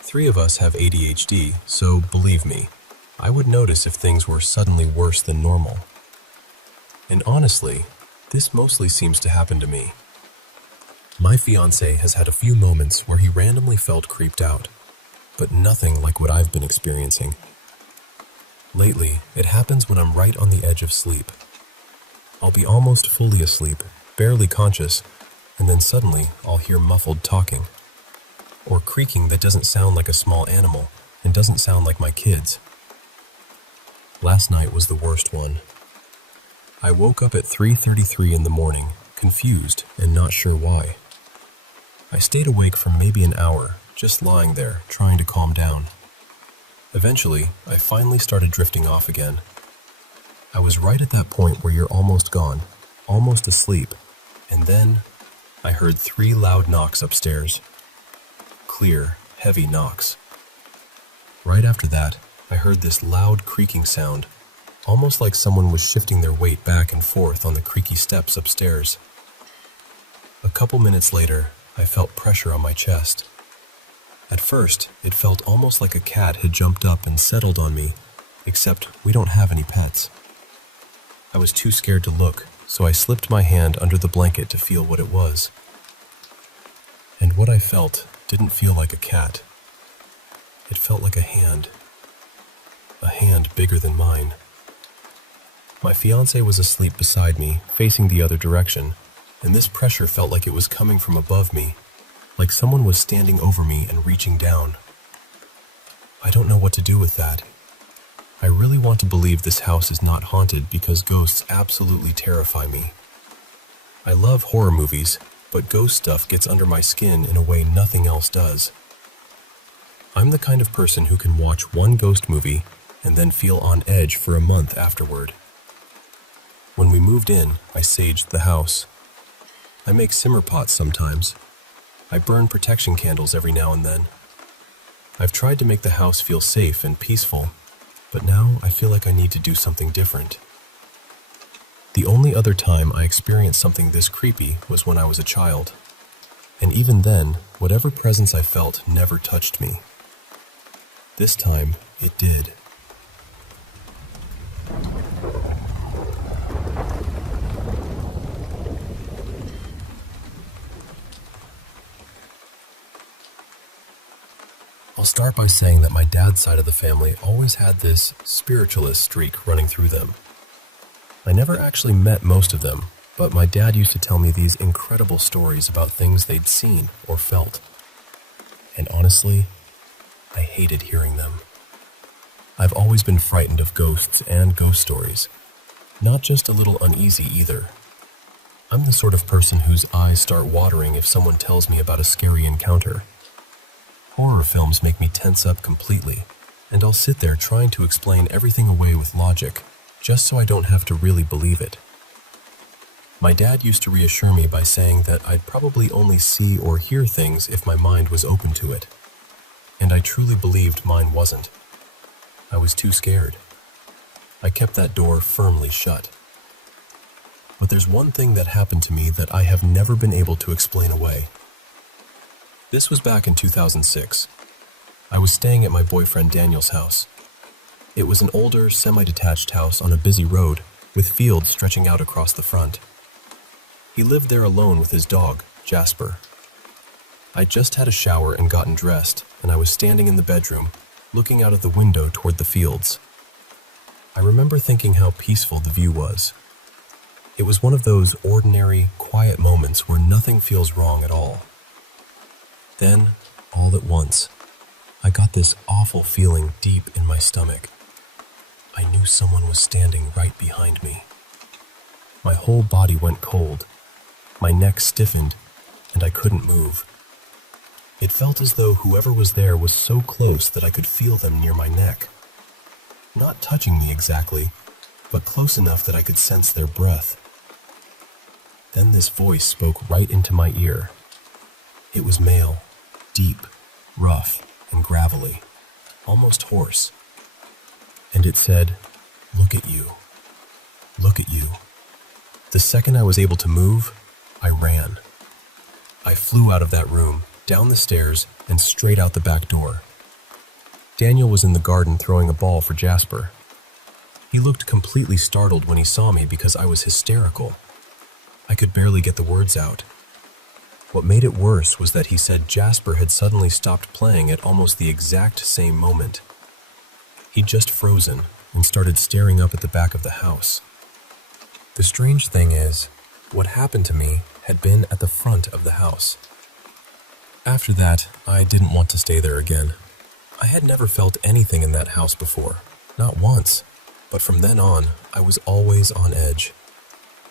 3 of us have ADHD, so believe me, I would notice if things were suddenly worse than normal. And honestly, this mostly seems to happen to me. My fiancé has had a few moments where he randomly felt creeped out, but nothing like what I've been experiencing. Lately, it happens when I'm right on the edge of sleep. I'll be almost fully asleep, barely conscious, and then suddenly I'll hear muffled talking, or creaking that doesn't sound like a small animal and doesn't sound like my kids. Last night was the worst one. I woke up at 3:33 in the morning, confused and not sure why. I stayed awake for maybe an hour, just lying there, trying to calm down. Eventually, I finally started drifting off again. I was right at that point where you're almost gone, almost asleep, and then I heard 3 loud knocks upstairs. Clear, heavy knocks. Right after that, I heard this loud creaking sound, almost like someone was shifting their weight back and forth on the creaky steps upstairs. A couple minutes later, I felt pressure on my chest. At first, it felt almost like a cat had jumped up and settled on me, except we don't have any pets. I was too scared to look, so I slipped my hand under the blanket to feel what it was. And what I felt didn't feel like a cat. It felt like a hand bigger than mine. My fiancé was asleep beside me, facing the other direction, and this pressure felt like it was coming from above me, like someone was standing over me and reaching down. I don't know what to do with that. I really want to believe this house is not haunted because ghosts absolutely terrify me. I love horror movies, but ghost stuff gets under my skin in a way nothing else does. I'm the kind of person who can watch one ghost movie and then feel on edge for a month afterward. When we moved in, I saged the house. I make simmer pots sometimes. I burn protection candles every now and then. I've tried to make the house feel safe and peaceful, but now I feel like I need to do something different. The only other time I experienced something this creepy was when I was a child. And even then, whatever presence I felt never touched me. This time, it did. start by saying that my dad's side of the family always had this spiritualist streak running through them. I never actually met most of them, but my dad used to tell me these incredible stories about things they'd seen or felt. And honestly, I hated hearing them. I've always been frightened of ghosts and ghost stories, not just a little uneasy either. I'm the sort of person whose eyes start watering if someone tells me about a scary encounter. Horror films make me tense up completely, and I'll sit there trying to explain everything away with logic, just so I don't have to really believe it. My dad used to reassure me by saying that I'd probably only see or hear things if my mind was open to it. And I truly believed mine wasn't. I was too scared. I kept that door firmly shut. But there's one thing that happened to me that I have never been able to explain away. This was back in 2006. I was staying at my boyfriend Daniel's house. It was an older, semi-detached house on a busy road with fields stretching out across the front. He lived there alone with his dog, Jasper. I'd just had a shower and gotten dressed, and I was standing in the bedroom, looking out of the window toward the fields. I remember thinking how peaceful the view was. It was one of those ordinary, quiet moments where nothing feels wrong at all. Then, all at once, I got this awful feeling deep in my stomach. I knew someone was standing right behind me. My whole body went cold. My neck stiffened, and I couldn't move. It felt as though whoever was there was so close that I could feel them near my neck. Not touching me exactly, but close enough that I could sense their breath. Then this voice spoke right into my ear. It was male, deep, rough, and gravelly, almost hoarse. And it said, "Look at you. Look at you." The second I was able to move, I ran. I flew out of that room, down the stairs, and straight out the back door. Daniel was in the garden throwing a ball for Jasper. He looked completely startled when he saw me because I was hysterical. I could barely get the words out. What made it worse was that he said Jasper had suddenly stopped playing at almost the exact same moment. He'd just frozen and started staring up at the back of the house. The strange thing is, what happened to me had been at the front of the house. After that, I didn't want to stay there again. I had never felt anything in that house before, not once, but from then on, I was always on edge.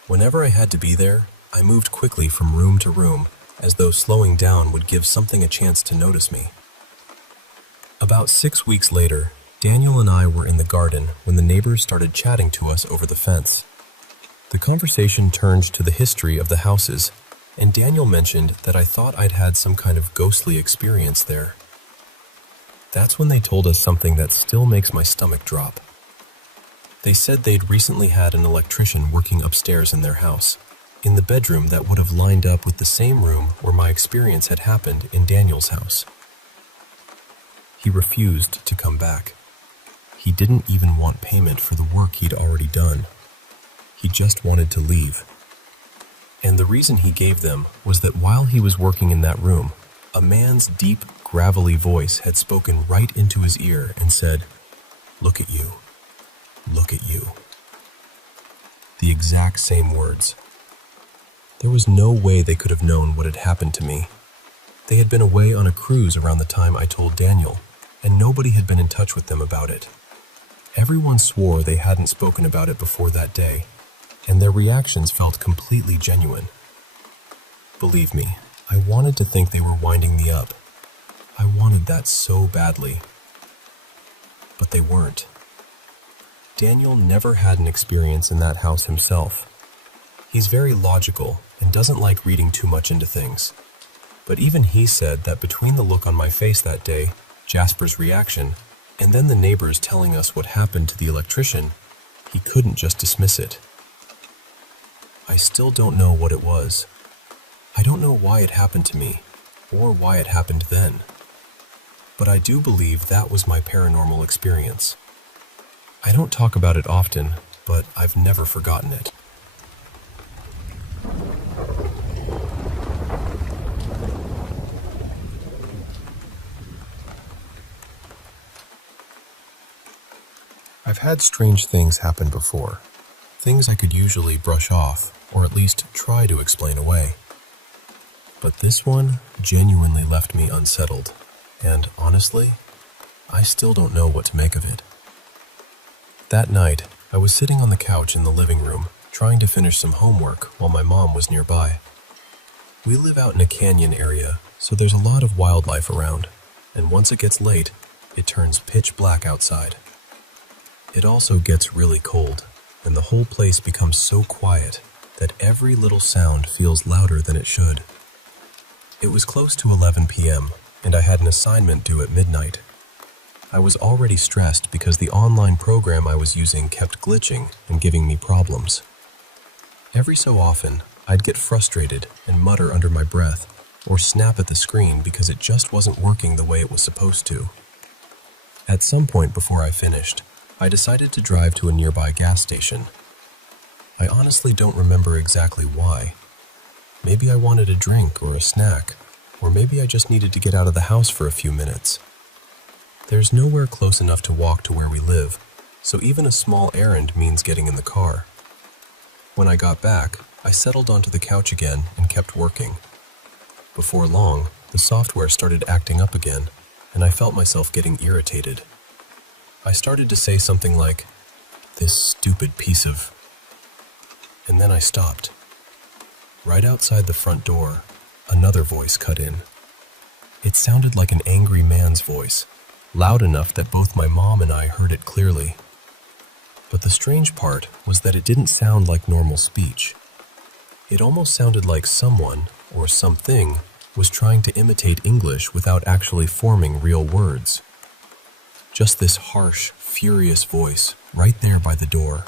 Whenever I had to be there, I moved quickly from room to room, as though slowing down would give something a chance to notice me. About 6 weeks later, Daniel and I were in the garden when the neighbors started chatting to us over the fence. The conversation turned to the history of the houses, and Daniel mentioned that I thought I'd had some kind of ghostly experience there. That's when they told us something that still makes my stomach drop. They said they'd recently had an electrician working upstairs in their house, in the bedroom that would have lined up with the same room where my experience had happened in Daniel's house. He refused to come back. He didn't even want payment for the work he'd already done. He just wanted to leave. And the reason he gave them was that while he was working in that room, a man's deep, gravelly voice had spoken right into his ear and said, "Look at you. Look at you." The exact same words. There was no way they could have known what had happened to me. They had been away on a cruise around the time I told Daniel, and nobody had been in touch with them about it. Everyone swore they hadn't spoken about it before that day, and their reactions felt completely genuine. Believe me, I wanted to think they were winding me up. I wanted that so badly. But they weren't. Daniel never had an experience in that house himself. He's very logical and doesn't like reading too much into things. But even he said that between the look on my face that day, Jasper's reaction, and then the neighbors telling us what happened to the electrician, he couldn't just dismiss it. I still don't know what it was. I don't know why it happened to me, or why it happened then. But I do believe that was my paranormal experience. I don't talk about it often, but I've never forgotten it. I've had strange things happen before. Things I could usually brush off, or at least try to explain away. But this one genuinely left me unsettled, and honestly, I still don't know what to make of it. That night, I was sitting on the couch in the living room, trying to finish some homework while my mom was nearby. We live out in a canyon area, so there's a lot of wildlife around, and once it gets late, it turns pitch black outside. It also gets really cold, and the whole place becomes so quiet that every little sound feels louder than it should. It was close to 11 p.m., and I had an assignment due at midnight. I was already stressed because the online program I was using kept glitching and giving me problems. Every so often, I'd get frustrated and mutter under my breath, or snap at the screen because it just wasn't working the way it was supposed to. At some point before I finished, I decided to drive to a nearby gas station. I honestly don't remember exactly why. Maybe I wanted a drink or a snack, or maybe I just needed to get out of the house for a few minutes. There's nowhere close enough to walk to where we live, so even a small errand means getting in the car. When I got back, I settled onto the couch again and kept working. Before long, the software started acting up again, and I felt myself getting irritated. I started to say something like, "This stupid piece of..." And then I stopped. Right outside the front door, another voice cut in. It sounded like an angry man's voice, loud enough that both my mom and I heard it clearly. But the strange part was that it didn't sound like normal speech. It almost sounded like someone, or something, was trying to imitate English without actually forming real words. Just this harsh, furious voice, right there by the door.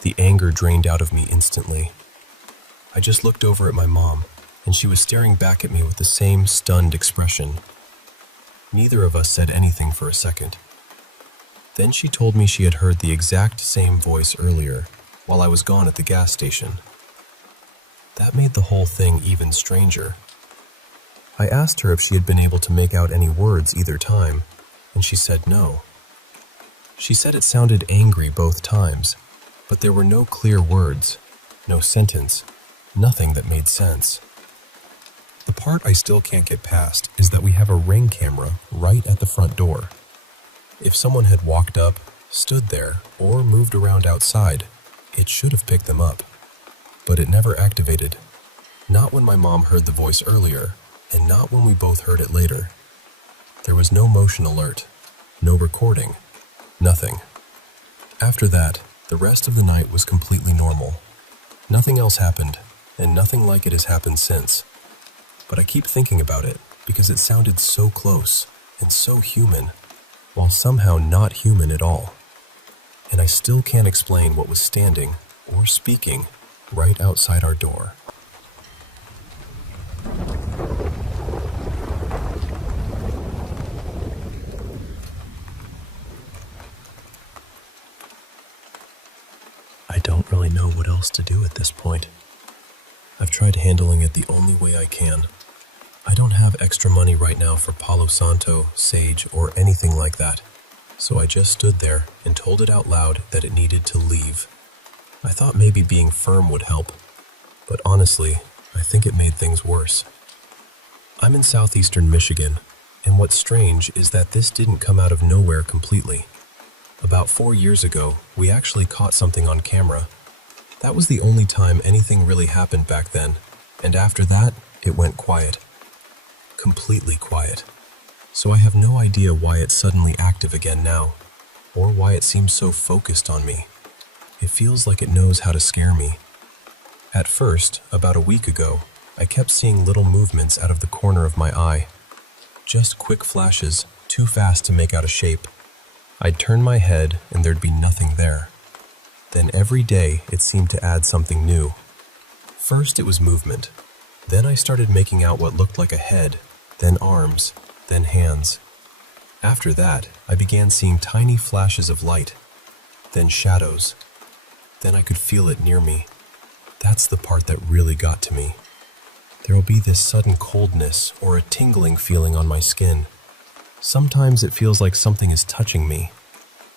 The anger drained out of me instantly. I just looked over at my mom, and she was staring back at me with the same stunned expression. Neither of us said anything for a second. Then she told me she had heard the exact same voice earlier, while I was gone at the gas station. That made the whole thing even stranger. I asked her if she had been able to make out any words either time, and she said no. She said it sounded angry both times, but there were no clear words, no sentence, nothing that made sense. The part I still can't get past is that we have a Ring camera right at the front door. If someone had walked up, stood there, or moved around outside, it should have picked them up. But it never activated. Not when my mom heard the voice earlier, and not when we both heard it later. There was no motion alert, no recording, nothing. After that, the rest of the night was completely normal. Nothing else happened, and nothing like it has happened since. But I keep thinking about it because it sounded so close and so human, while somehow not human at all. And I still can't explain what was standing or speaking right outside our door. I don't really know what else to do at this point. I've tried handling it the only way I can. I don't have extra money right now for Palo Santo, sage, or anything like that, so I just stood there and told it out loud that it needed to leave. I thought maybe being firm would help, but honestly, I think it made things worse. I'm in southeastern Michigan, and what's strange is that this didn't come out of nowhere completely. About 4 years ago, we actually caught something on camera. That was the only time anything really happened back then, and after that, it went quiet. Completely quiet. So I have no idea why it's suddenly active again now, or why it seems so focused on me. It feels like it knows how to scare me. At first, about a week ago, I kept seeing little movements out of the corner of my eye. Just quick flashes, too fast to make out a shape. I'd turn my head and there'd be nothing there. Then every day it seemed to add something new. First it was movement. Then I started making out what looked like a head, then arms, then hands. After that, I began seeing tiny flashes of light, then shadows. Then I could feel it near me. That's the part that really got to me. There'll be this sudden coldness or a tingling feeling on my skin. Sometimes it feels like something is touching me.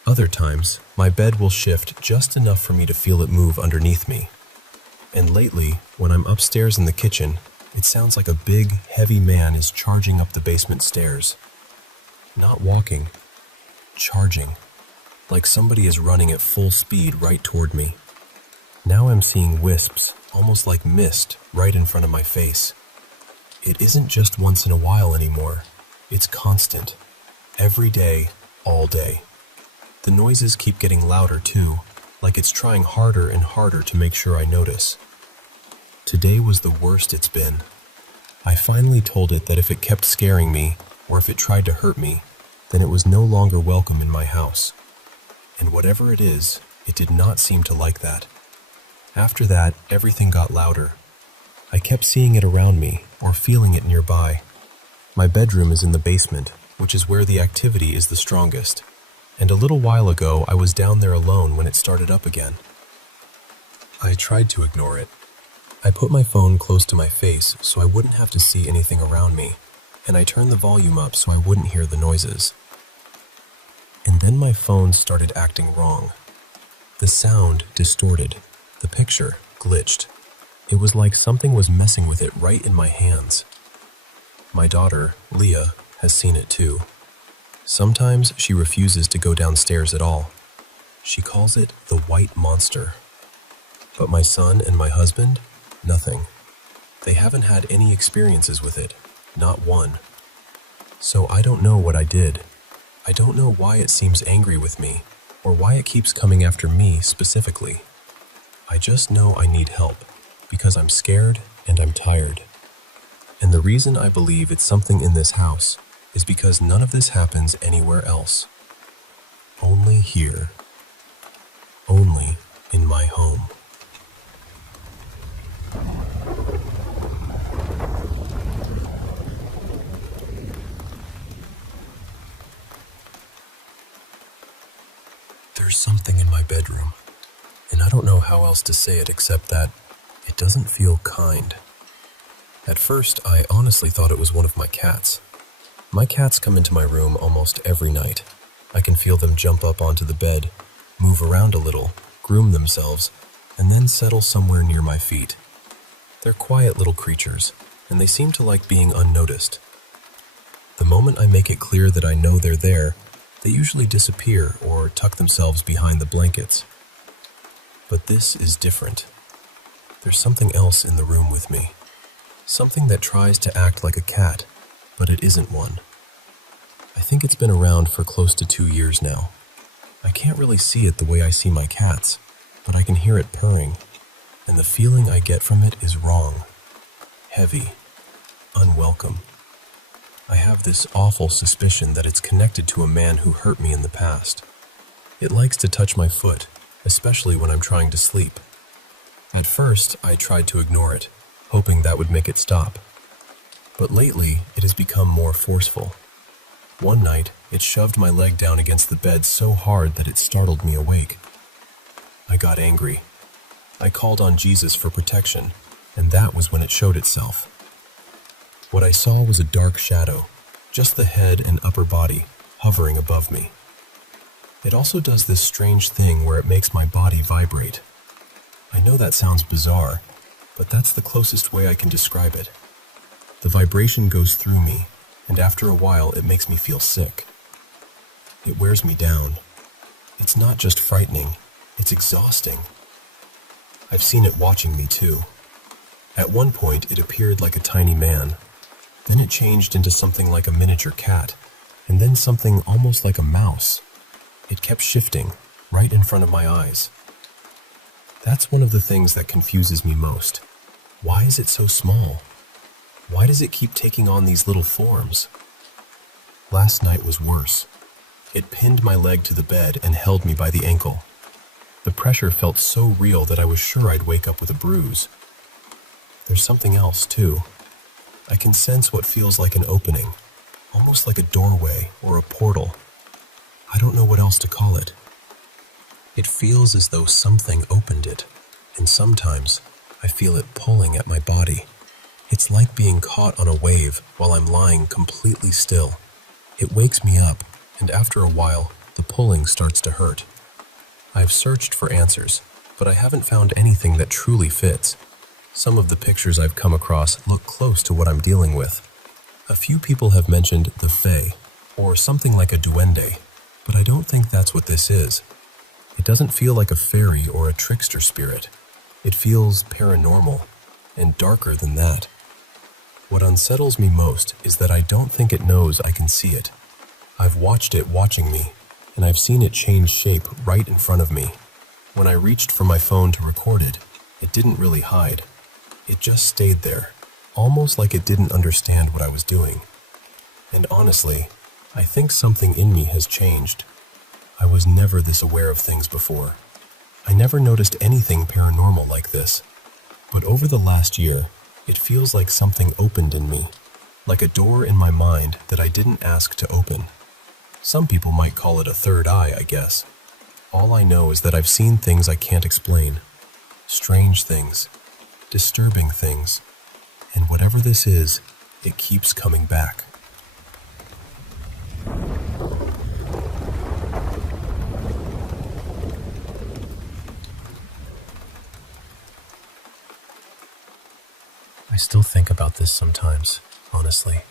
Other times, my bed will shift just enough for me to feel it move underneath me. And lately, when I'm upstairs in the kitchen, it sounds like a big, heavy man is charging up the basement stairs. Not walking, charging, like somebody is running at full speed right toward me. Now I'm seeing wisps, almost like mist, right in front of my face. It isn't just once in a while anymore. It's constant. Every day, all day. The noises keep getting louder too, like it's trying harder and harder to make sure I notice. Today was the worst it's been. I finally told it that if it kept scaring me, or if it tried to hurt me, then it was no longer welcome in my house. And whatever it is, it did not seem to like that. After that, everything got louder. I kept seeing it around me, or feeling it nearby. My bedroom is in the basement, which is where the activity is the strongest. And a little while ago, I was down there alone when it started up again. I tried to ignore it. I put my phone close to my face so I wouldn't have to see anything around me, and I turned the volume up so I wouldn't hear the noises. And then my phone started acting wrong. The sound distorted. The picture glitched. It was like something was messing with it right in my hands. My daughter, Leah, has seen it too. Sometimes she refuses to go downstairs at all. She calls it the white monster. But my son and my husband, nothing. They haven't had any experiences with it, not one. So I don't know what I did. I don't know why it seems angry with me, or why it keeps coming after me specifically. I just know I need help, because I'm scared and I'm tired. And the reason I believe it's something in this house is because none of this happens anywhere else. Only here. Only in my home. There's something in my bedroom, and I don't know how else to say it except that it doesn't feel kind. At first, I honestly thought it was one of my cats. My cats come into my room almost every night. I can feel them jump up onto the bed, move around a little, groom themselves, and then settle somewhere near my feet. They're quiet little creatures, and they seem to like being unnoticed. The moment I make it clear that I know they're there, they usually disappear or tuck themselves behind the blankets. But this is different. There's something else in the room with me. Something that tries to act like a cat, but it isn't one. I think it's been around for close to 2 years now. I can't really see it the way I see my cats, but I can hear it purring, and the feeling I get from it is wrong. Heavy. Unwelcome. I have this awful suspicion that it's connected to a man who hurt me in the past. It likes to touch my foot, especially when I'm trying to sleep. At first, I tried to ignore it, hoping that would make it stop. But lately, it has become more forceful. One night, it shoved my leg down against the bed so hard that it startled me awake. I got angry. I called on Jesus for protection, and that was when it showed itself. What I saw was a dark shadow, just the head and upper body, hovering above me. It also does this strange thing where it makes my body vibrate. I know that sounds bizarre, but that's the closest way I can describe it. The vibration goes through me, and after a while it makes me feel sick. It wears me down. It's not just frightening, it's exhausting. I've seen it watching me too. At one point it appeared like a tiny man. Then it changed into something like a miniature cat, and then something almost like a mouse. It kept shifting, right in front of my eyes. That's one of the things that confuses me most. Why is it so small? Why does it keep taking on these little forms? Last night was worse. It pinned my leg to the bed and held me by the ankle. The pressure felt so real that I was sure I'd wake up with a bruise. There's something else, too. I can sense what feels like an opening, almost like a doorway or a portal. I don't know what else to call it. It feels as though something opened it, and sometimes I feel it pulling at my body. It's like being caught on a wave while I'm lying completely still. It wakes me up, and after a while, the pulling starts to hurt. I've searched for answers, but I haven't found anything that truly fits. Some of the pictures I've come across look close to what I'm dealing with. A few people have mentioned the Fae, or something like a duende, but I don't think that's what this is. It doesn't feel like a fairy or a trickster spirit. It feels paranormal, and darker than that. What unsettles me most is that I don't think it knows I can see it. I've watched it watching me, and I've seen it change shape right in front of me. When I reached for my phone to record it, it didn't really hide. It just stayed there, almost like it didn't understand what I was doing. And honestly, I think something in me has changed. I was never this aware of things before. I never noticed anything paranormal like this. But over the last year, it feels like something opened in me, like a door in my mind that I didn't ask to open. Some people might call it a third eye, I guess. All I know is that I've seen things I can't explain. Strange things. Disturbing things. And whatever this is, it keeps coming back. I still think about this sometimes, honestly.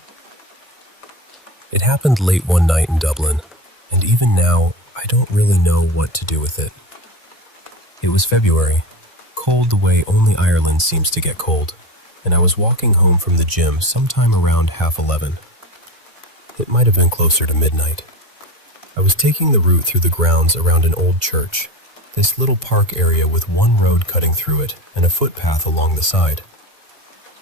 It happened late one night in Dublin, and even now, I don't really know what to do with it. It was February, cold the way only Ireland seems to get cold, and I was walking home from the gym sometime around 11:30. It might have been closer to midnight. I was taking the route through the grounds around an old church, this little park area with one road cutting through it and a footpath along the side.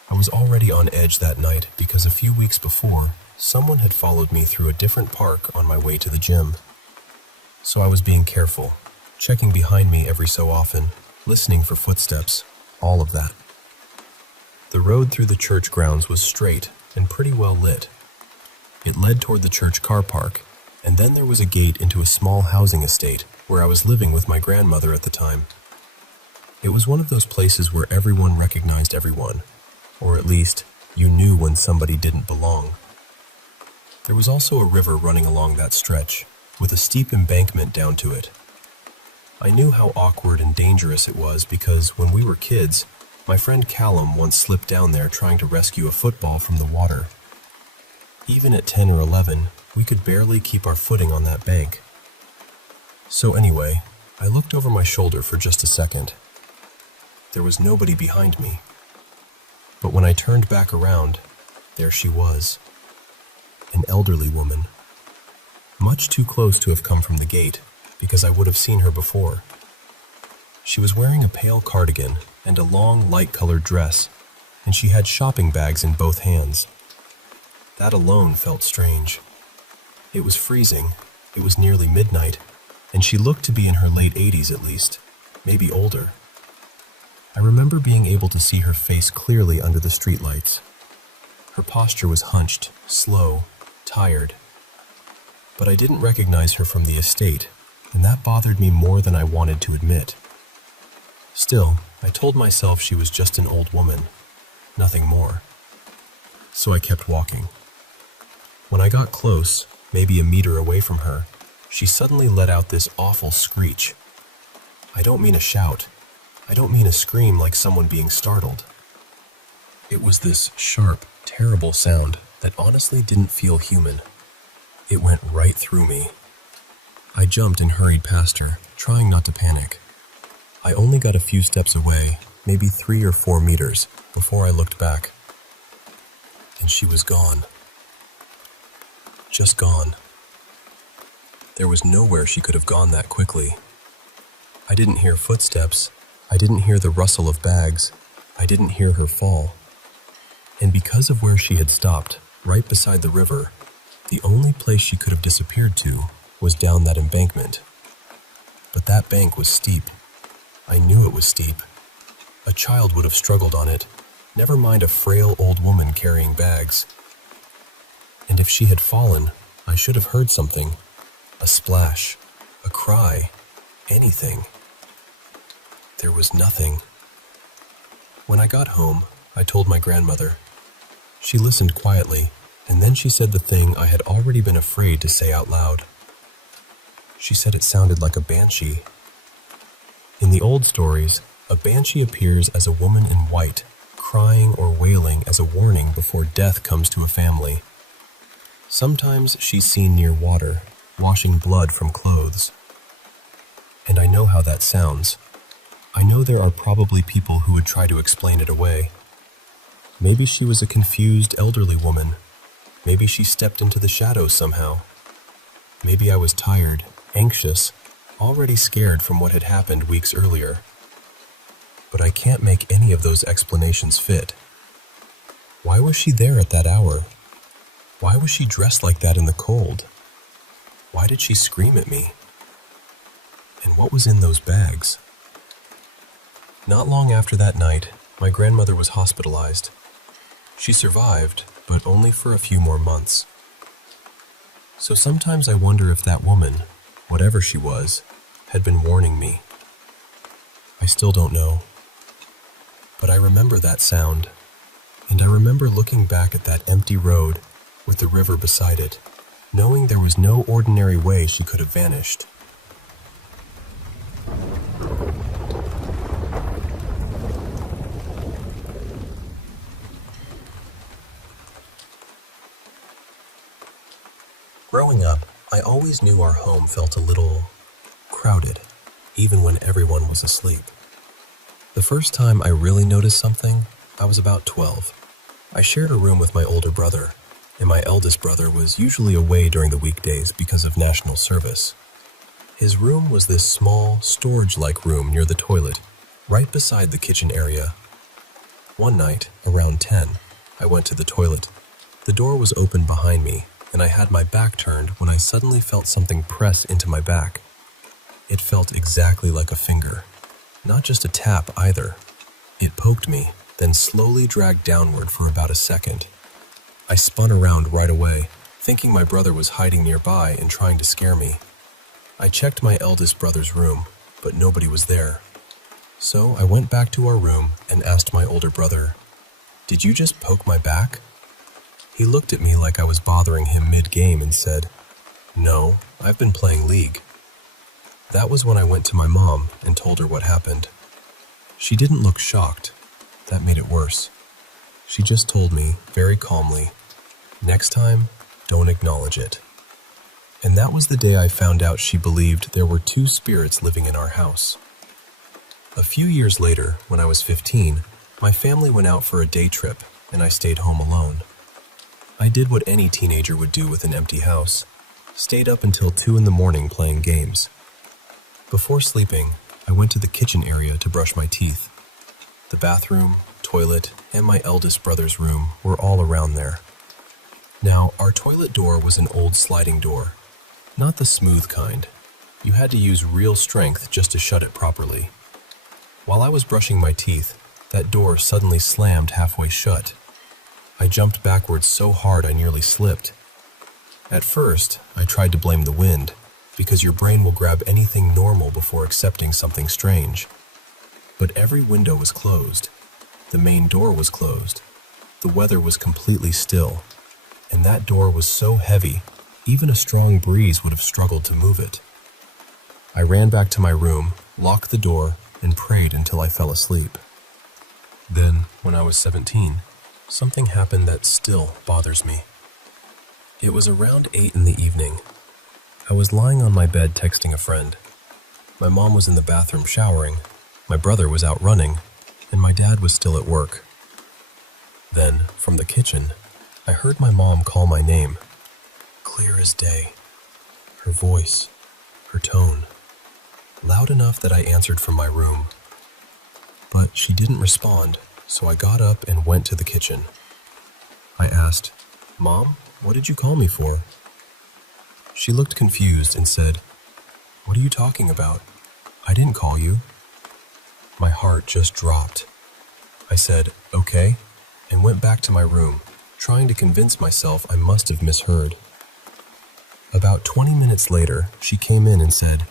I was already on edge that night because a few weeks before, someone had followed me through a different park on my way to the gym. So I was being careful, checking behind me every so often, listening for footsteps, all of that. The road through the church grounds was straight and pretty well lit. It led toward the church car park, and then there was a gate into a small housing estate where I was living with my grandmother at the time. It was one of those places where everyone recognized everyone, or at least you knew when somebody didn't belong. There was also a river running along that stretch, with a steep embankment down to it. I knew how awkward and dangerous it was because when we were kids, my friend Callum once slipped down there trying to rescue a football from the water. Even at 10 or 11, we could barely keep our footing on that bank. So anyway, I looked over my shoulder for just a second. There was nobody behind me. But when I turned back around, there she was. An elderly woman. Much too close to have come from the gate, because I would have seen her before. She was wearing a pale cardigan and a long, light-colored dress, and she had shopping bags in both hands. That alone felt strange. It was freezing, it was nearly midnight, and she looked to be in her late 80s at least, maybe older. I remember being able to see her face clearly under the streetlights. Her posture was hunched, slow, tired. But I didn't recognize her from the estate, and that bothered me more than I wanted to admit. Still, I told myself she was just an old woman, nothing more. So I kept walking. When I got close, maybe a meter away from her, she suddenly let out this awful screech. I don't mean a shout. I don't mean a scream like someone being startled. It was this sharp, terrible sound that honestly didn't feel human. It went right through me. I jumped and hurried past her, trying not to panic. I only got a few steps away, maybe 3 or 4 meters, before I looked back. And she was gone. Just gone. There was nowhere she could have gone that quickly. I didn't hear footsteps. I didn't hear the rustle of bags. I didn't hear her fall. And because of where she had stopped, right beside the river, the only place she could have disappeared to was down that embankment. But that bank was steep. I knew it was steep. A child would have struggled on it, never mind a frail old woman carrying bags. And if she had fallen, I should have heard something. A splash, a cry, anything. There was nothing. When I got home, I told my grandmother. She listened quietly, and then she said the thing I had already been afraid to say out loud. She said it sounded like a banshee. In the old stories, a banshee appears as a woman in white, crying or wailing as a warning before death comes to a family. Sometimes she's seen near water, washing blood from clothes. And I know how that sounds. I know there are probably people who would try to explain it away. Maybe she was a confused elderly woman. Maybe she stepped into the shadows somehow. Maybe I was tired, anxious, already scared from what had happened weeks earlier. But I can't make any of those explanations fit. Why was she there at that hour? Why was she dressed like that in the cold? Why did she scream at me? And what was in those bags? Not long after that night, my grandmother was hospitalized. She survived, but only for a few more months. So sometimes I wonder if that woman, whatever she was, had been warning me. I still don't know. But I remember that sound, and I remember looking back at that empty road with the river beside it, knowing there was no ordinary way she could have vanished. Growing up, I always knew our home felt a little crowded, even when everyone was asleep. The first time I really noticed something, I was about 12. I shared a room with my older brother, and my eldest brother was usually away during the weekdays because of national service. His room was this small, storage-like room near the toilet, right beside the kitchen area. One night, around 10, I went to the toilet. The door was open behind me, and I had my back turned when I suddenly felt something press into my back. It felt exactly like a finger. Not just a tap either. It poked me, then slowly dragged downward for about a second. I spun around right away, thinking my brother was hiding nearby and trying to scare me. I checked my eldest brother's room, but nobody was there. So I went back to our room and asked my older brother, "Did you just poke my back?" He looked at me like I was bothering him mid-game and said, "No, I've been playing League." That was when I went to my mom and told her what happened. She didn't look shocked. That made it worse. She just told me, very calmly, "Next time, don't acknowledge it." And that was the day I found out she believed there were 2 spirits living in our house. A few years later, when I was 15, my family went out for a day trip, and I stayed home alone. I did what any teenager would do with an empty house. Stayed up until 2 in the morning playing games. Before sleeping, I went to the kitchen area to brush my teeth. The bathroom, toilet, and my eldest brother's room were all around there. Now, our toilet door was an old sliding door. Not the smooth kind. You had to use real strength just to shut it properly. While I was brushing my teeth, that door suddenly slammed halfway shut. I jumped backwards so hard I nearly slipped. At first, I tried to blame the wind, because your brain will grab anything normal before accepting something strange. But every window was closed. The main door was closed. The weather was completely still. And that door was so heavy, even a strong breeze would have struggled to move it. I ran back to my room, locked the door, and prayed until I fell asleep. Then, when I was 17, something happened that still bothers me. It was around 8 in the evening. I was lying on my bed texting a friend. My mom was in the bathroom showering, my brother was out running, and my dad was still at work. Then, from the kitchen, I heard my mom call my name. Clear as day. Her voice, her tone, loud enough that I answered from my room. But she didn't respond, so I got up and went to the kitchen. I asked, "Mom, what did you call me for?" She looked confused and said, "What are you talking about? I didn't call you." My heart just dropped. I said, "Okay," and went back to my room, trying to convince myself I must have misheard. About 20 minutes later, she came in and said,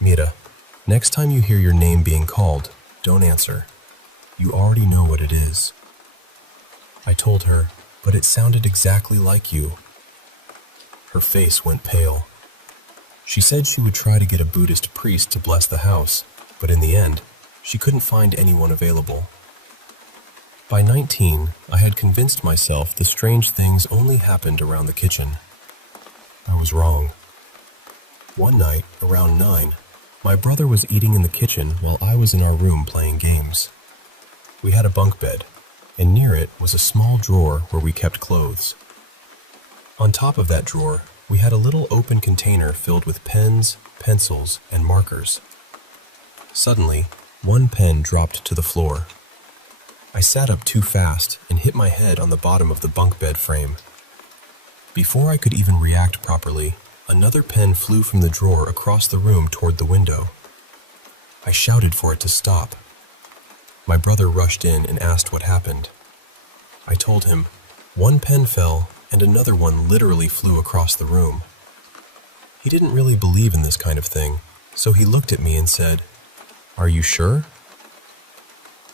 "Mira, next time you hear your name being called, don't answer. You already know what it is." I told her, "But it sounded exactly like you." Her face went pale. She said she would try to get a Buddhist priest to bless the house, but in the end, she couldn't find anyone available. By 19, I had convinced myself the strange things only happened around the kitchen. I was wrong. One night, around 9, my brother was eating in the kitchen while I was in our room playing games. We had a bunk bed, and near it was a small drawer where we kept clothes. On top of that drawer, we had a little open container filled with pens, pencils, and markers. Suddenly, one pen dropped to the floor. I sat up too fast and hit my head on the bottom of the bunk bed frame. Before I could even react properly, another pen flew from the drawer across the room toward the window. I shouted for it to stop. My brother rushed in and asked what happened. I told him, one pen fell and another one literally flew across the room. He didn't really believe in this kind of thing, so he looked at me and said, "Are you sure?"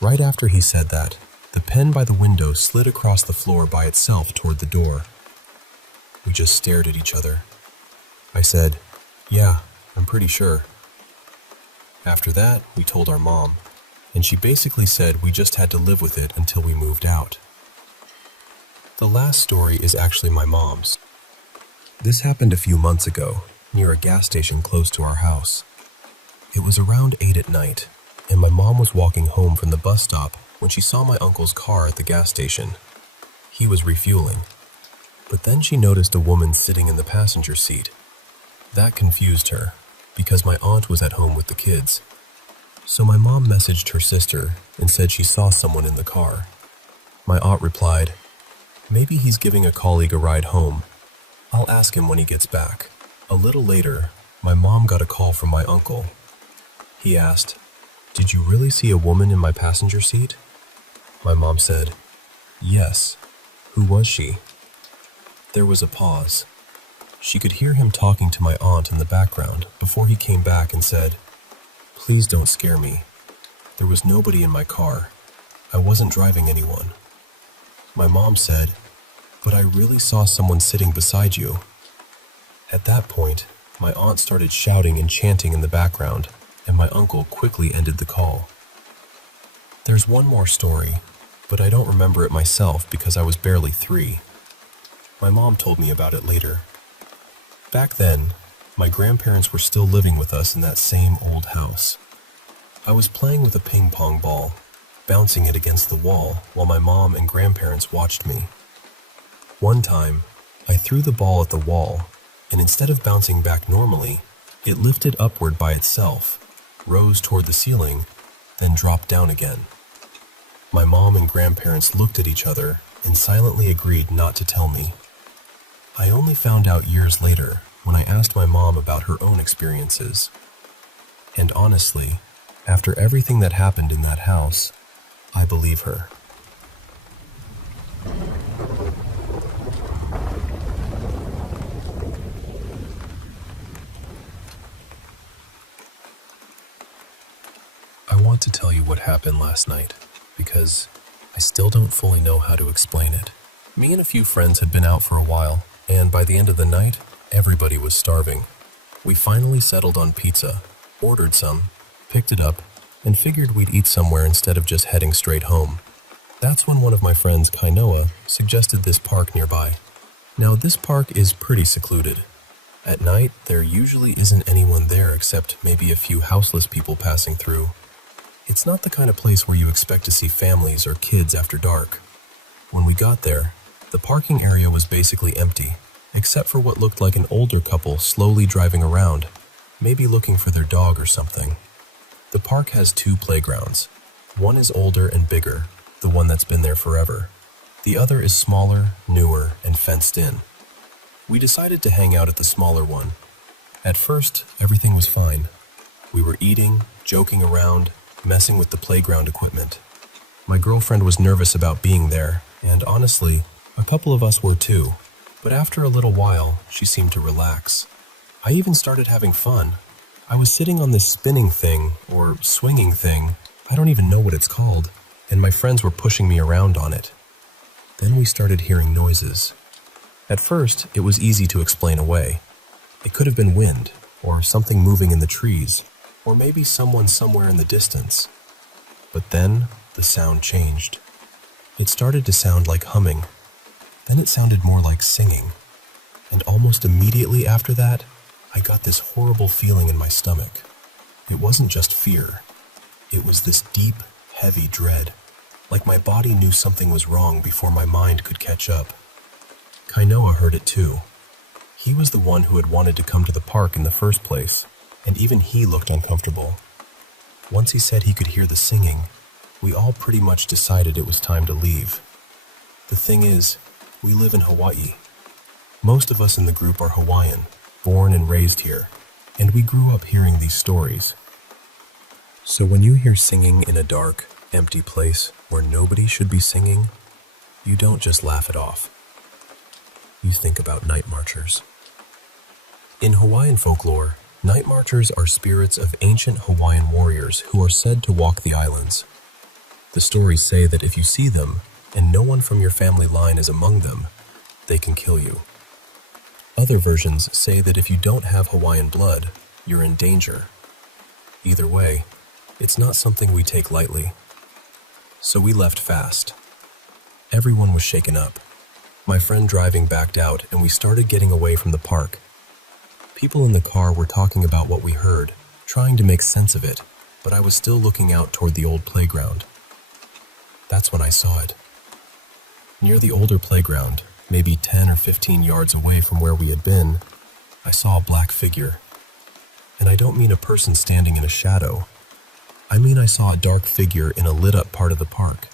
Right after he said that, the pen by the window slid across the floor by itself toward the door. We just stared at each other. I said, "Yeah, I'm pretty sure." After that, we told our mom, and she basically said we just had to live with it until we moved out. The last story is actually my mom's. This happened a few months ago, near a gas station close to our house. It was around 8 at night, and my mom was walking home from the bus stop when she saw my uncle's car at the gas station. He was refueling. But then she noticed a woman sitting in the passenger seat. That confused her, because my aunt was at home with the kids. So my mom messaged her sister and said she saw someone in the car. My aunt replied, "Maybe he's giving a colleague a ride home. I'll ask him when he gets back." A little later, my mom got a call from my uncle. He asked, "Did you really see a woman in my passenger seat?" My mom said, "Yes." "Who was she?" There was a pause. She could hear him talking to my aunt in the background before he came back and said, "Please don't scare me. There was nobody in my car. I wasn't driving anyone." My mom said, "But I really saw someone sitting beside you." At that point, my aunt started shouting and chanting in the background, and my uncle quickly ended the call. There's one more story, but I don't remember it myself because I was barely 3. My mom told me about it later. Back then, my grandparents were still living with us in that same old house. I was playing with a ping pong ball, bouncing it against the wall while my mom and grandparents watched me. One time, I threw the ball at the wall, and instead of bouncing back normally, it lifted upward by itself, rose toward the ceiling, then dropped down again. My mom and grandparents looked at each other and silently agreed not to tell me. I only found out years later when I asked my mom about her own experiences. And honestly, after everything that happened in that house, I believe her. I want to tell you what happened last night, because I still don't fully know how to explain it. Me and a few friends had been out for a while, and by the end of the night, everybody was starving. We finally settled on pizza, ordered some, picked it up, and figured we'd eat somewhere instead of just heading straight home. That's when one of my friends, Kainoa, suggested this park nearby. Now, this park is pretty secluded. At night, there usually isn't anyone there except maybe a few houseless people passing through. It's not the kind of place where you expect to see families or kids after dark. When we got there, the parking area was basically empty, except for what looked like an older couple slowly driving around, maybe looking for their dog or something. The park has 2 playgrounds. One is older and bigger, the one that's been there forever. The other is smaller, newer, and fenced in. We decided to hang out at the smaller one. At first, everything was fine. We were eating, joking around, messing with the playground equipment. My girlfriend was nervous about being there, and honestly, a couple of us were too. But after a little while, she seemed to relax. I even started having fun. I was sitting on this spinning thing, or swinging thing, I don't even know what it's called, and my friends were pushing me around on it. Then we started hearing noises. At first, it was easy to explain away. It could have been wind, or something moving in the trees, or maybe someone somewhere in the distance. But then the sound changed. It started to sound like humming. Then it sounded more like singing. And almost immediately after that, I got this horrible feeling in my stomach. It wasn't just fear. It was this deep, heavy dread, like my body knew something was wrong before my mind could catch up. Kainoa heard it too. He was the one who had wanted to come to the park in the first place, and even he looked uncomfortable. Once he said he could hear the singing, we all pretty much decided it was time to leave. The thing is, we live in Hawaii. Most of us in the group are Hawaiian, born and raised here, and we grew up hearing these stories. So when you hear singing in a dark, empty place where nobody should be singing, you don't just laugh it off. You think about night marchers. In Hawaiian folklore, night marchers are spirits of ancient Hawaiian warriors who are said to walk the islands. The stories say that if you see them, and no one from your family line is among them, they can kill you. Other versions say that if you don't have Hawaiian blood, you're in danger. Either way, it's not something we take lightly. So we left fast. Everyone was shaken up. My friend driving backed out and we started getting away from the park. People in the car were talking about what we heard, trying to make sense of it, but I was still looking out toward the old playground. That's when I saw it. Near the older playground, maybe 10 or 15 yards away from where we had been, I saw a black figure. And I don't mean a person standing in a shadow. I mean I saw a dark figure in a lit-up part of the park.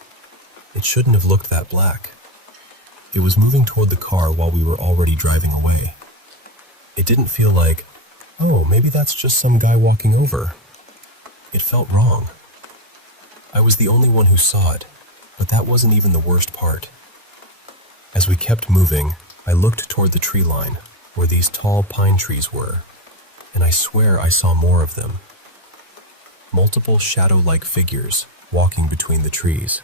It shouldn't have looked that black. It was moving toward the car while we were already driving away. It didn't feel like, oh, maybe that's just some guy walking over. It felt wrong. I was the only one who saw it, but that wasn't even the worst part. As we kept moving, I looked toward the tree line, where these tall pine trees were, and I swear I saw more of them. Multiple shadow-like figures walking between the trees.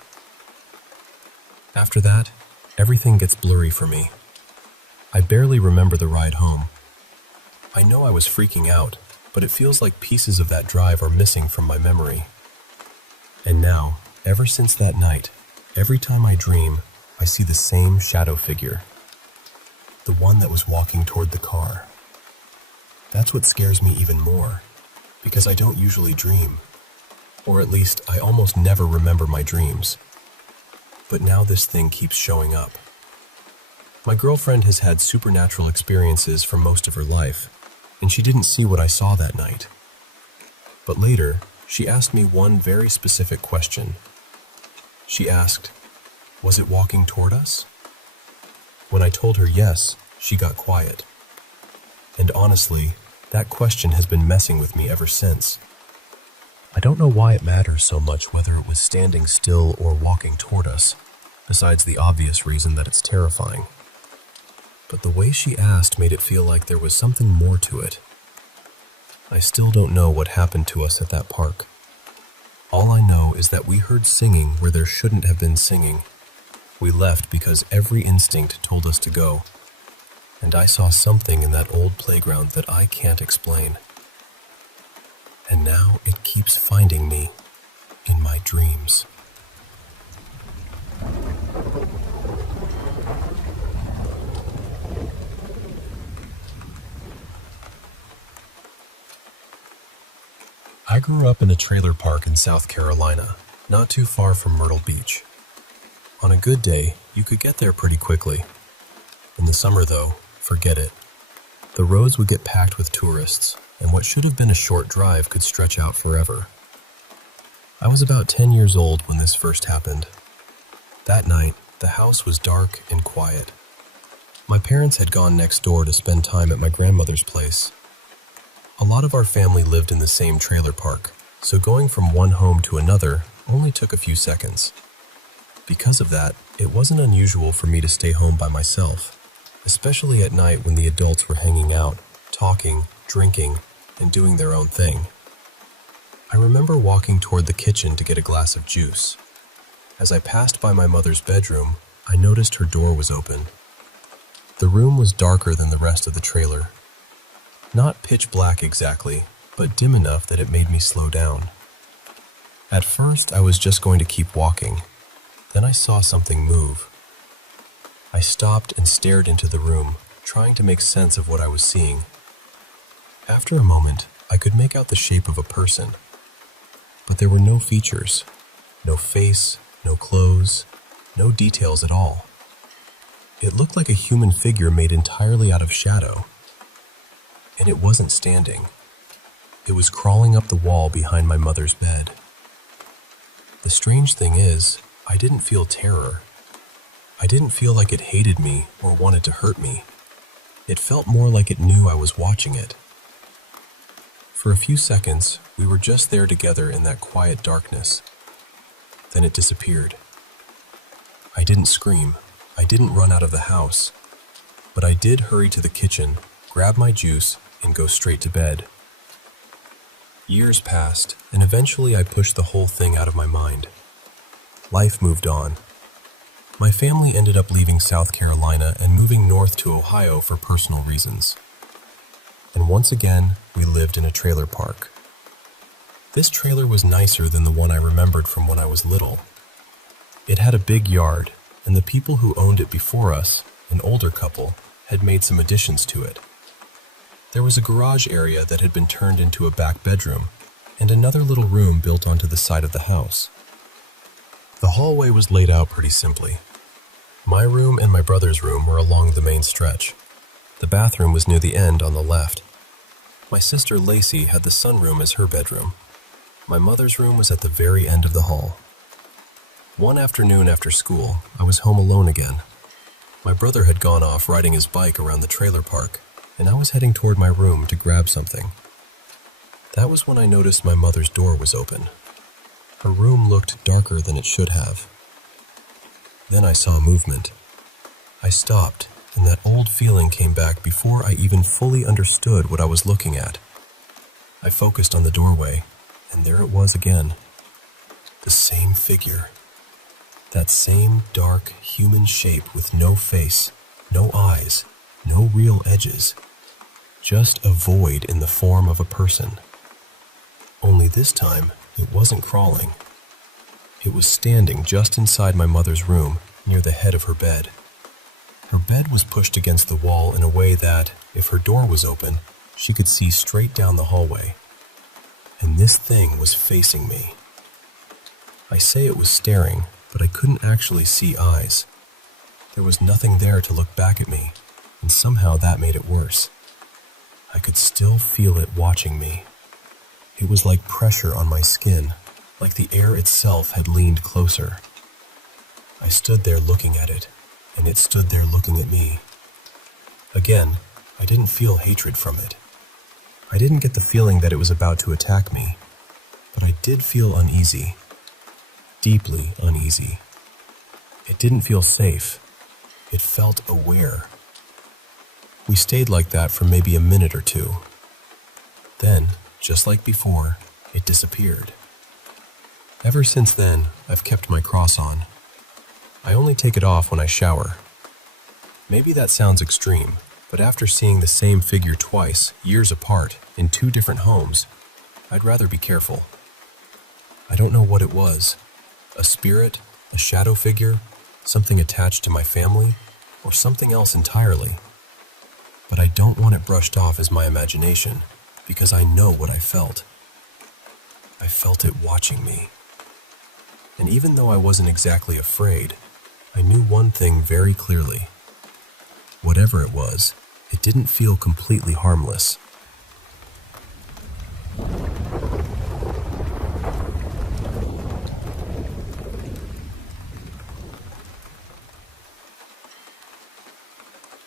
After that, everything gets blurry for me. I barely remember the ride home. I know I was freaking out, but it feels like pieces of that drive are missing from my memory. And now, ever since that night, every time I dream, I see the same shadow figure. The one that was walking toward the car. That's what scares me even more, because I don't usually dream. Or at least, I almost never remember my dreams. But now this thing keeps showing up. My girlfriend has had supernatural experiences for most of her life, and she didn't see what I saw that night. But later, she asked me one very specific question. She asked, was it walking toward us? When I told her yes, she got quiet. And honestly, that question has been messing with me ever since. I don't know why it matters so much whether it was standing still or walking toward us, besides the obvious reason that it's terrifying. But the way she asked made it feel like there was something more to it. I still don't know what happened to us at that park. All I know is that we heard singing where there shouldn't have been singing. We left because every instinct told us to go. And I saw something in that old playground that I can't explain. And now it keeps finding me in my dreams. I grew up in a trailer park in South Carolina, not too far from Myrtle Beach. On a good day, you could get there pretty quickly. In the summer, though, forget it. The roads would get packed with tourists, and what should have been a short drive could stretch out forever. I was about 10 years old when this first happened. That night, the house was dark and quiet. My parents had gone next door to spend time at my grandmother's place. A lot of our family lived in the same trailer park, so going from one home to another only took a few seconds. Because of that, it wasn't unusual for me to stay home by myself, especially at night when the adults were hanging out, talking, drinking, and doing their own thing. I remember walking toward the kitchen to get a glass of juice. As I passed by my mother's bedroom, I noticed her door was open. The room was darker than the rest of the trailer. Not pitch black exactly, but dim enough that it made me slow down. At first, I was just going to keep walking. Then I saw something move. I stopped and stared into the room, trying to make sense of what I was seeing. After a moment, I could make out the shape of a person, but there were no features, no face, no clothes, no details at all. It looked like a human figure made entirely out of shadow. And it wasn't standing. It was crawling up the wall behind my mother's bed. The strange thing is, I didn't feel terror. I didn't feel like it hated me or wanted to hurt me. It felt more like it knew I was watching it. For a few seconds, we were just there together in that quiet darkness. Then it disappeared. I didn't scream. I didn't run out of the house. But I did hurry to the kitchen, grab my juice, and go straight to bed. Years passed, and eventually I pushed the whole thing out of my mind. Life moved on. My family ended up leaving South Carolina and moving north to Ohio for personal reasons. And once again, we lived in a trailer park. This trailer was nicer than the one I remembered from when I was little. It had a big yard, and the people who owned it before us, an older couple, had made some additions to it. There was a garage area that had been turned into a back bedroom, and another little room built onto the side of the house. The hallway was laid out pretty simply. My room and my brother's room were along the main stretch. The bathroom was near the end on the left. My sister Lacey had the sunroom as her bedroom. My mother's room was at the very end of the hall. One afternoon after school, I was home alone again. My brother had gone off riding his bike around the trailer park, and I was heading toward my room to grab something. That was when I noticed my mother's door was open. Her room looked darker than it should have. Then I saw movement. I stopped, and that old feeling came back before I even fully understood what I was looking at. I focused on the doorway, and there it was again. The same figure. That same dark human shape with no face, no eyes, no real edges. Just a void in the form of a person. Only this time, it wasn't crawling. It was standing just inside my mother's room, near the head of her bed. Her bed was pushed against the wall in a way that, if her door was open, she could see straight down the hallway. And this thing was facing me. I say it was staring, but I couldn't actually see eyes. There was nothing there to look back at me, and somehow that made it worse. I could still feel it watching me. It was like pressure on my skin, like the air itself had leaned closer. I stood there looking at it, and it stood there looking at me. Again, I didn't feel hatred from it. I didn't get the feeling that it was about to attack me, but I did feel uneasy. Deeply uneasy. It didn't feel safe. It felt aware. We stayed like that for maybe a minute or two. Then, just like before, it disappeared. Ever since then, I've kept my cross on. I only take it off when I shower. Maybe that sounds extreme, but after seeing the same figure twice, years apart, in 2 different homes, I'd rather be careful. I don't know what it was. A spirit, a shadow figure, something attached to my family, or something else entirely. But I don't want it brushed off as my imagination, because I know what I felt. I felt it watching me. And even though I wasn't exactly afraid, I knew one thing very clearly. Whatever it was, it didn't feel completely harmless.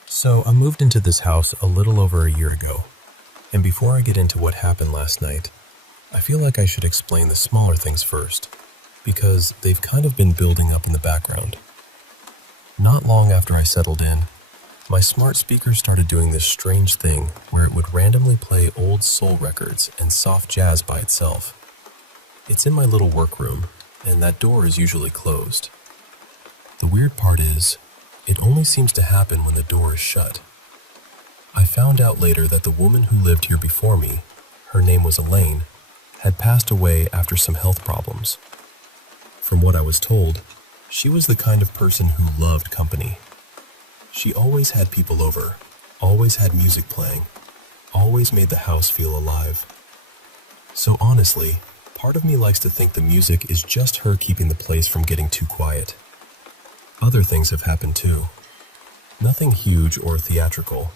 So I moved into this house a little over a year ago, and before I get into what happened last night, I feel like I should explain the smaller things first, because they've kind of been building up in the background. Not long after I settled in, my smart speaker started doing this strange thing where it would randomly play old soul records and soft jazz by itself. It's in my little workroom, and that door is usually closed. The weird part is, it only seems to happen when the door is shut. I found out later that the woman who lived here before me, her name was Elaine, had passed away after some health problems. From what I was told, she was the kind of person who loved company. She always had people over, always had music playing, always made the house feel alive. So honestly, part of me likes to think the music is just her keeping the place from getting too quiet. Other things have happened too. Nothing huge or theatrical.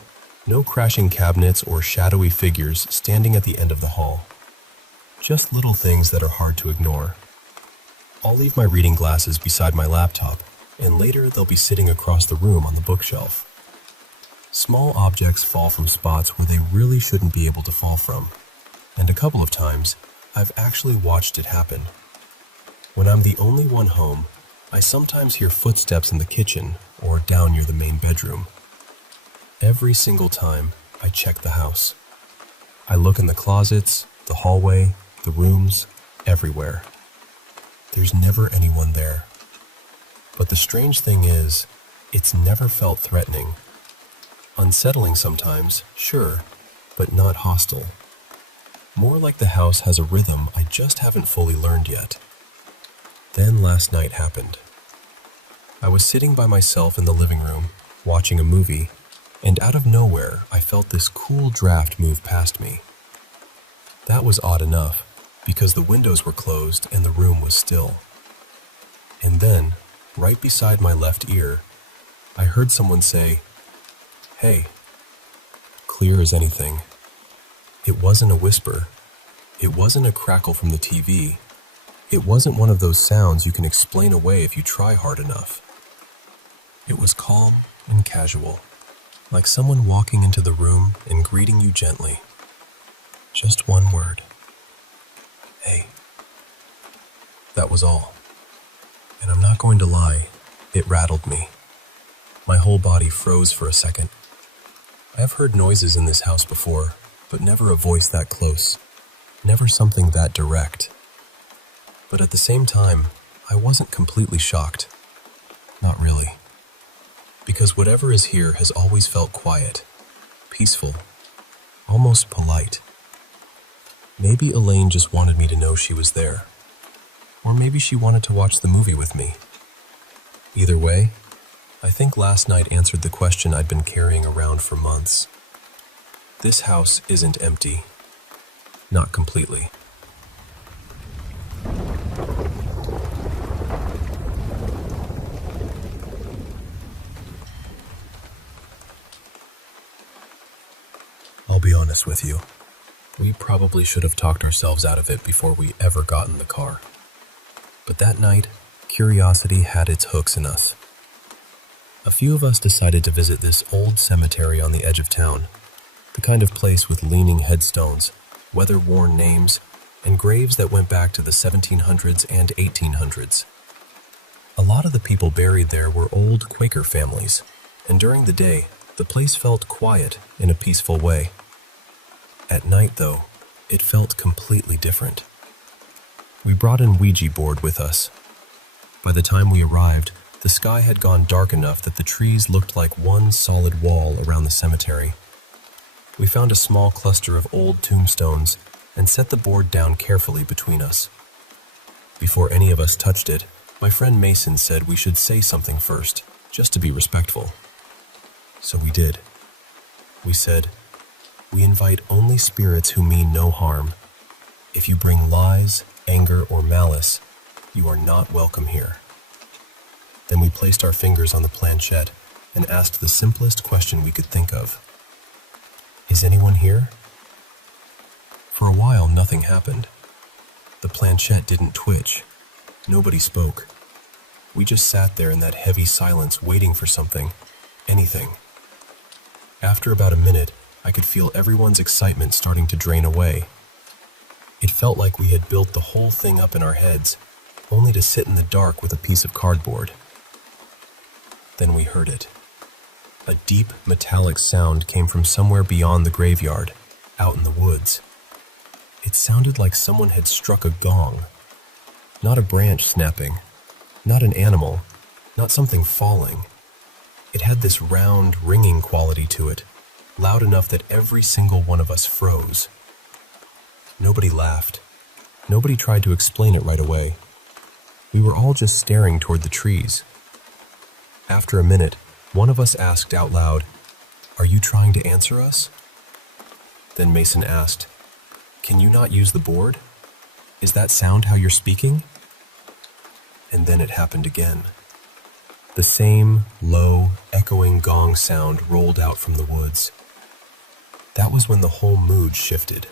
No crashing cabinets or shadowy figures standing at the end of the hall. Just little things that are hard to ignore. I'll leave my reading glasses beside my laptop, and later they'll be sitting across the room on the bookshelf. Small objects fall from spots where they really shouldn't be able to fall from, and a couple of times, I've actually watched it happen. When I'm the only one home, I sometimes hear footsteps in the kitchen or down near the main bedroom. Every single time, I check the house. I look in the closets, the hallway, the rooms, everywhere. There's never anyone there. But the strange thing is, it's never felt threatening. Unsettling sometimes, sure, but not hostile. More like the house has a rhythm I just haven't fully learned yet. Then last night happened. I was sitting by myself in the living room, watching a movie, and out of nowhere, I felt this cool draft move past me. That was odd enough, because the windows were closed and the room was still. And then, right beside my left ear, I heard someone say, "Hey," clear as anything. It wasn't a whisper. It wasn't a crackle from the TV. It wasn't one of those sounds you can explain away if you try hard enough. It was calm and casual, like someone walking into the room and greeting you gently. Just one word. "Hey." That was all. And I'm not going to lie, it rattled me. My whole body froze for a second. I've heard noises in this house before, but never a voice that close, never something that direct. But at the same time, I wasn't completely shocked. Not really. Because whatever is here has always felt quiet, peaceful, almost polite. Maybe Elaine just wanted me to know she was there. Or maybe she wanted to watch the movie with me. Either way, I think last night answered the question I'd been carrying around for months. This house isn't empty. Not completely. I'll be honest with you. We probably should have talked ourselves out of it before we ever got in the car. But that night, curiosity had its hooks in us. A few of us decided to visit this old cemetery on the edge of town, the kind of place with leaning headstones, weather-worn names, and graves that went back to the 1700s and 1800s. A lot of the people buried there were old Quaker families, and during the day, the place felt quiet in a peaceful way. At night, though, it felt completely different. We brought an Ouija board with us. By the time we arrived, the sky had gone dark enough that the trees looked like one solid wall around the cemetery. We found a small cluster of old tombstones and set the board down carefully between us. Before any of us touched it, my friend Mason said we should say something first, just to be respectful. So we did. We said, "We invite only spirits who mean no harm. If you bring lies, anger, or malice, you are not welcome here." Then we placed our fingers on the planchette and asked the simplest question we could think of. "Is anyone here?" For a while, nothing happened. The planchette didn't twitch. Nobody spoke. We just sat there in that heavy silence waiting for something, anything. After about a minute, I could feel everyone's excitement starting to drain away. It felt like we had built the whole thing up in our heads, only to sit in the dark with a piece of cardboard. Then we heard it. A deep, metallic sound came from somewhere beyond the graveyard, out in the woods. It sounded like someone had struck a gong. Not a branch snapping, not an animal, not something falling. It had this round, ringing quality to it, loud enough that every single one of us froze. Nobody laughed. Nobody tried to explain it right away. We were all just staring toward the trees. After a minute, one of us asked out loud, "Are you trying to answer us?" Then Mason asked, "Can you not use the board? Is that sound how you're speaking?" And then it happened again. The same low, echoing gong sound rolled out from the woods. That was when the whole mood shifted.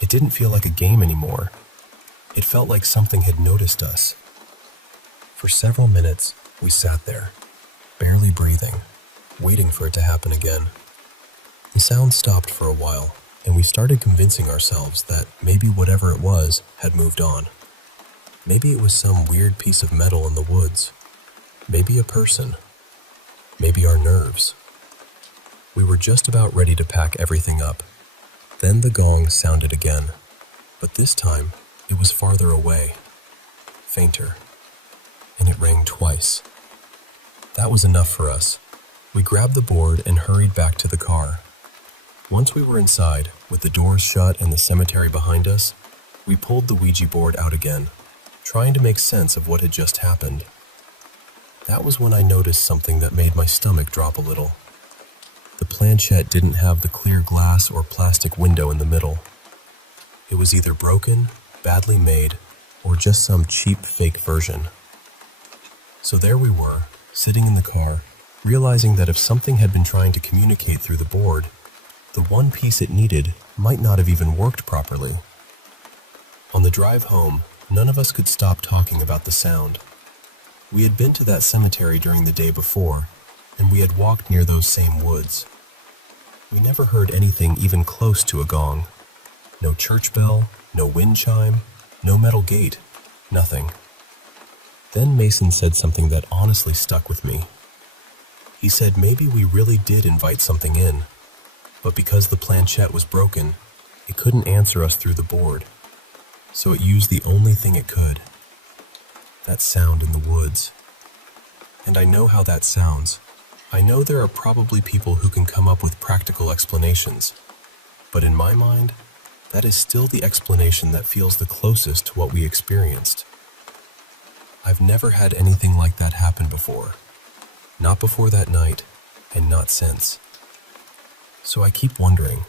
It didn't feel like a game anymore. It felt like something had noticed us. For several minutes, we sat there, barely breathing, waiting for it to happen again. The sound stopped for a while, and we started convincing ourselves that maybe whatever it was had moved on. Maybe it was some weird piece of metal in the woods. Maybe a person. Maybe our nerves. We were just about ready to pack everything up. Then the gong sounded again, but this time it was farther away, fainter, and it rang twice. That was enough for us. We grabbed the board and hurried back to the car. Once we were inside, with the doors shut and the cemetery behind us, we pulled the Ouija board out again, trying to make sense of what had just happened. That was when I noticed something that made my stomach drop a little. The planchette didn't have the clear glass or plastic window in the middle. It was either broken, badly made, or just some cheap fake version. So there we were, sitting in the car, realizing that if something had been trying to communicate through the board, the one piece it needed might not have even worked properly. On the drive home, none of us could stop talking about the sound. We had been to that cemetery during the day before, and we had walked near those same woods. We never heard anything even close to a gong. No church bell, no wind chime, no metal gate, nothing. Then Mason said something that honestly stuck with me. He said maybe we really did invite something in, but because the planchette was broken, it couldn't answer us through the board, so it used the only thing it could. That sound in the woods. And I know how that sounds. I know there are probably people who can come up with practical explanations, but in my mind, that is still the explanation that feels the closest to what we experienced. I've never had anything like that happen before. Not before that night, and not since. So I keep wondering,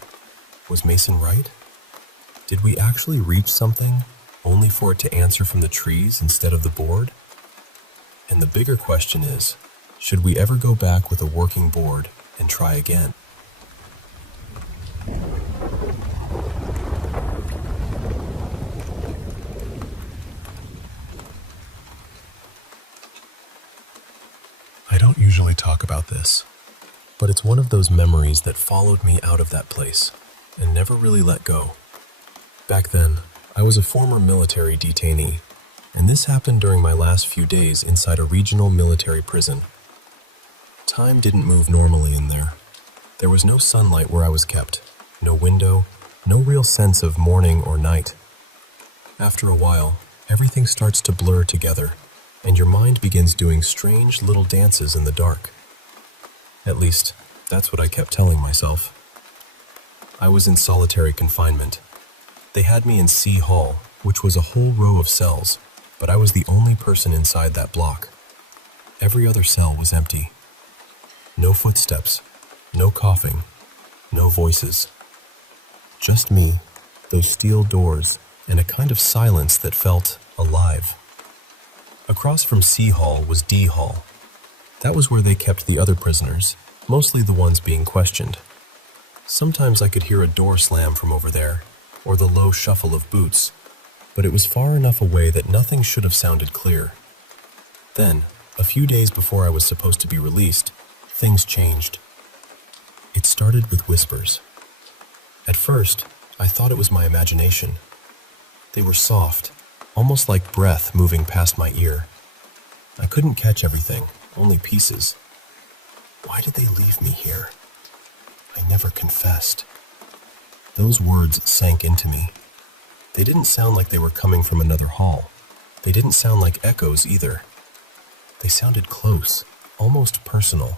was Mason right? Did we actually reach something, only for it to answer from the trees instead of the board? And the bigger question is, should we ever go back with a working board and try again? I don't usually talk about this, but it's one of those memories that followed me out of that place and never really let go. Back then, I was a former military detainee, and this happened during my last few days inside a regional military prison. Time didn't move normally in there. There was no sunlight where I was kept, no window, no real sense of morning or night. After a while, everything starts to blur together, and your mind begins doing strange little dances in the dark. At least, that's what I kept telling myself. I was in solitary confinement. They had me in C Hall, which was a whole row of cells, but I was the only person inside that block. Every other cell was empty. No footsteps, no coughing, no voices. Just me, those steel doors, and a kind of silence that felt alive. Across from C Hall was D Hall. That was where they kept the other prisoners, mostly the ones being questioned. Sometimes I could hear a door slam from over there, or the low shuffle of boots, but it was far enough away that nothing should have sounded clear. Then, a few days before I was supposed to be released, things changed. It started with whispers. At first, I thought it was my imagination. They were soft, almost like breath moving past my ear. I couldn't catch everything, only pieces. Why did they leave me here? I never confessed. Those words sank into me. They didn't sound like they were coming from another hall. They didn't sound like echoes either. They sounded close, almost personal.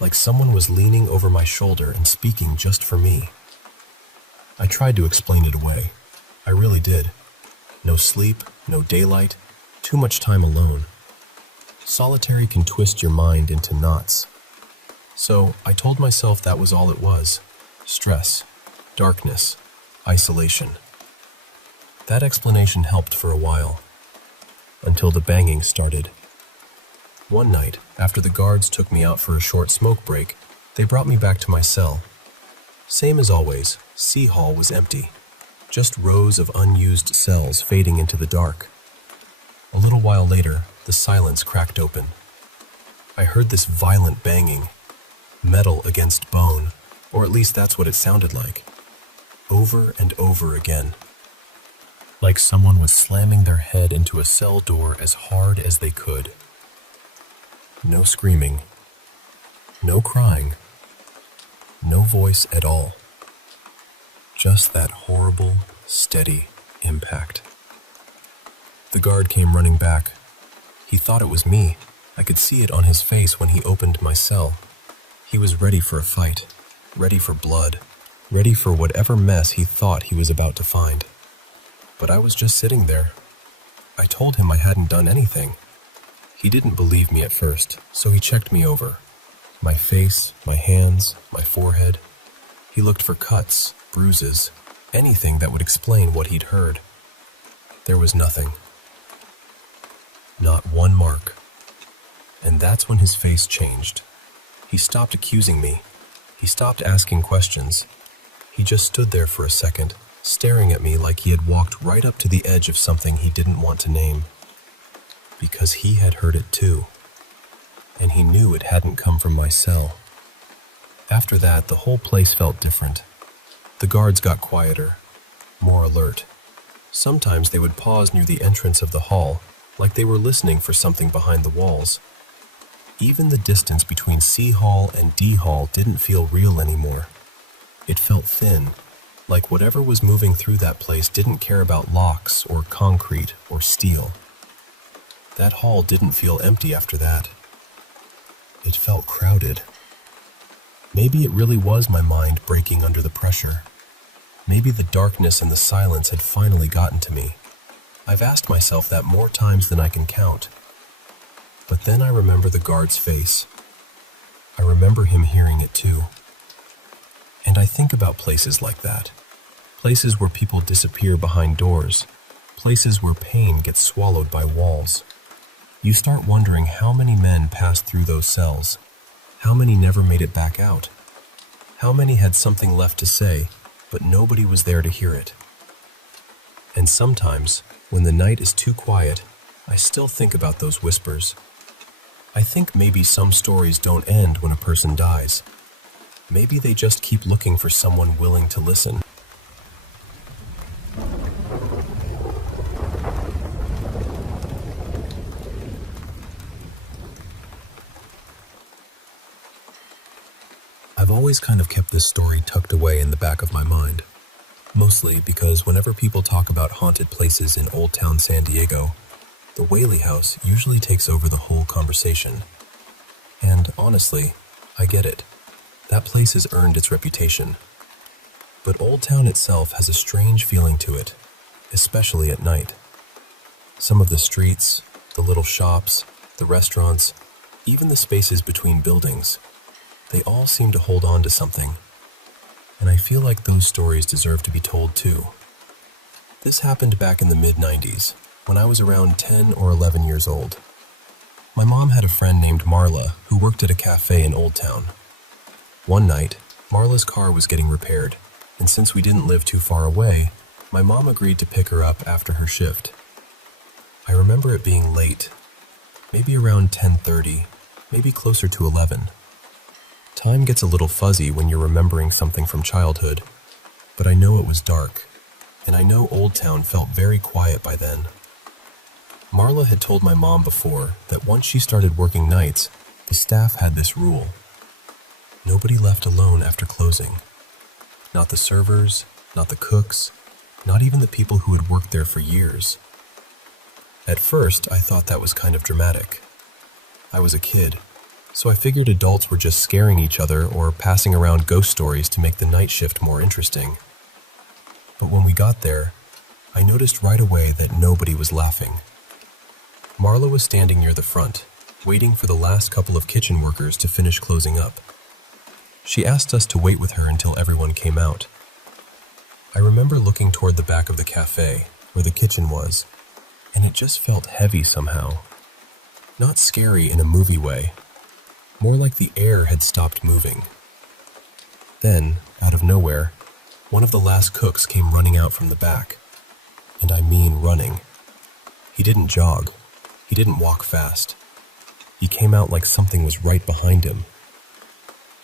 like someone was leaning over my shoulder and speaking just for me. I tried to explain it away. I really did. No sleep, no daylight, too much time alone. Solitary can twist your mind into knots. So I told myself that was all it was. Stress, darkness, isolation. That explanation helped for a while, until the banging started. One night, after the guards took me out for a short smoke break, they brought me back to my cell. Same as always, C Hall was empty. Just rows of unused cells fading into the dark. A little while later, the silence cracked open. I heard this violent banging, metal against bone, or at least that's what it sounded like, over and over again. Like someone was slamming their head into a cell door as hard as they could. No screaming, no crying, no voice at all. Just that horrible, steady impact. The guard came running back. He thought it was me. I could see it on his face when he opened my cell. He was ready for a fight, ready for blood, ready for whatever mess he thought he was about to find. But I was just sitting there. I told him I hadn't done anything. He didn't believe me at first, so he checked me over. My face, my hands, my forehead. He looked for cuts, bruises, anything that would explain what he'd heard. There was nothing. Not one mark. And that's when his face changed. He stopped accusing me. He stopped asking questions. He just stood there for a second, staring at me like he had walked right up to the edge of something he didn't want to name. Because he had heard it too. And he knew it hadn't come from my cell. After that, the whole place felt different. The guards got quieter, more alert. Sometimes they would pause near the entrance of the hall, like they were listening for something behind the walls. Even the distance between C Hall and D Hall didn't feel real anymore. It felt thin, like whatever was moving through that place didn't care about locks or concrete or steel. That hall didn't feel empty after that. It felt crowded. Maybe it really was my mind breaking under the pressure. Maybe the darkness and the silence had finally gotten to me. I've asked myself that more times than I can count. But then I remember the guard's face. I remember him hearing it too. And I think about places like that. Places where people disappear behind doors. Places where pain gets swallowed by walls. You start wondering how many men passed through those cells. How many never made it back out? How many had something left to say, but nobody was there to hear it? And sometimes, when the night is too quiet, I still think about those whispers. I think maybe some stories don't end when a person dies. Maybe they just keep looking for someone willing to listen. I've always kind of kept this story tucked away in the back of my mind. Mostly because whenever people talk about haunted places in Old Town San Diego, the Whaley House usually takes over the whole conversation. And honestly, I get it. That place has earned its reputation. But Old Town itself has a strange feeling to it, especially at night. Some of the streets, the little shops, the restaurants, even the spaces between buildings, they all seem to hold on to something. And I feel like those stories deserve to be told too. This happened back in the mid-90s, when I was around 10 or 11 years old. My mom had a friend named Marla who worked at a cafe in Old Town. One night, Marla's car was getting repaired, and since we didn't live too far away, my mom agreed to pick her up after her shift. I remember it being late, maybe around 10:30, maybe closer to 11. Time gets a little fuzzy when you're remembering something from childhood, but I know it was dark, and I know Old Town felt very quiet by then. Marla had told my mom before that once she started working nights, the staff had this rule. Nobody left alone after closing. Not the servers, not the cooks, not even the people who had worked there for years. At first, I thought that was kind of dramatic. I was a kid. So I figured adults were just scaring each other or passing around ghost stories to make the night shift more interesting. But when we got there, I noticed right away that nobody was laughing. Marla was standing near the front, waiting for the last couple of kitchen workers to finish closing up. She asked us to wait with her until everyone came out. I remember looking toward the back of the cafe, where the kitchen was, and it just felt heavy somehow. Not scary in a movie way, more like the air had stopped moving. Then, out of nowhere, one of the last cooks came running out from the back. And I mean running. He didn't jog. He didn't walk fast. He came out like something was right behind him.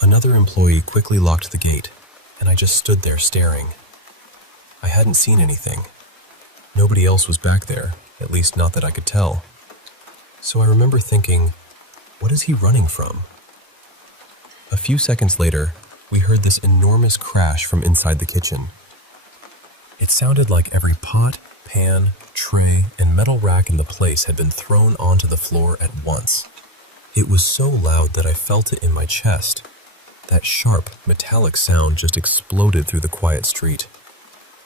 Another employee quickly locked the gate, and I just stood there staring. I hadn't seen anything. Nobody else was back there, at least not that I could tell. So I remember thinking, what is he running from? A few seconds later, we heard this enormous crash from inside the kitchen. It sounded like every pot, pan, tray, and metal rack in the place had been thrown onto the floor at once. It was so loud that I felt it in my chest. That sharp, metallic sound just exploded through the quiet street.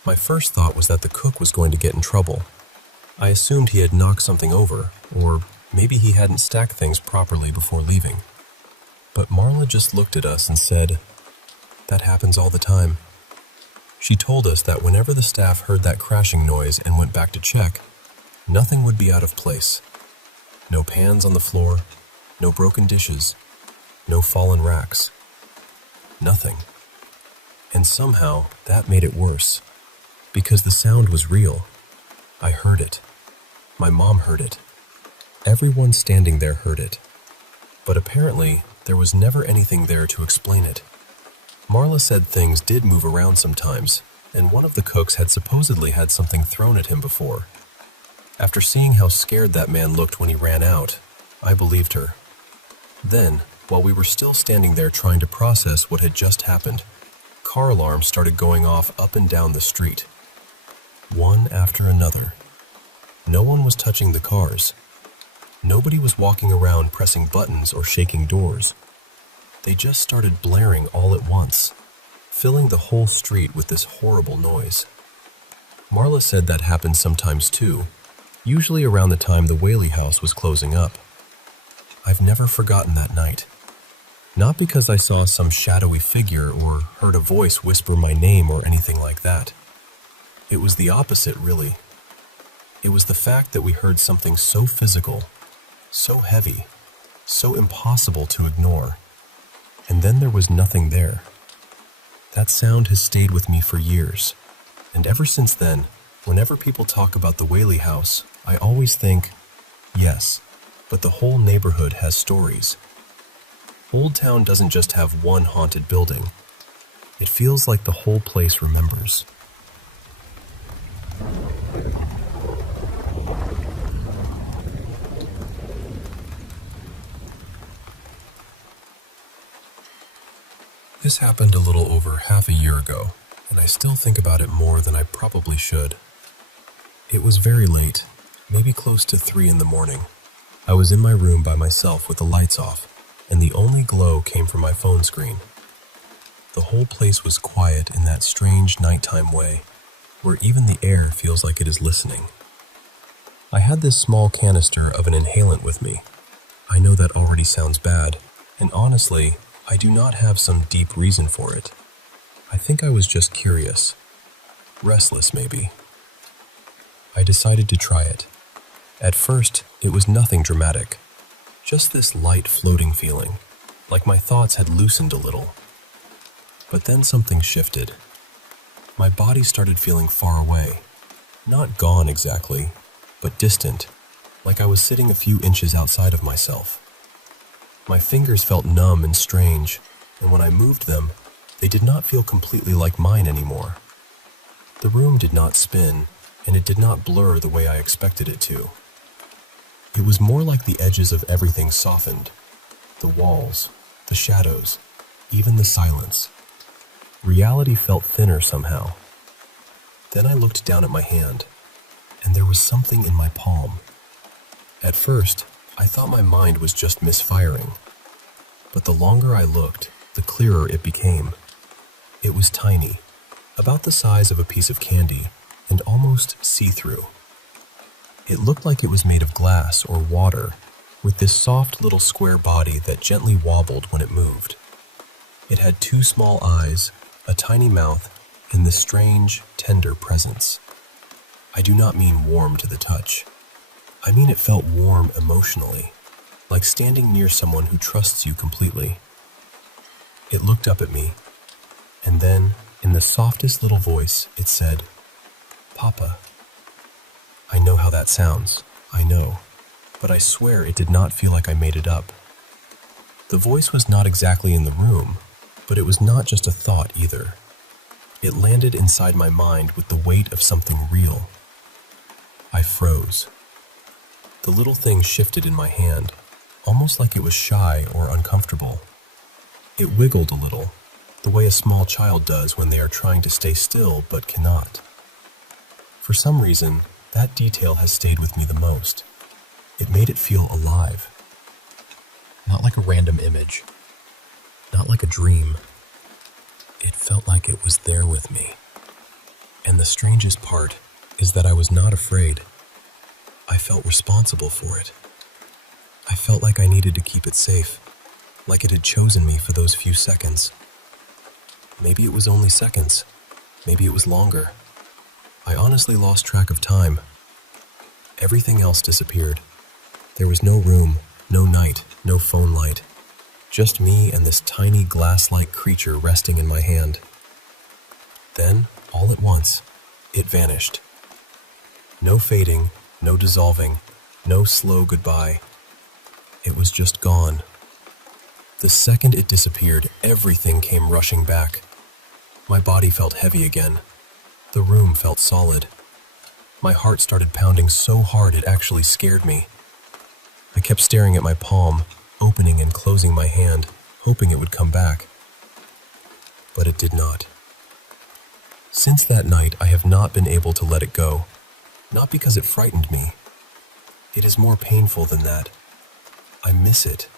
My first thought was that the cook was going to get in trouble. I assumed he had knocked something over, or maybe he hadn't stacked things properly before leaving. But Marla just looked at us and said, "That happens all the time." She told us that whenever the staff heard that crashing noise and went back to check, nothing would be out of place. No pans on the floor, no broken dishes, no fallen racks. Nothing. And somehow that made it worse, because the sound was real. I heard it. My mom heard it. Everyone standing there heard it. But apparently, there was never anything there to explain it. Marla said things did move around sometimes, and one of the cooks had supposedly had something thrown at him before. After seeing how scared that man looked when he ran out, I believed her. Then, while we were still standing there trying to process what had just happened, car alarms started going off up and down the street. One after another. No one was touching the cars. Nobody was walking around pressing buttons or shaking doors. They just started blaring all at once, filling the whole street with this horrible noise. Marla said that happened sometimes too, usually around the time the Whaley house was closing up. I've never forgotten that night. Not because I saw some shadowy figure or heard a voice whisper my name or anything like that. It was the opposite, really. It was the fact that we heard something so physical, so heavy, so impossible to ignore. And then there was nothing there. That sound has stayed with me for years. And ever since then, whenever people talk about the Whaley house, I always think, yes, but the whole neighborhood has stories. Old Town doesn't just have one haunted building. It feels like the whole place remembers. This happened a little over half a year ago, and I still think about it more than I probably should. It was very late, maybe close to 3 in the morning. I was in my room by myself with the lights off, and the only glow came from my phone screen. The whole place was quiet in that strange nighttime way, where even the air feels like it is listening. I had this small canister of an inhalant with me. I know that already sounds bad, and honestly, I do not have some deep reason for it. I think I was just curious. Restless, maybe. I decided to try it. At first, it was nothing dramatic. Just this light floating feeling, like my thoughts had loosened a little. But then something shifted. My body started feeling far away. Not gone exactly, but distant, like I was sitting a few inches outside of myself. My fingers felt numb and strange, and when I moved them, they did not feel completely like mine anymore. The room did not spin, and it did not blur the way I expected it to. It was more like the edges of everything softened. The walls, the shadows, even the silence. Reality felt thinner somehow. Then I looked down at my hand, and there was something in my palm. At first, I thought my mind was just misfiring. but the longer I looked, the clearer it became. It was tiny, about the size of a piece of candy, and almost see-through. It looked like it was made of glass or water, with this soft little square body that gently wobbled when it moved. It had 2 small eyes, a tiny mouth, and this strange, tender presence. I do not mean warm to the touch. I mean it felt warm emotionally, like standing near someone who trusts you completely. It looked up at me, and then, in the softest little voice, it said, "Papa." I know how that sounds, I know, but I swear it did not feel like I made it up. The voice was not exactly in the room, but it was not just a thought either. It landed inside my mind with the weight of something real. I froze. The little thing shifted in my hand, almost like it was shy or uncomfortable. It wiggled a little, the way a small child does when they are trying to stay still but cannot. For some reason, that detail has stayed with me the most. It made it feel alive. Not like a random image. Not like a dream. It felt like it was there with me. And the strangest part is that I was not afraid. I felt responsible for it. I felt like I needed to keep it safe, like it had chosen me for those few seconds. Maybe it was only seconds. Maybe it was longer. I honestly lost track of time. Everything else disappeared. There was no room, no night, no phone light. Just me and this tiny glass-like creature resting in my hand. Then, all at once, it vanished. No fading, no dissolving, no slow goodbye. It was just gone. The second it disappeared, everything came rushing back. My body felt heavy again. The room felt solid. My heart started pounding so hard it actually scared me. I kept staring at my palm, opening and closing my hand, hoping it would come back. But it did not. Since that night, I have not been able to let it go. Not because it frightened me. It is more painful than that. I miss it.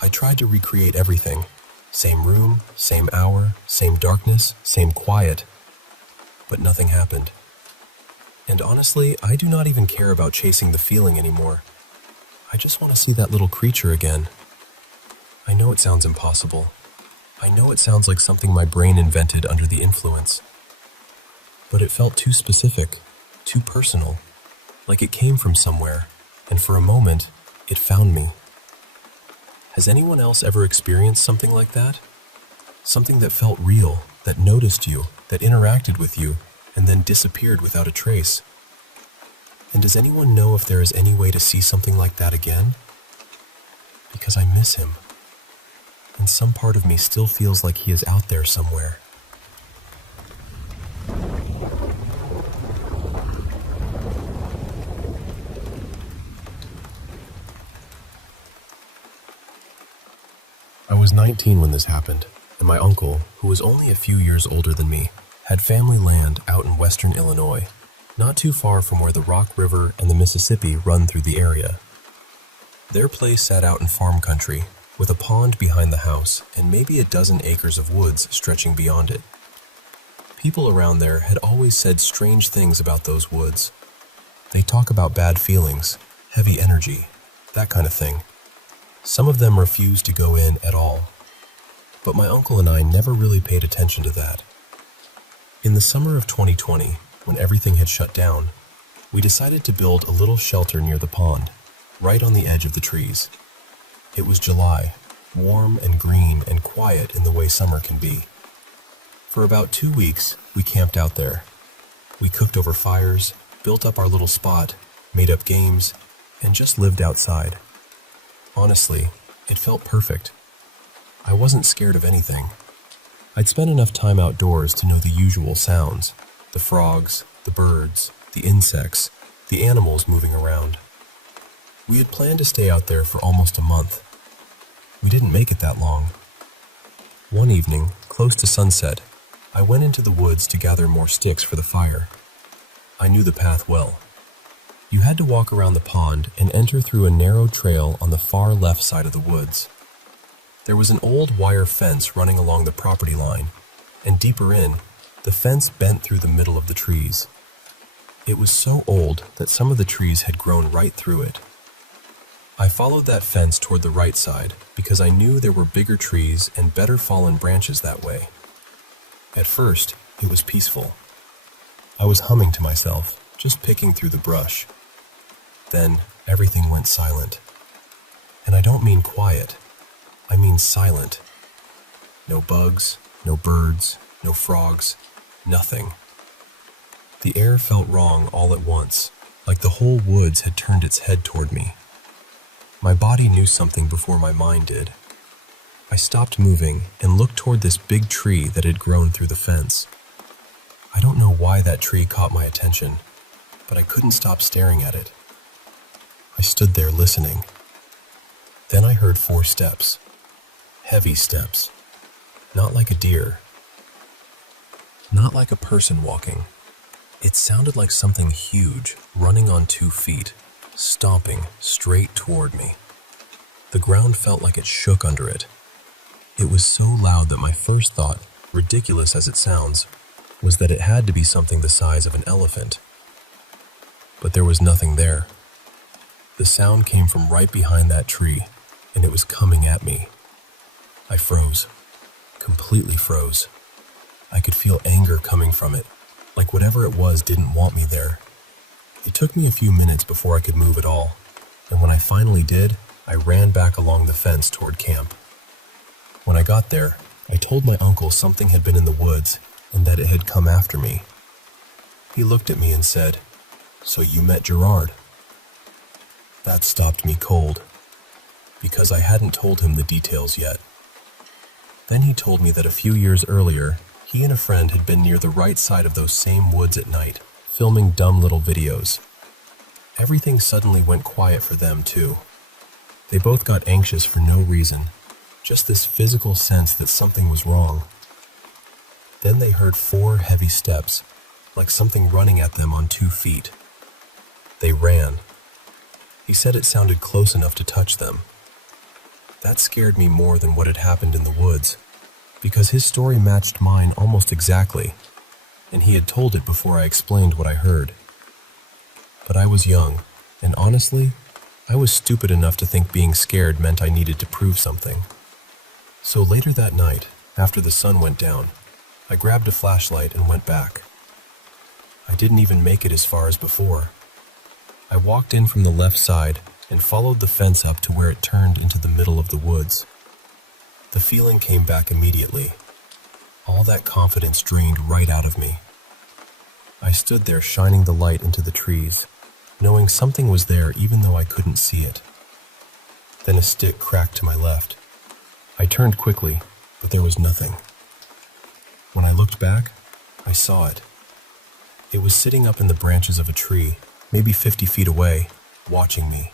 I tried to recreate everything. Same room, same hour, same darkness, same quiet. But nothing happened. And honestly, I do not even care about chasing the feeling anymore. I just want to see that little creature again. I know it sounds impossible. I know it sounds like something my brain invented under the influence. But it felt too specific, too personal, like it came from somewhere, and for a moment, it found me. Has anyone else ever experienced something like that? Something that felt real, that noticed you, that interacted with you, and then disappeared without a trace? And does anyone know if there is any way to see something like that again? Because I miss him. And some part of me still feels like he is out there somewhere. I was 19 when this happened, and my uncle, who was only a few years older than me, had family land out in western Illinois, not too far from where the Rock River and the Mississippi run through the area. Their place sat out in farm country, with a pond behind the house and maybe a dozen acres of woods stretching beyond it. People around there had always said strange things about those woods. They talk about bad feelings, heavy energy, that kind of thing. Some of them refused to go in at all. But my uncle and I never really paid attention to that. In the summer of 2020, when everything had shut down, we decided to build a little shelter near the pond, right on the edge of the trees. It was July, warm and green and quiet in the way summer can be. For about 2 weeks, we camped out there. We cooked over fires, built up our little spot, made up games, and just lived outside. Honestly, it felt perfect. I wasn't scared of anything. I'd spent enough time outdoors to know the usual sounds. The frogs, the birds, the insects, the animals moving around. We had planned to stay out there for almost a month. We didn't make it that long. One evening, close to sunset, I went into the woods to gather more sticks for the fire. I knew the path well. You had to walk around the pond and enter through a narrow trail on the far left side of the woods. There was an old wire fence running along the property line, and deeper in, the fence bent through the middle of the trees. It was so old that some of the trees had grown right through it. I followed that fence toward the right side because I knew there were bigger trees and better fallen branches that way. At first, it was peaceful. I was humming to myself, just picking through the brush. Then, everything went silent. And I don't mean quiet. I mean silent. No bugs, no birds, no frogs, nothing. The air felt wrong all at once, like the whole woods had turned its head toward me. My body knew something before my mind did. I stopped moving and looked toward this big tree that had grown through the fence. I don't know why that tree caught my attention, but I couldn't stop staring at it. I stood there listening. Then I heard 4 steps. Heavy steps. Not like a deer. Not like a person walking. It sounded like something huge, running on 2 feet, stomping straight toward me. The ground felt like it shook under it. It was so loud that my first thought, ridiculous as it sounds, was that it had to be something the size of an elephant. But there was nothing there. The sound came from right behind that tree, and it was coming at me. I froze. Completely froze. I could feel anger coming from it, like whatever it was didn't want me there. It took me a few minutes before I could move at all, and when I finally did, I ran back along the fence toward camp. When I got there, I told my uncle something had been in the woods and that it had come after me. He looked at me and said, "So you met Gerard?" That stopped me cold, because I hadn't told him the details yet. Then he told me that a few years earlier, he and a friend had been near the right side of those same woods at night, filming dumb little videos. Everything suddenly went quiet for them too. They both got anxious for no reason, just this physical sense that something was wrong. Then they heard 4 heavy steps, like something running at them on 2 feet. They ran. He said it sounded close enough to touch them. That scared me more than what had happened in the woods, because his story matched mine almost exactly, and he had told it before I explained what I heard. But I was young, and honestly, I was stupid enough to think being scared meant I needed to prove something. So later that night, after the sun went down, I grabbed a flashlight and went back. I didn't even make it as far as before. I walked in from the left side and followed the fence up to where it turned into the middle of the woods. The feeling came back immediately. All that confidence drained right out of me. I stood there shining the light into the trees, knowing something was there even though I couldn't see it. Then a stick cracked to my left. I turned quickly, but there was nothing. When I looked back, I saw it. It was sitting up in the branches of a tree, maybe 50 feet away, watching me.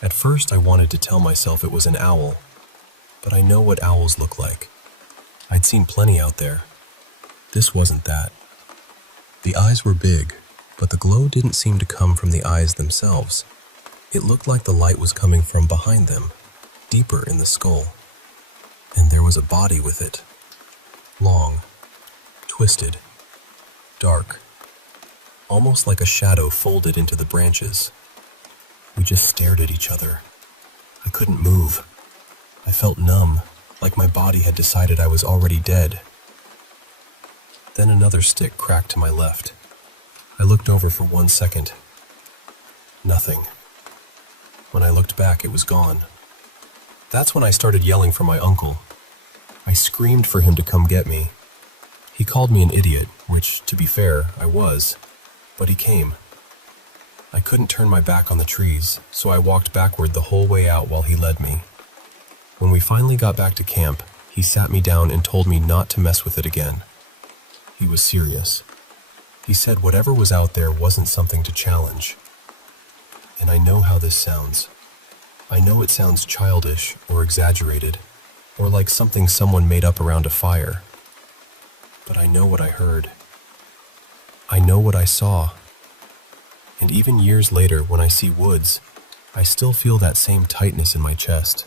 At first I wanted to tell myself it was an owl, but I know what owls look like. I'd seen plenty out there. This wasn't that. The eyes were big, but the glow didn't seem to come from the eyes themselves. It looked like the light was coming from behind them, deeper in the skull. And there was a body with it. Long, twisted, dark, almost like a shadow folded into the branches. We just stared at each other. I couldn't move. I felt numb, like my body had decided I was already dead. Then another stick cracked to my left. I looked over for 1 second. Nothing. When I looked back, it was gone. That's when I started yelling for my uncle. I screamed for him to come get me. He called me an idiot, which, to be fair, I was, but he came. I couldn't turn my back on the trees, so I walked backward the whole way out while he led me. When we finally got back to camp, he sat me down and told me not to mess with it again. He was serious. He said whatever was out there wasn't something to challenge. And I know how this sounds. I know it sounds childish or exaggerated, or like something someone made up around a fire. But I know what I heard. I know what I saw. And even years later, when I see woods, I still feel that same tightness in my chest.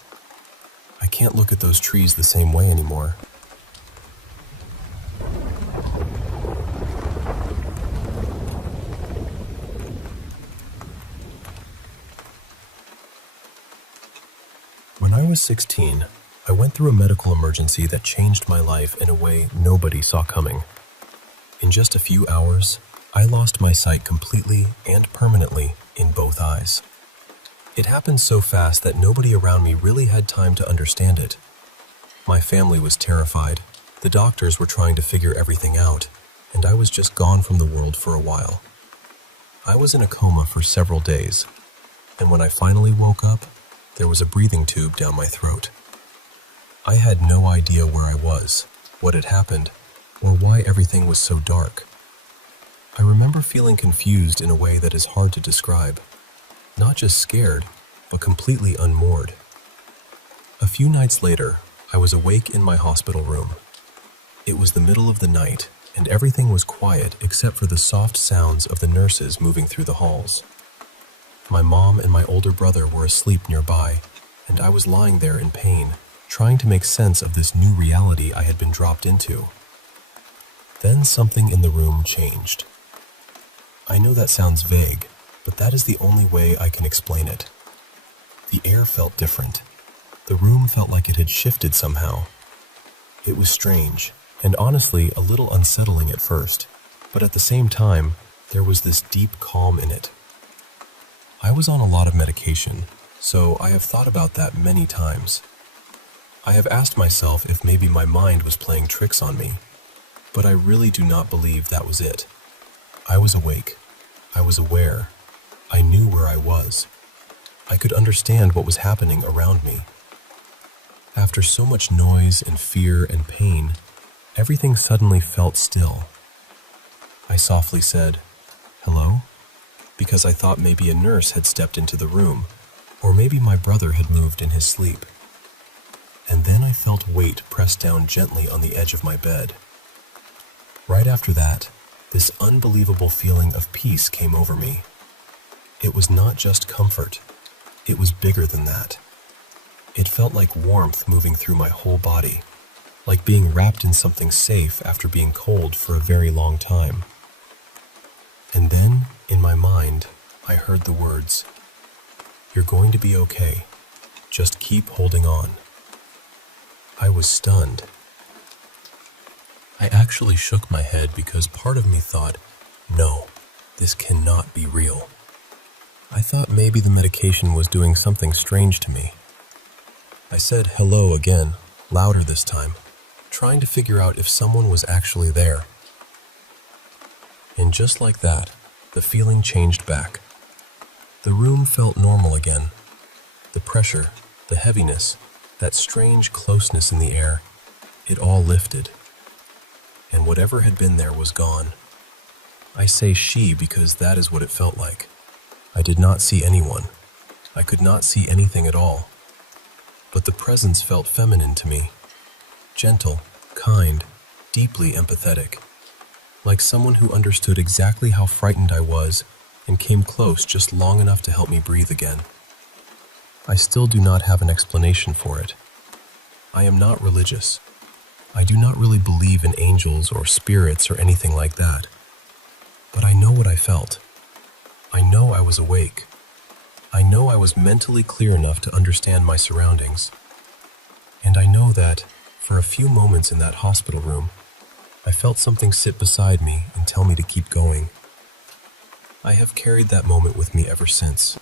I can't look at those trees the same way anymore. When I was 16, I went through a medical emergency that changed my life in a way nobody saw coming. In just a few hours, I lost my sight completely and permanently in both eyes. It happened so fast that nobody around me really had time to understand it. My family was terrified, the doctors were trying to figure everything out, and I was just gone from the world for a while. I was in a coma for several days, and when I finally woke up, there was a breathing tube down my throat. I had no idea where I was, what had happened, or why everything was so dark. I remember feeling confused in a way that is hard to describe. Not just scared, but completely unmoored. A few nights later, I was awake in my hospital room. It was the middle of the night, and everything was quiet except for the soft sounds of the nurses moving through the halls. My mom and my older brother were asleep nearby, and I was lying there in pain, trying to make sense of this new reality I had been dropped into. Then something in the room changed. I know that sounds vague, but that is the only way I can explain it. The air felt different. The room felt like it had shifted somehow. It was strange, and honestly a little unsettling at first, but at the same time, there was this deep calm in it. I was on a lot of medication, so I have thought about that many times. I have asked myself if maybe my mind was playing tricks on me, but I really do not believe that was it. I was awake. I was aware. I knew where I was. I could understand what was happening around me. After so much noise and fear and pain, everything suddenly felt still. I softly said, "Hello?" because I thought maybe a nurse had stepped into the room, or maybe my brother had moved in his sleep. And then I felt weight pressed down gently on the edge of my bed. Right after that, this unbelievable feeling of peace came over me. It was not just comfort. It was bigger than that. It felt like warmth moving through my whole body, like being wrapped in something safe after being cold for a very long time. And then, in my mind, I heard the words, "You're going to be okay. Just keep holding on." I was stunned. I actually shook my head because part of me thought, no, this cannot be real. I thought maybe the medication was doing something strange to me. I said hello again, louder this time, trying to figure out if someone was actually there. And just like that, the feeling changed back. The room felt normal again. The pressure, the heaviness, that strange closeness in the air, it all lifted. And whatever had been there was gone. I say she because that is what it felt like. I did not see anyone. I could not see anything at all. But the presence felt feminine to me. Gentle, kind, deeply empathetic. Like someone who understood exactly how frightened I was and came close just long enough to help me breathe again. I still do not have an explanation for it. I am not religious. I do not really believe in angels or spirits or anything like that. But I know what I felt. I know I was awake. I know I was mentally clear enough to understand my surroundings. And I know that, for a few moments in that hospital room, I felt something sit beside me and tell me to keep going. I have carried that moment with me ever since.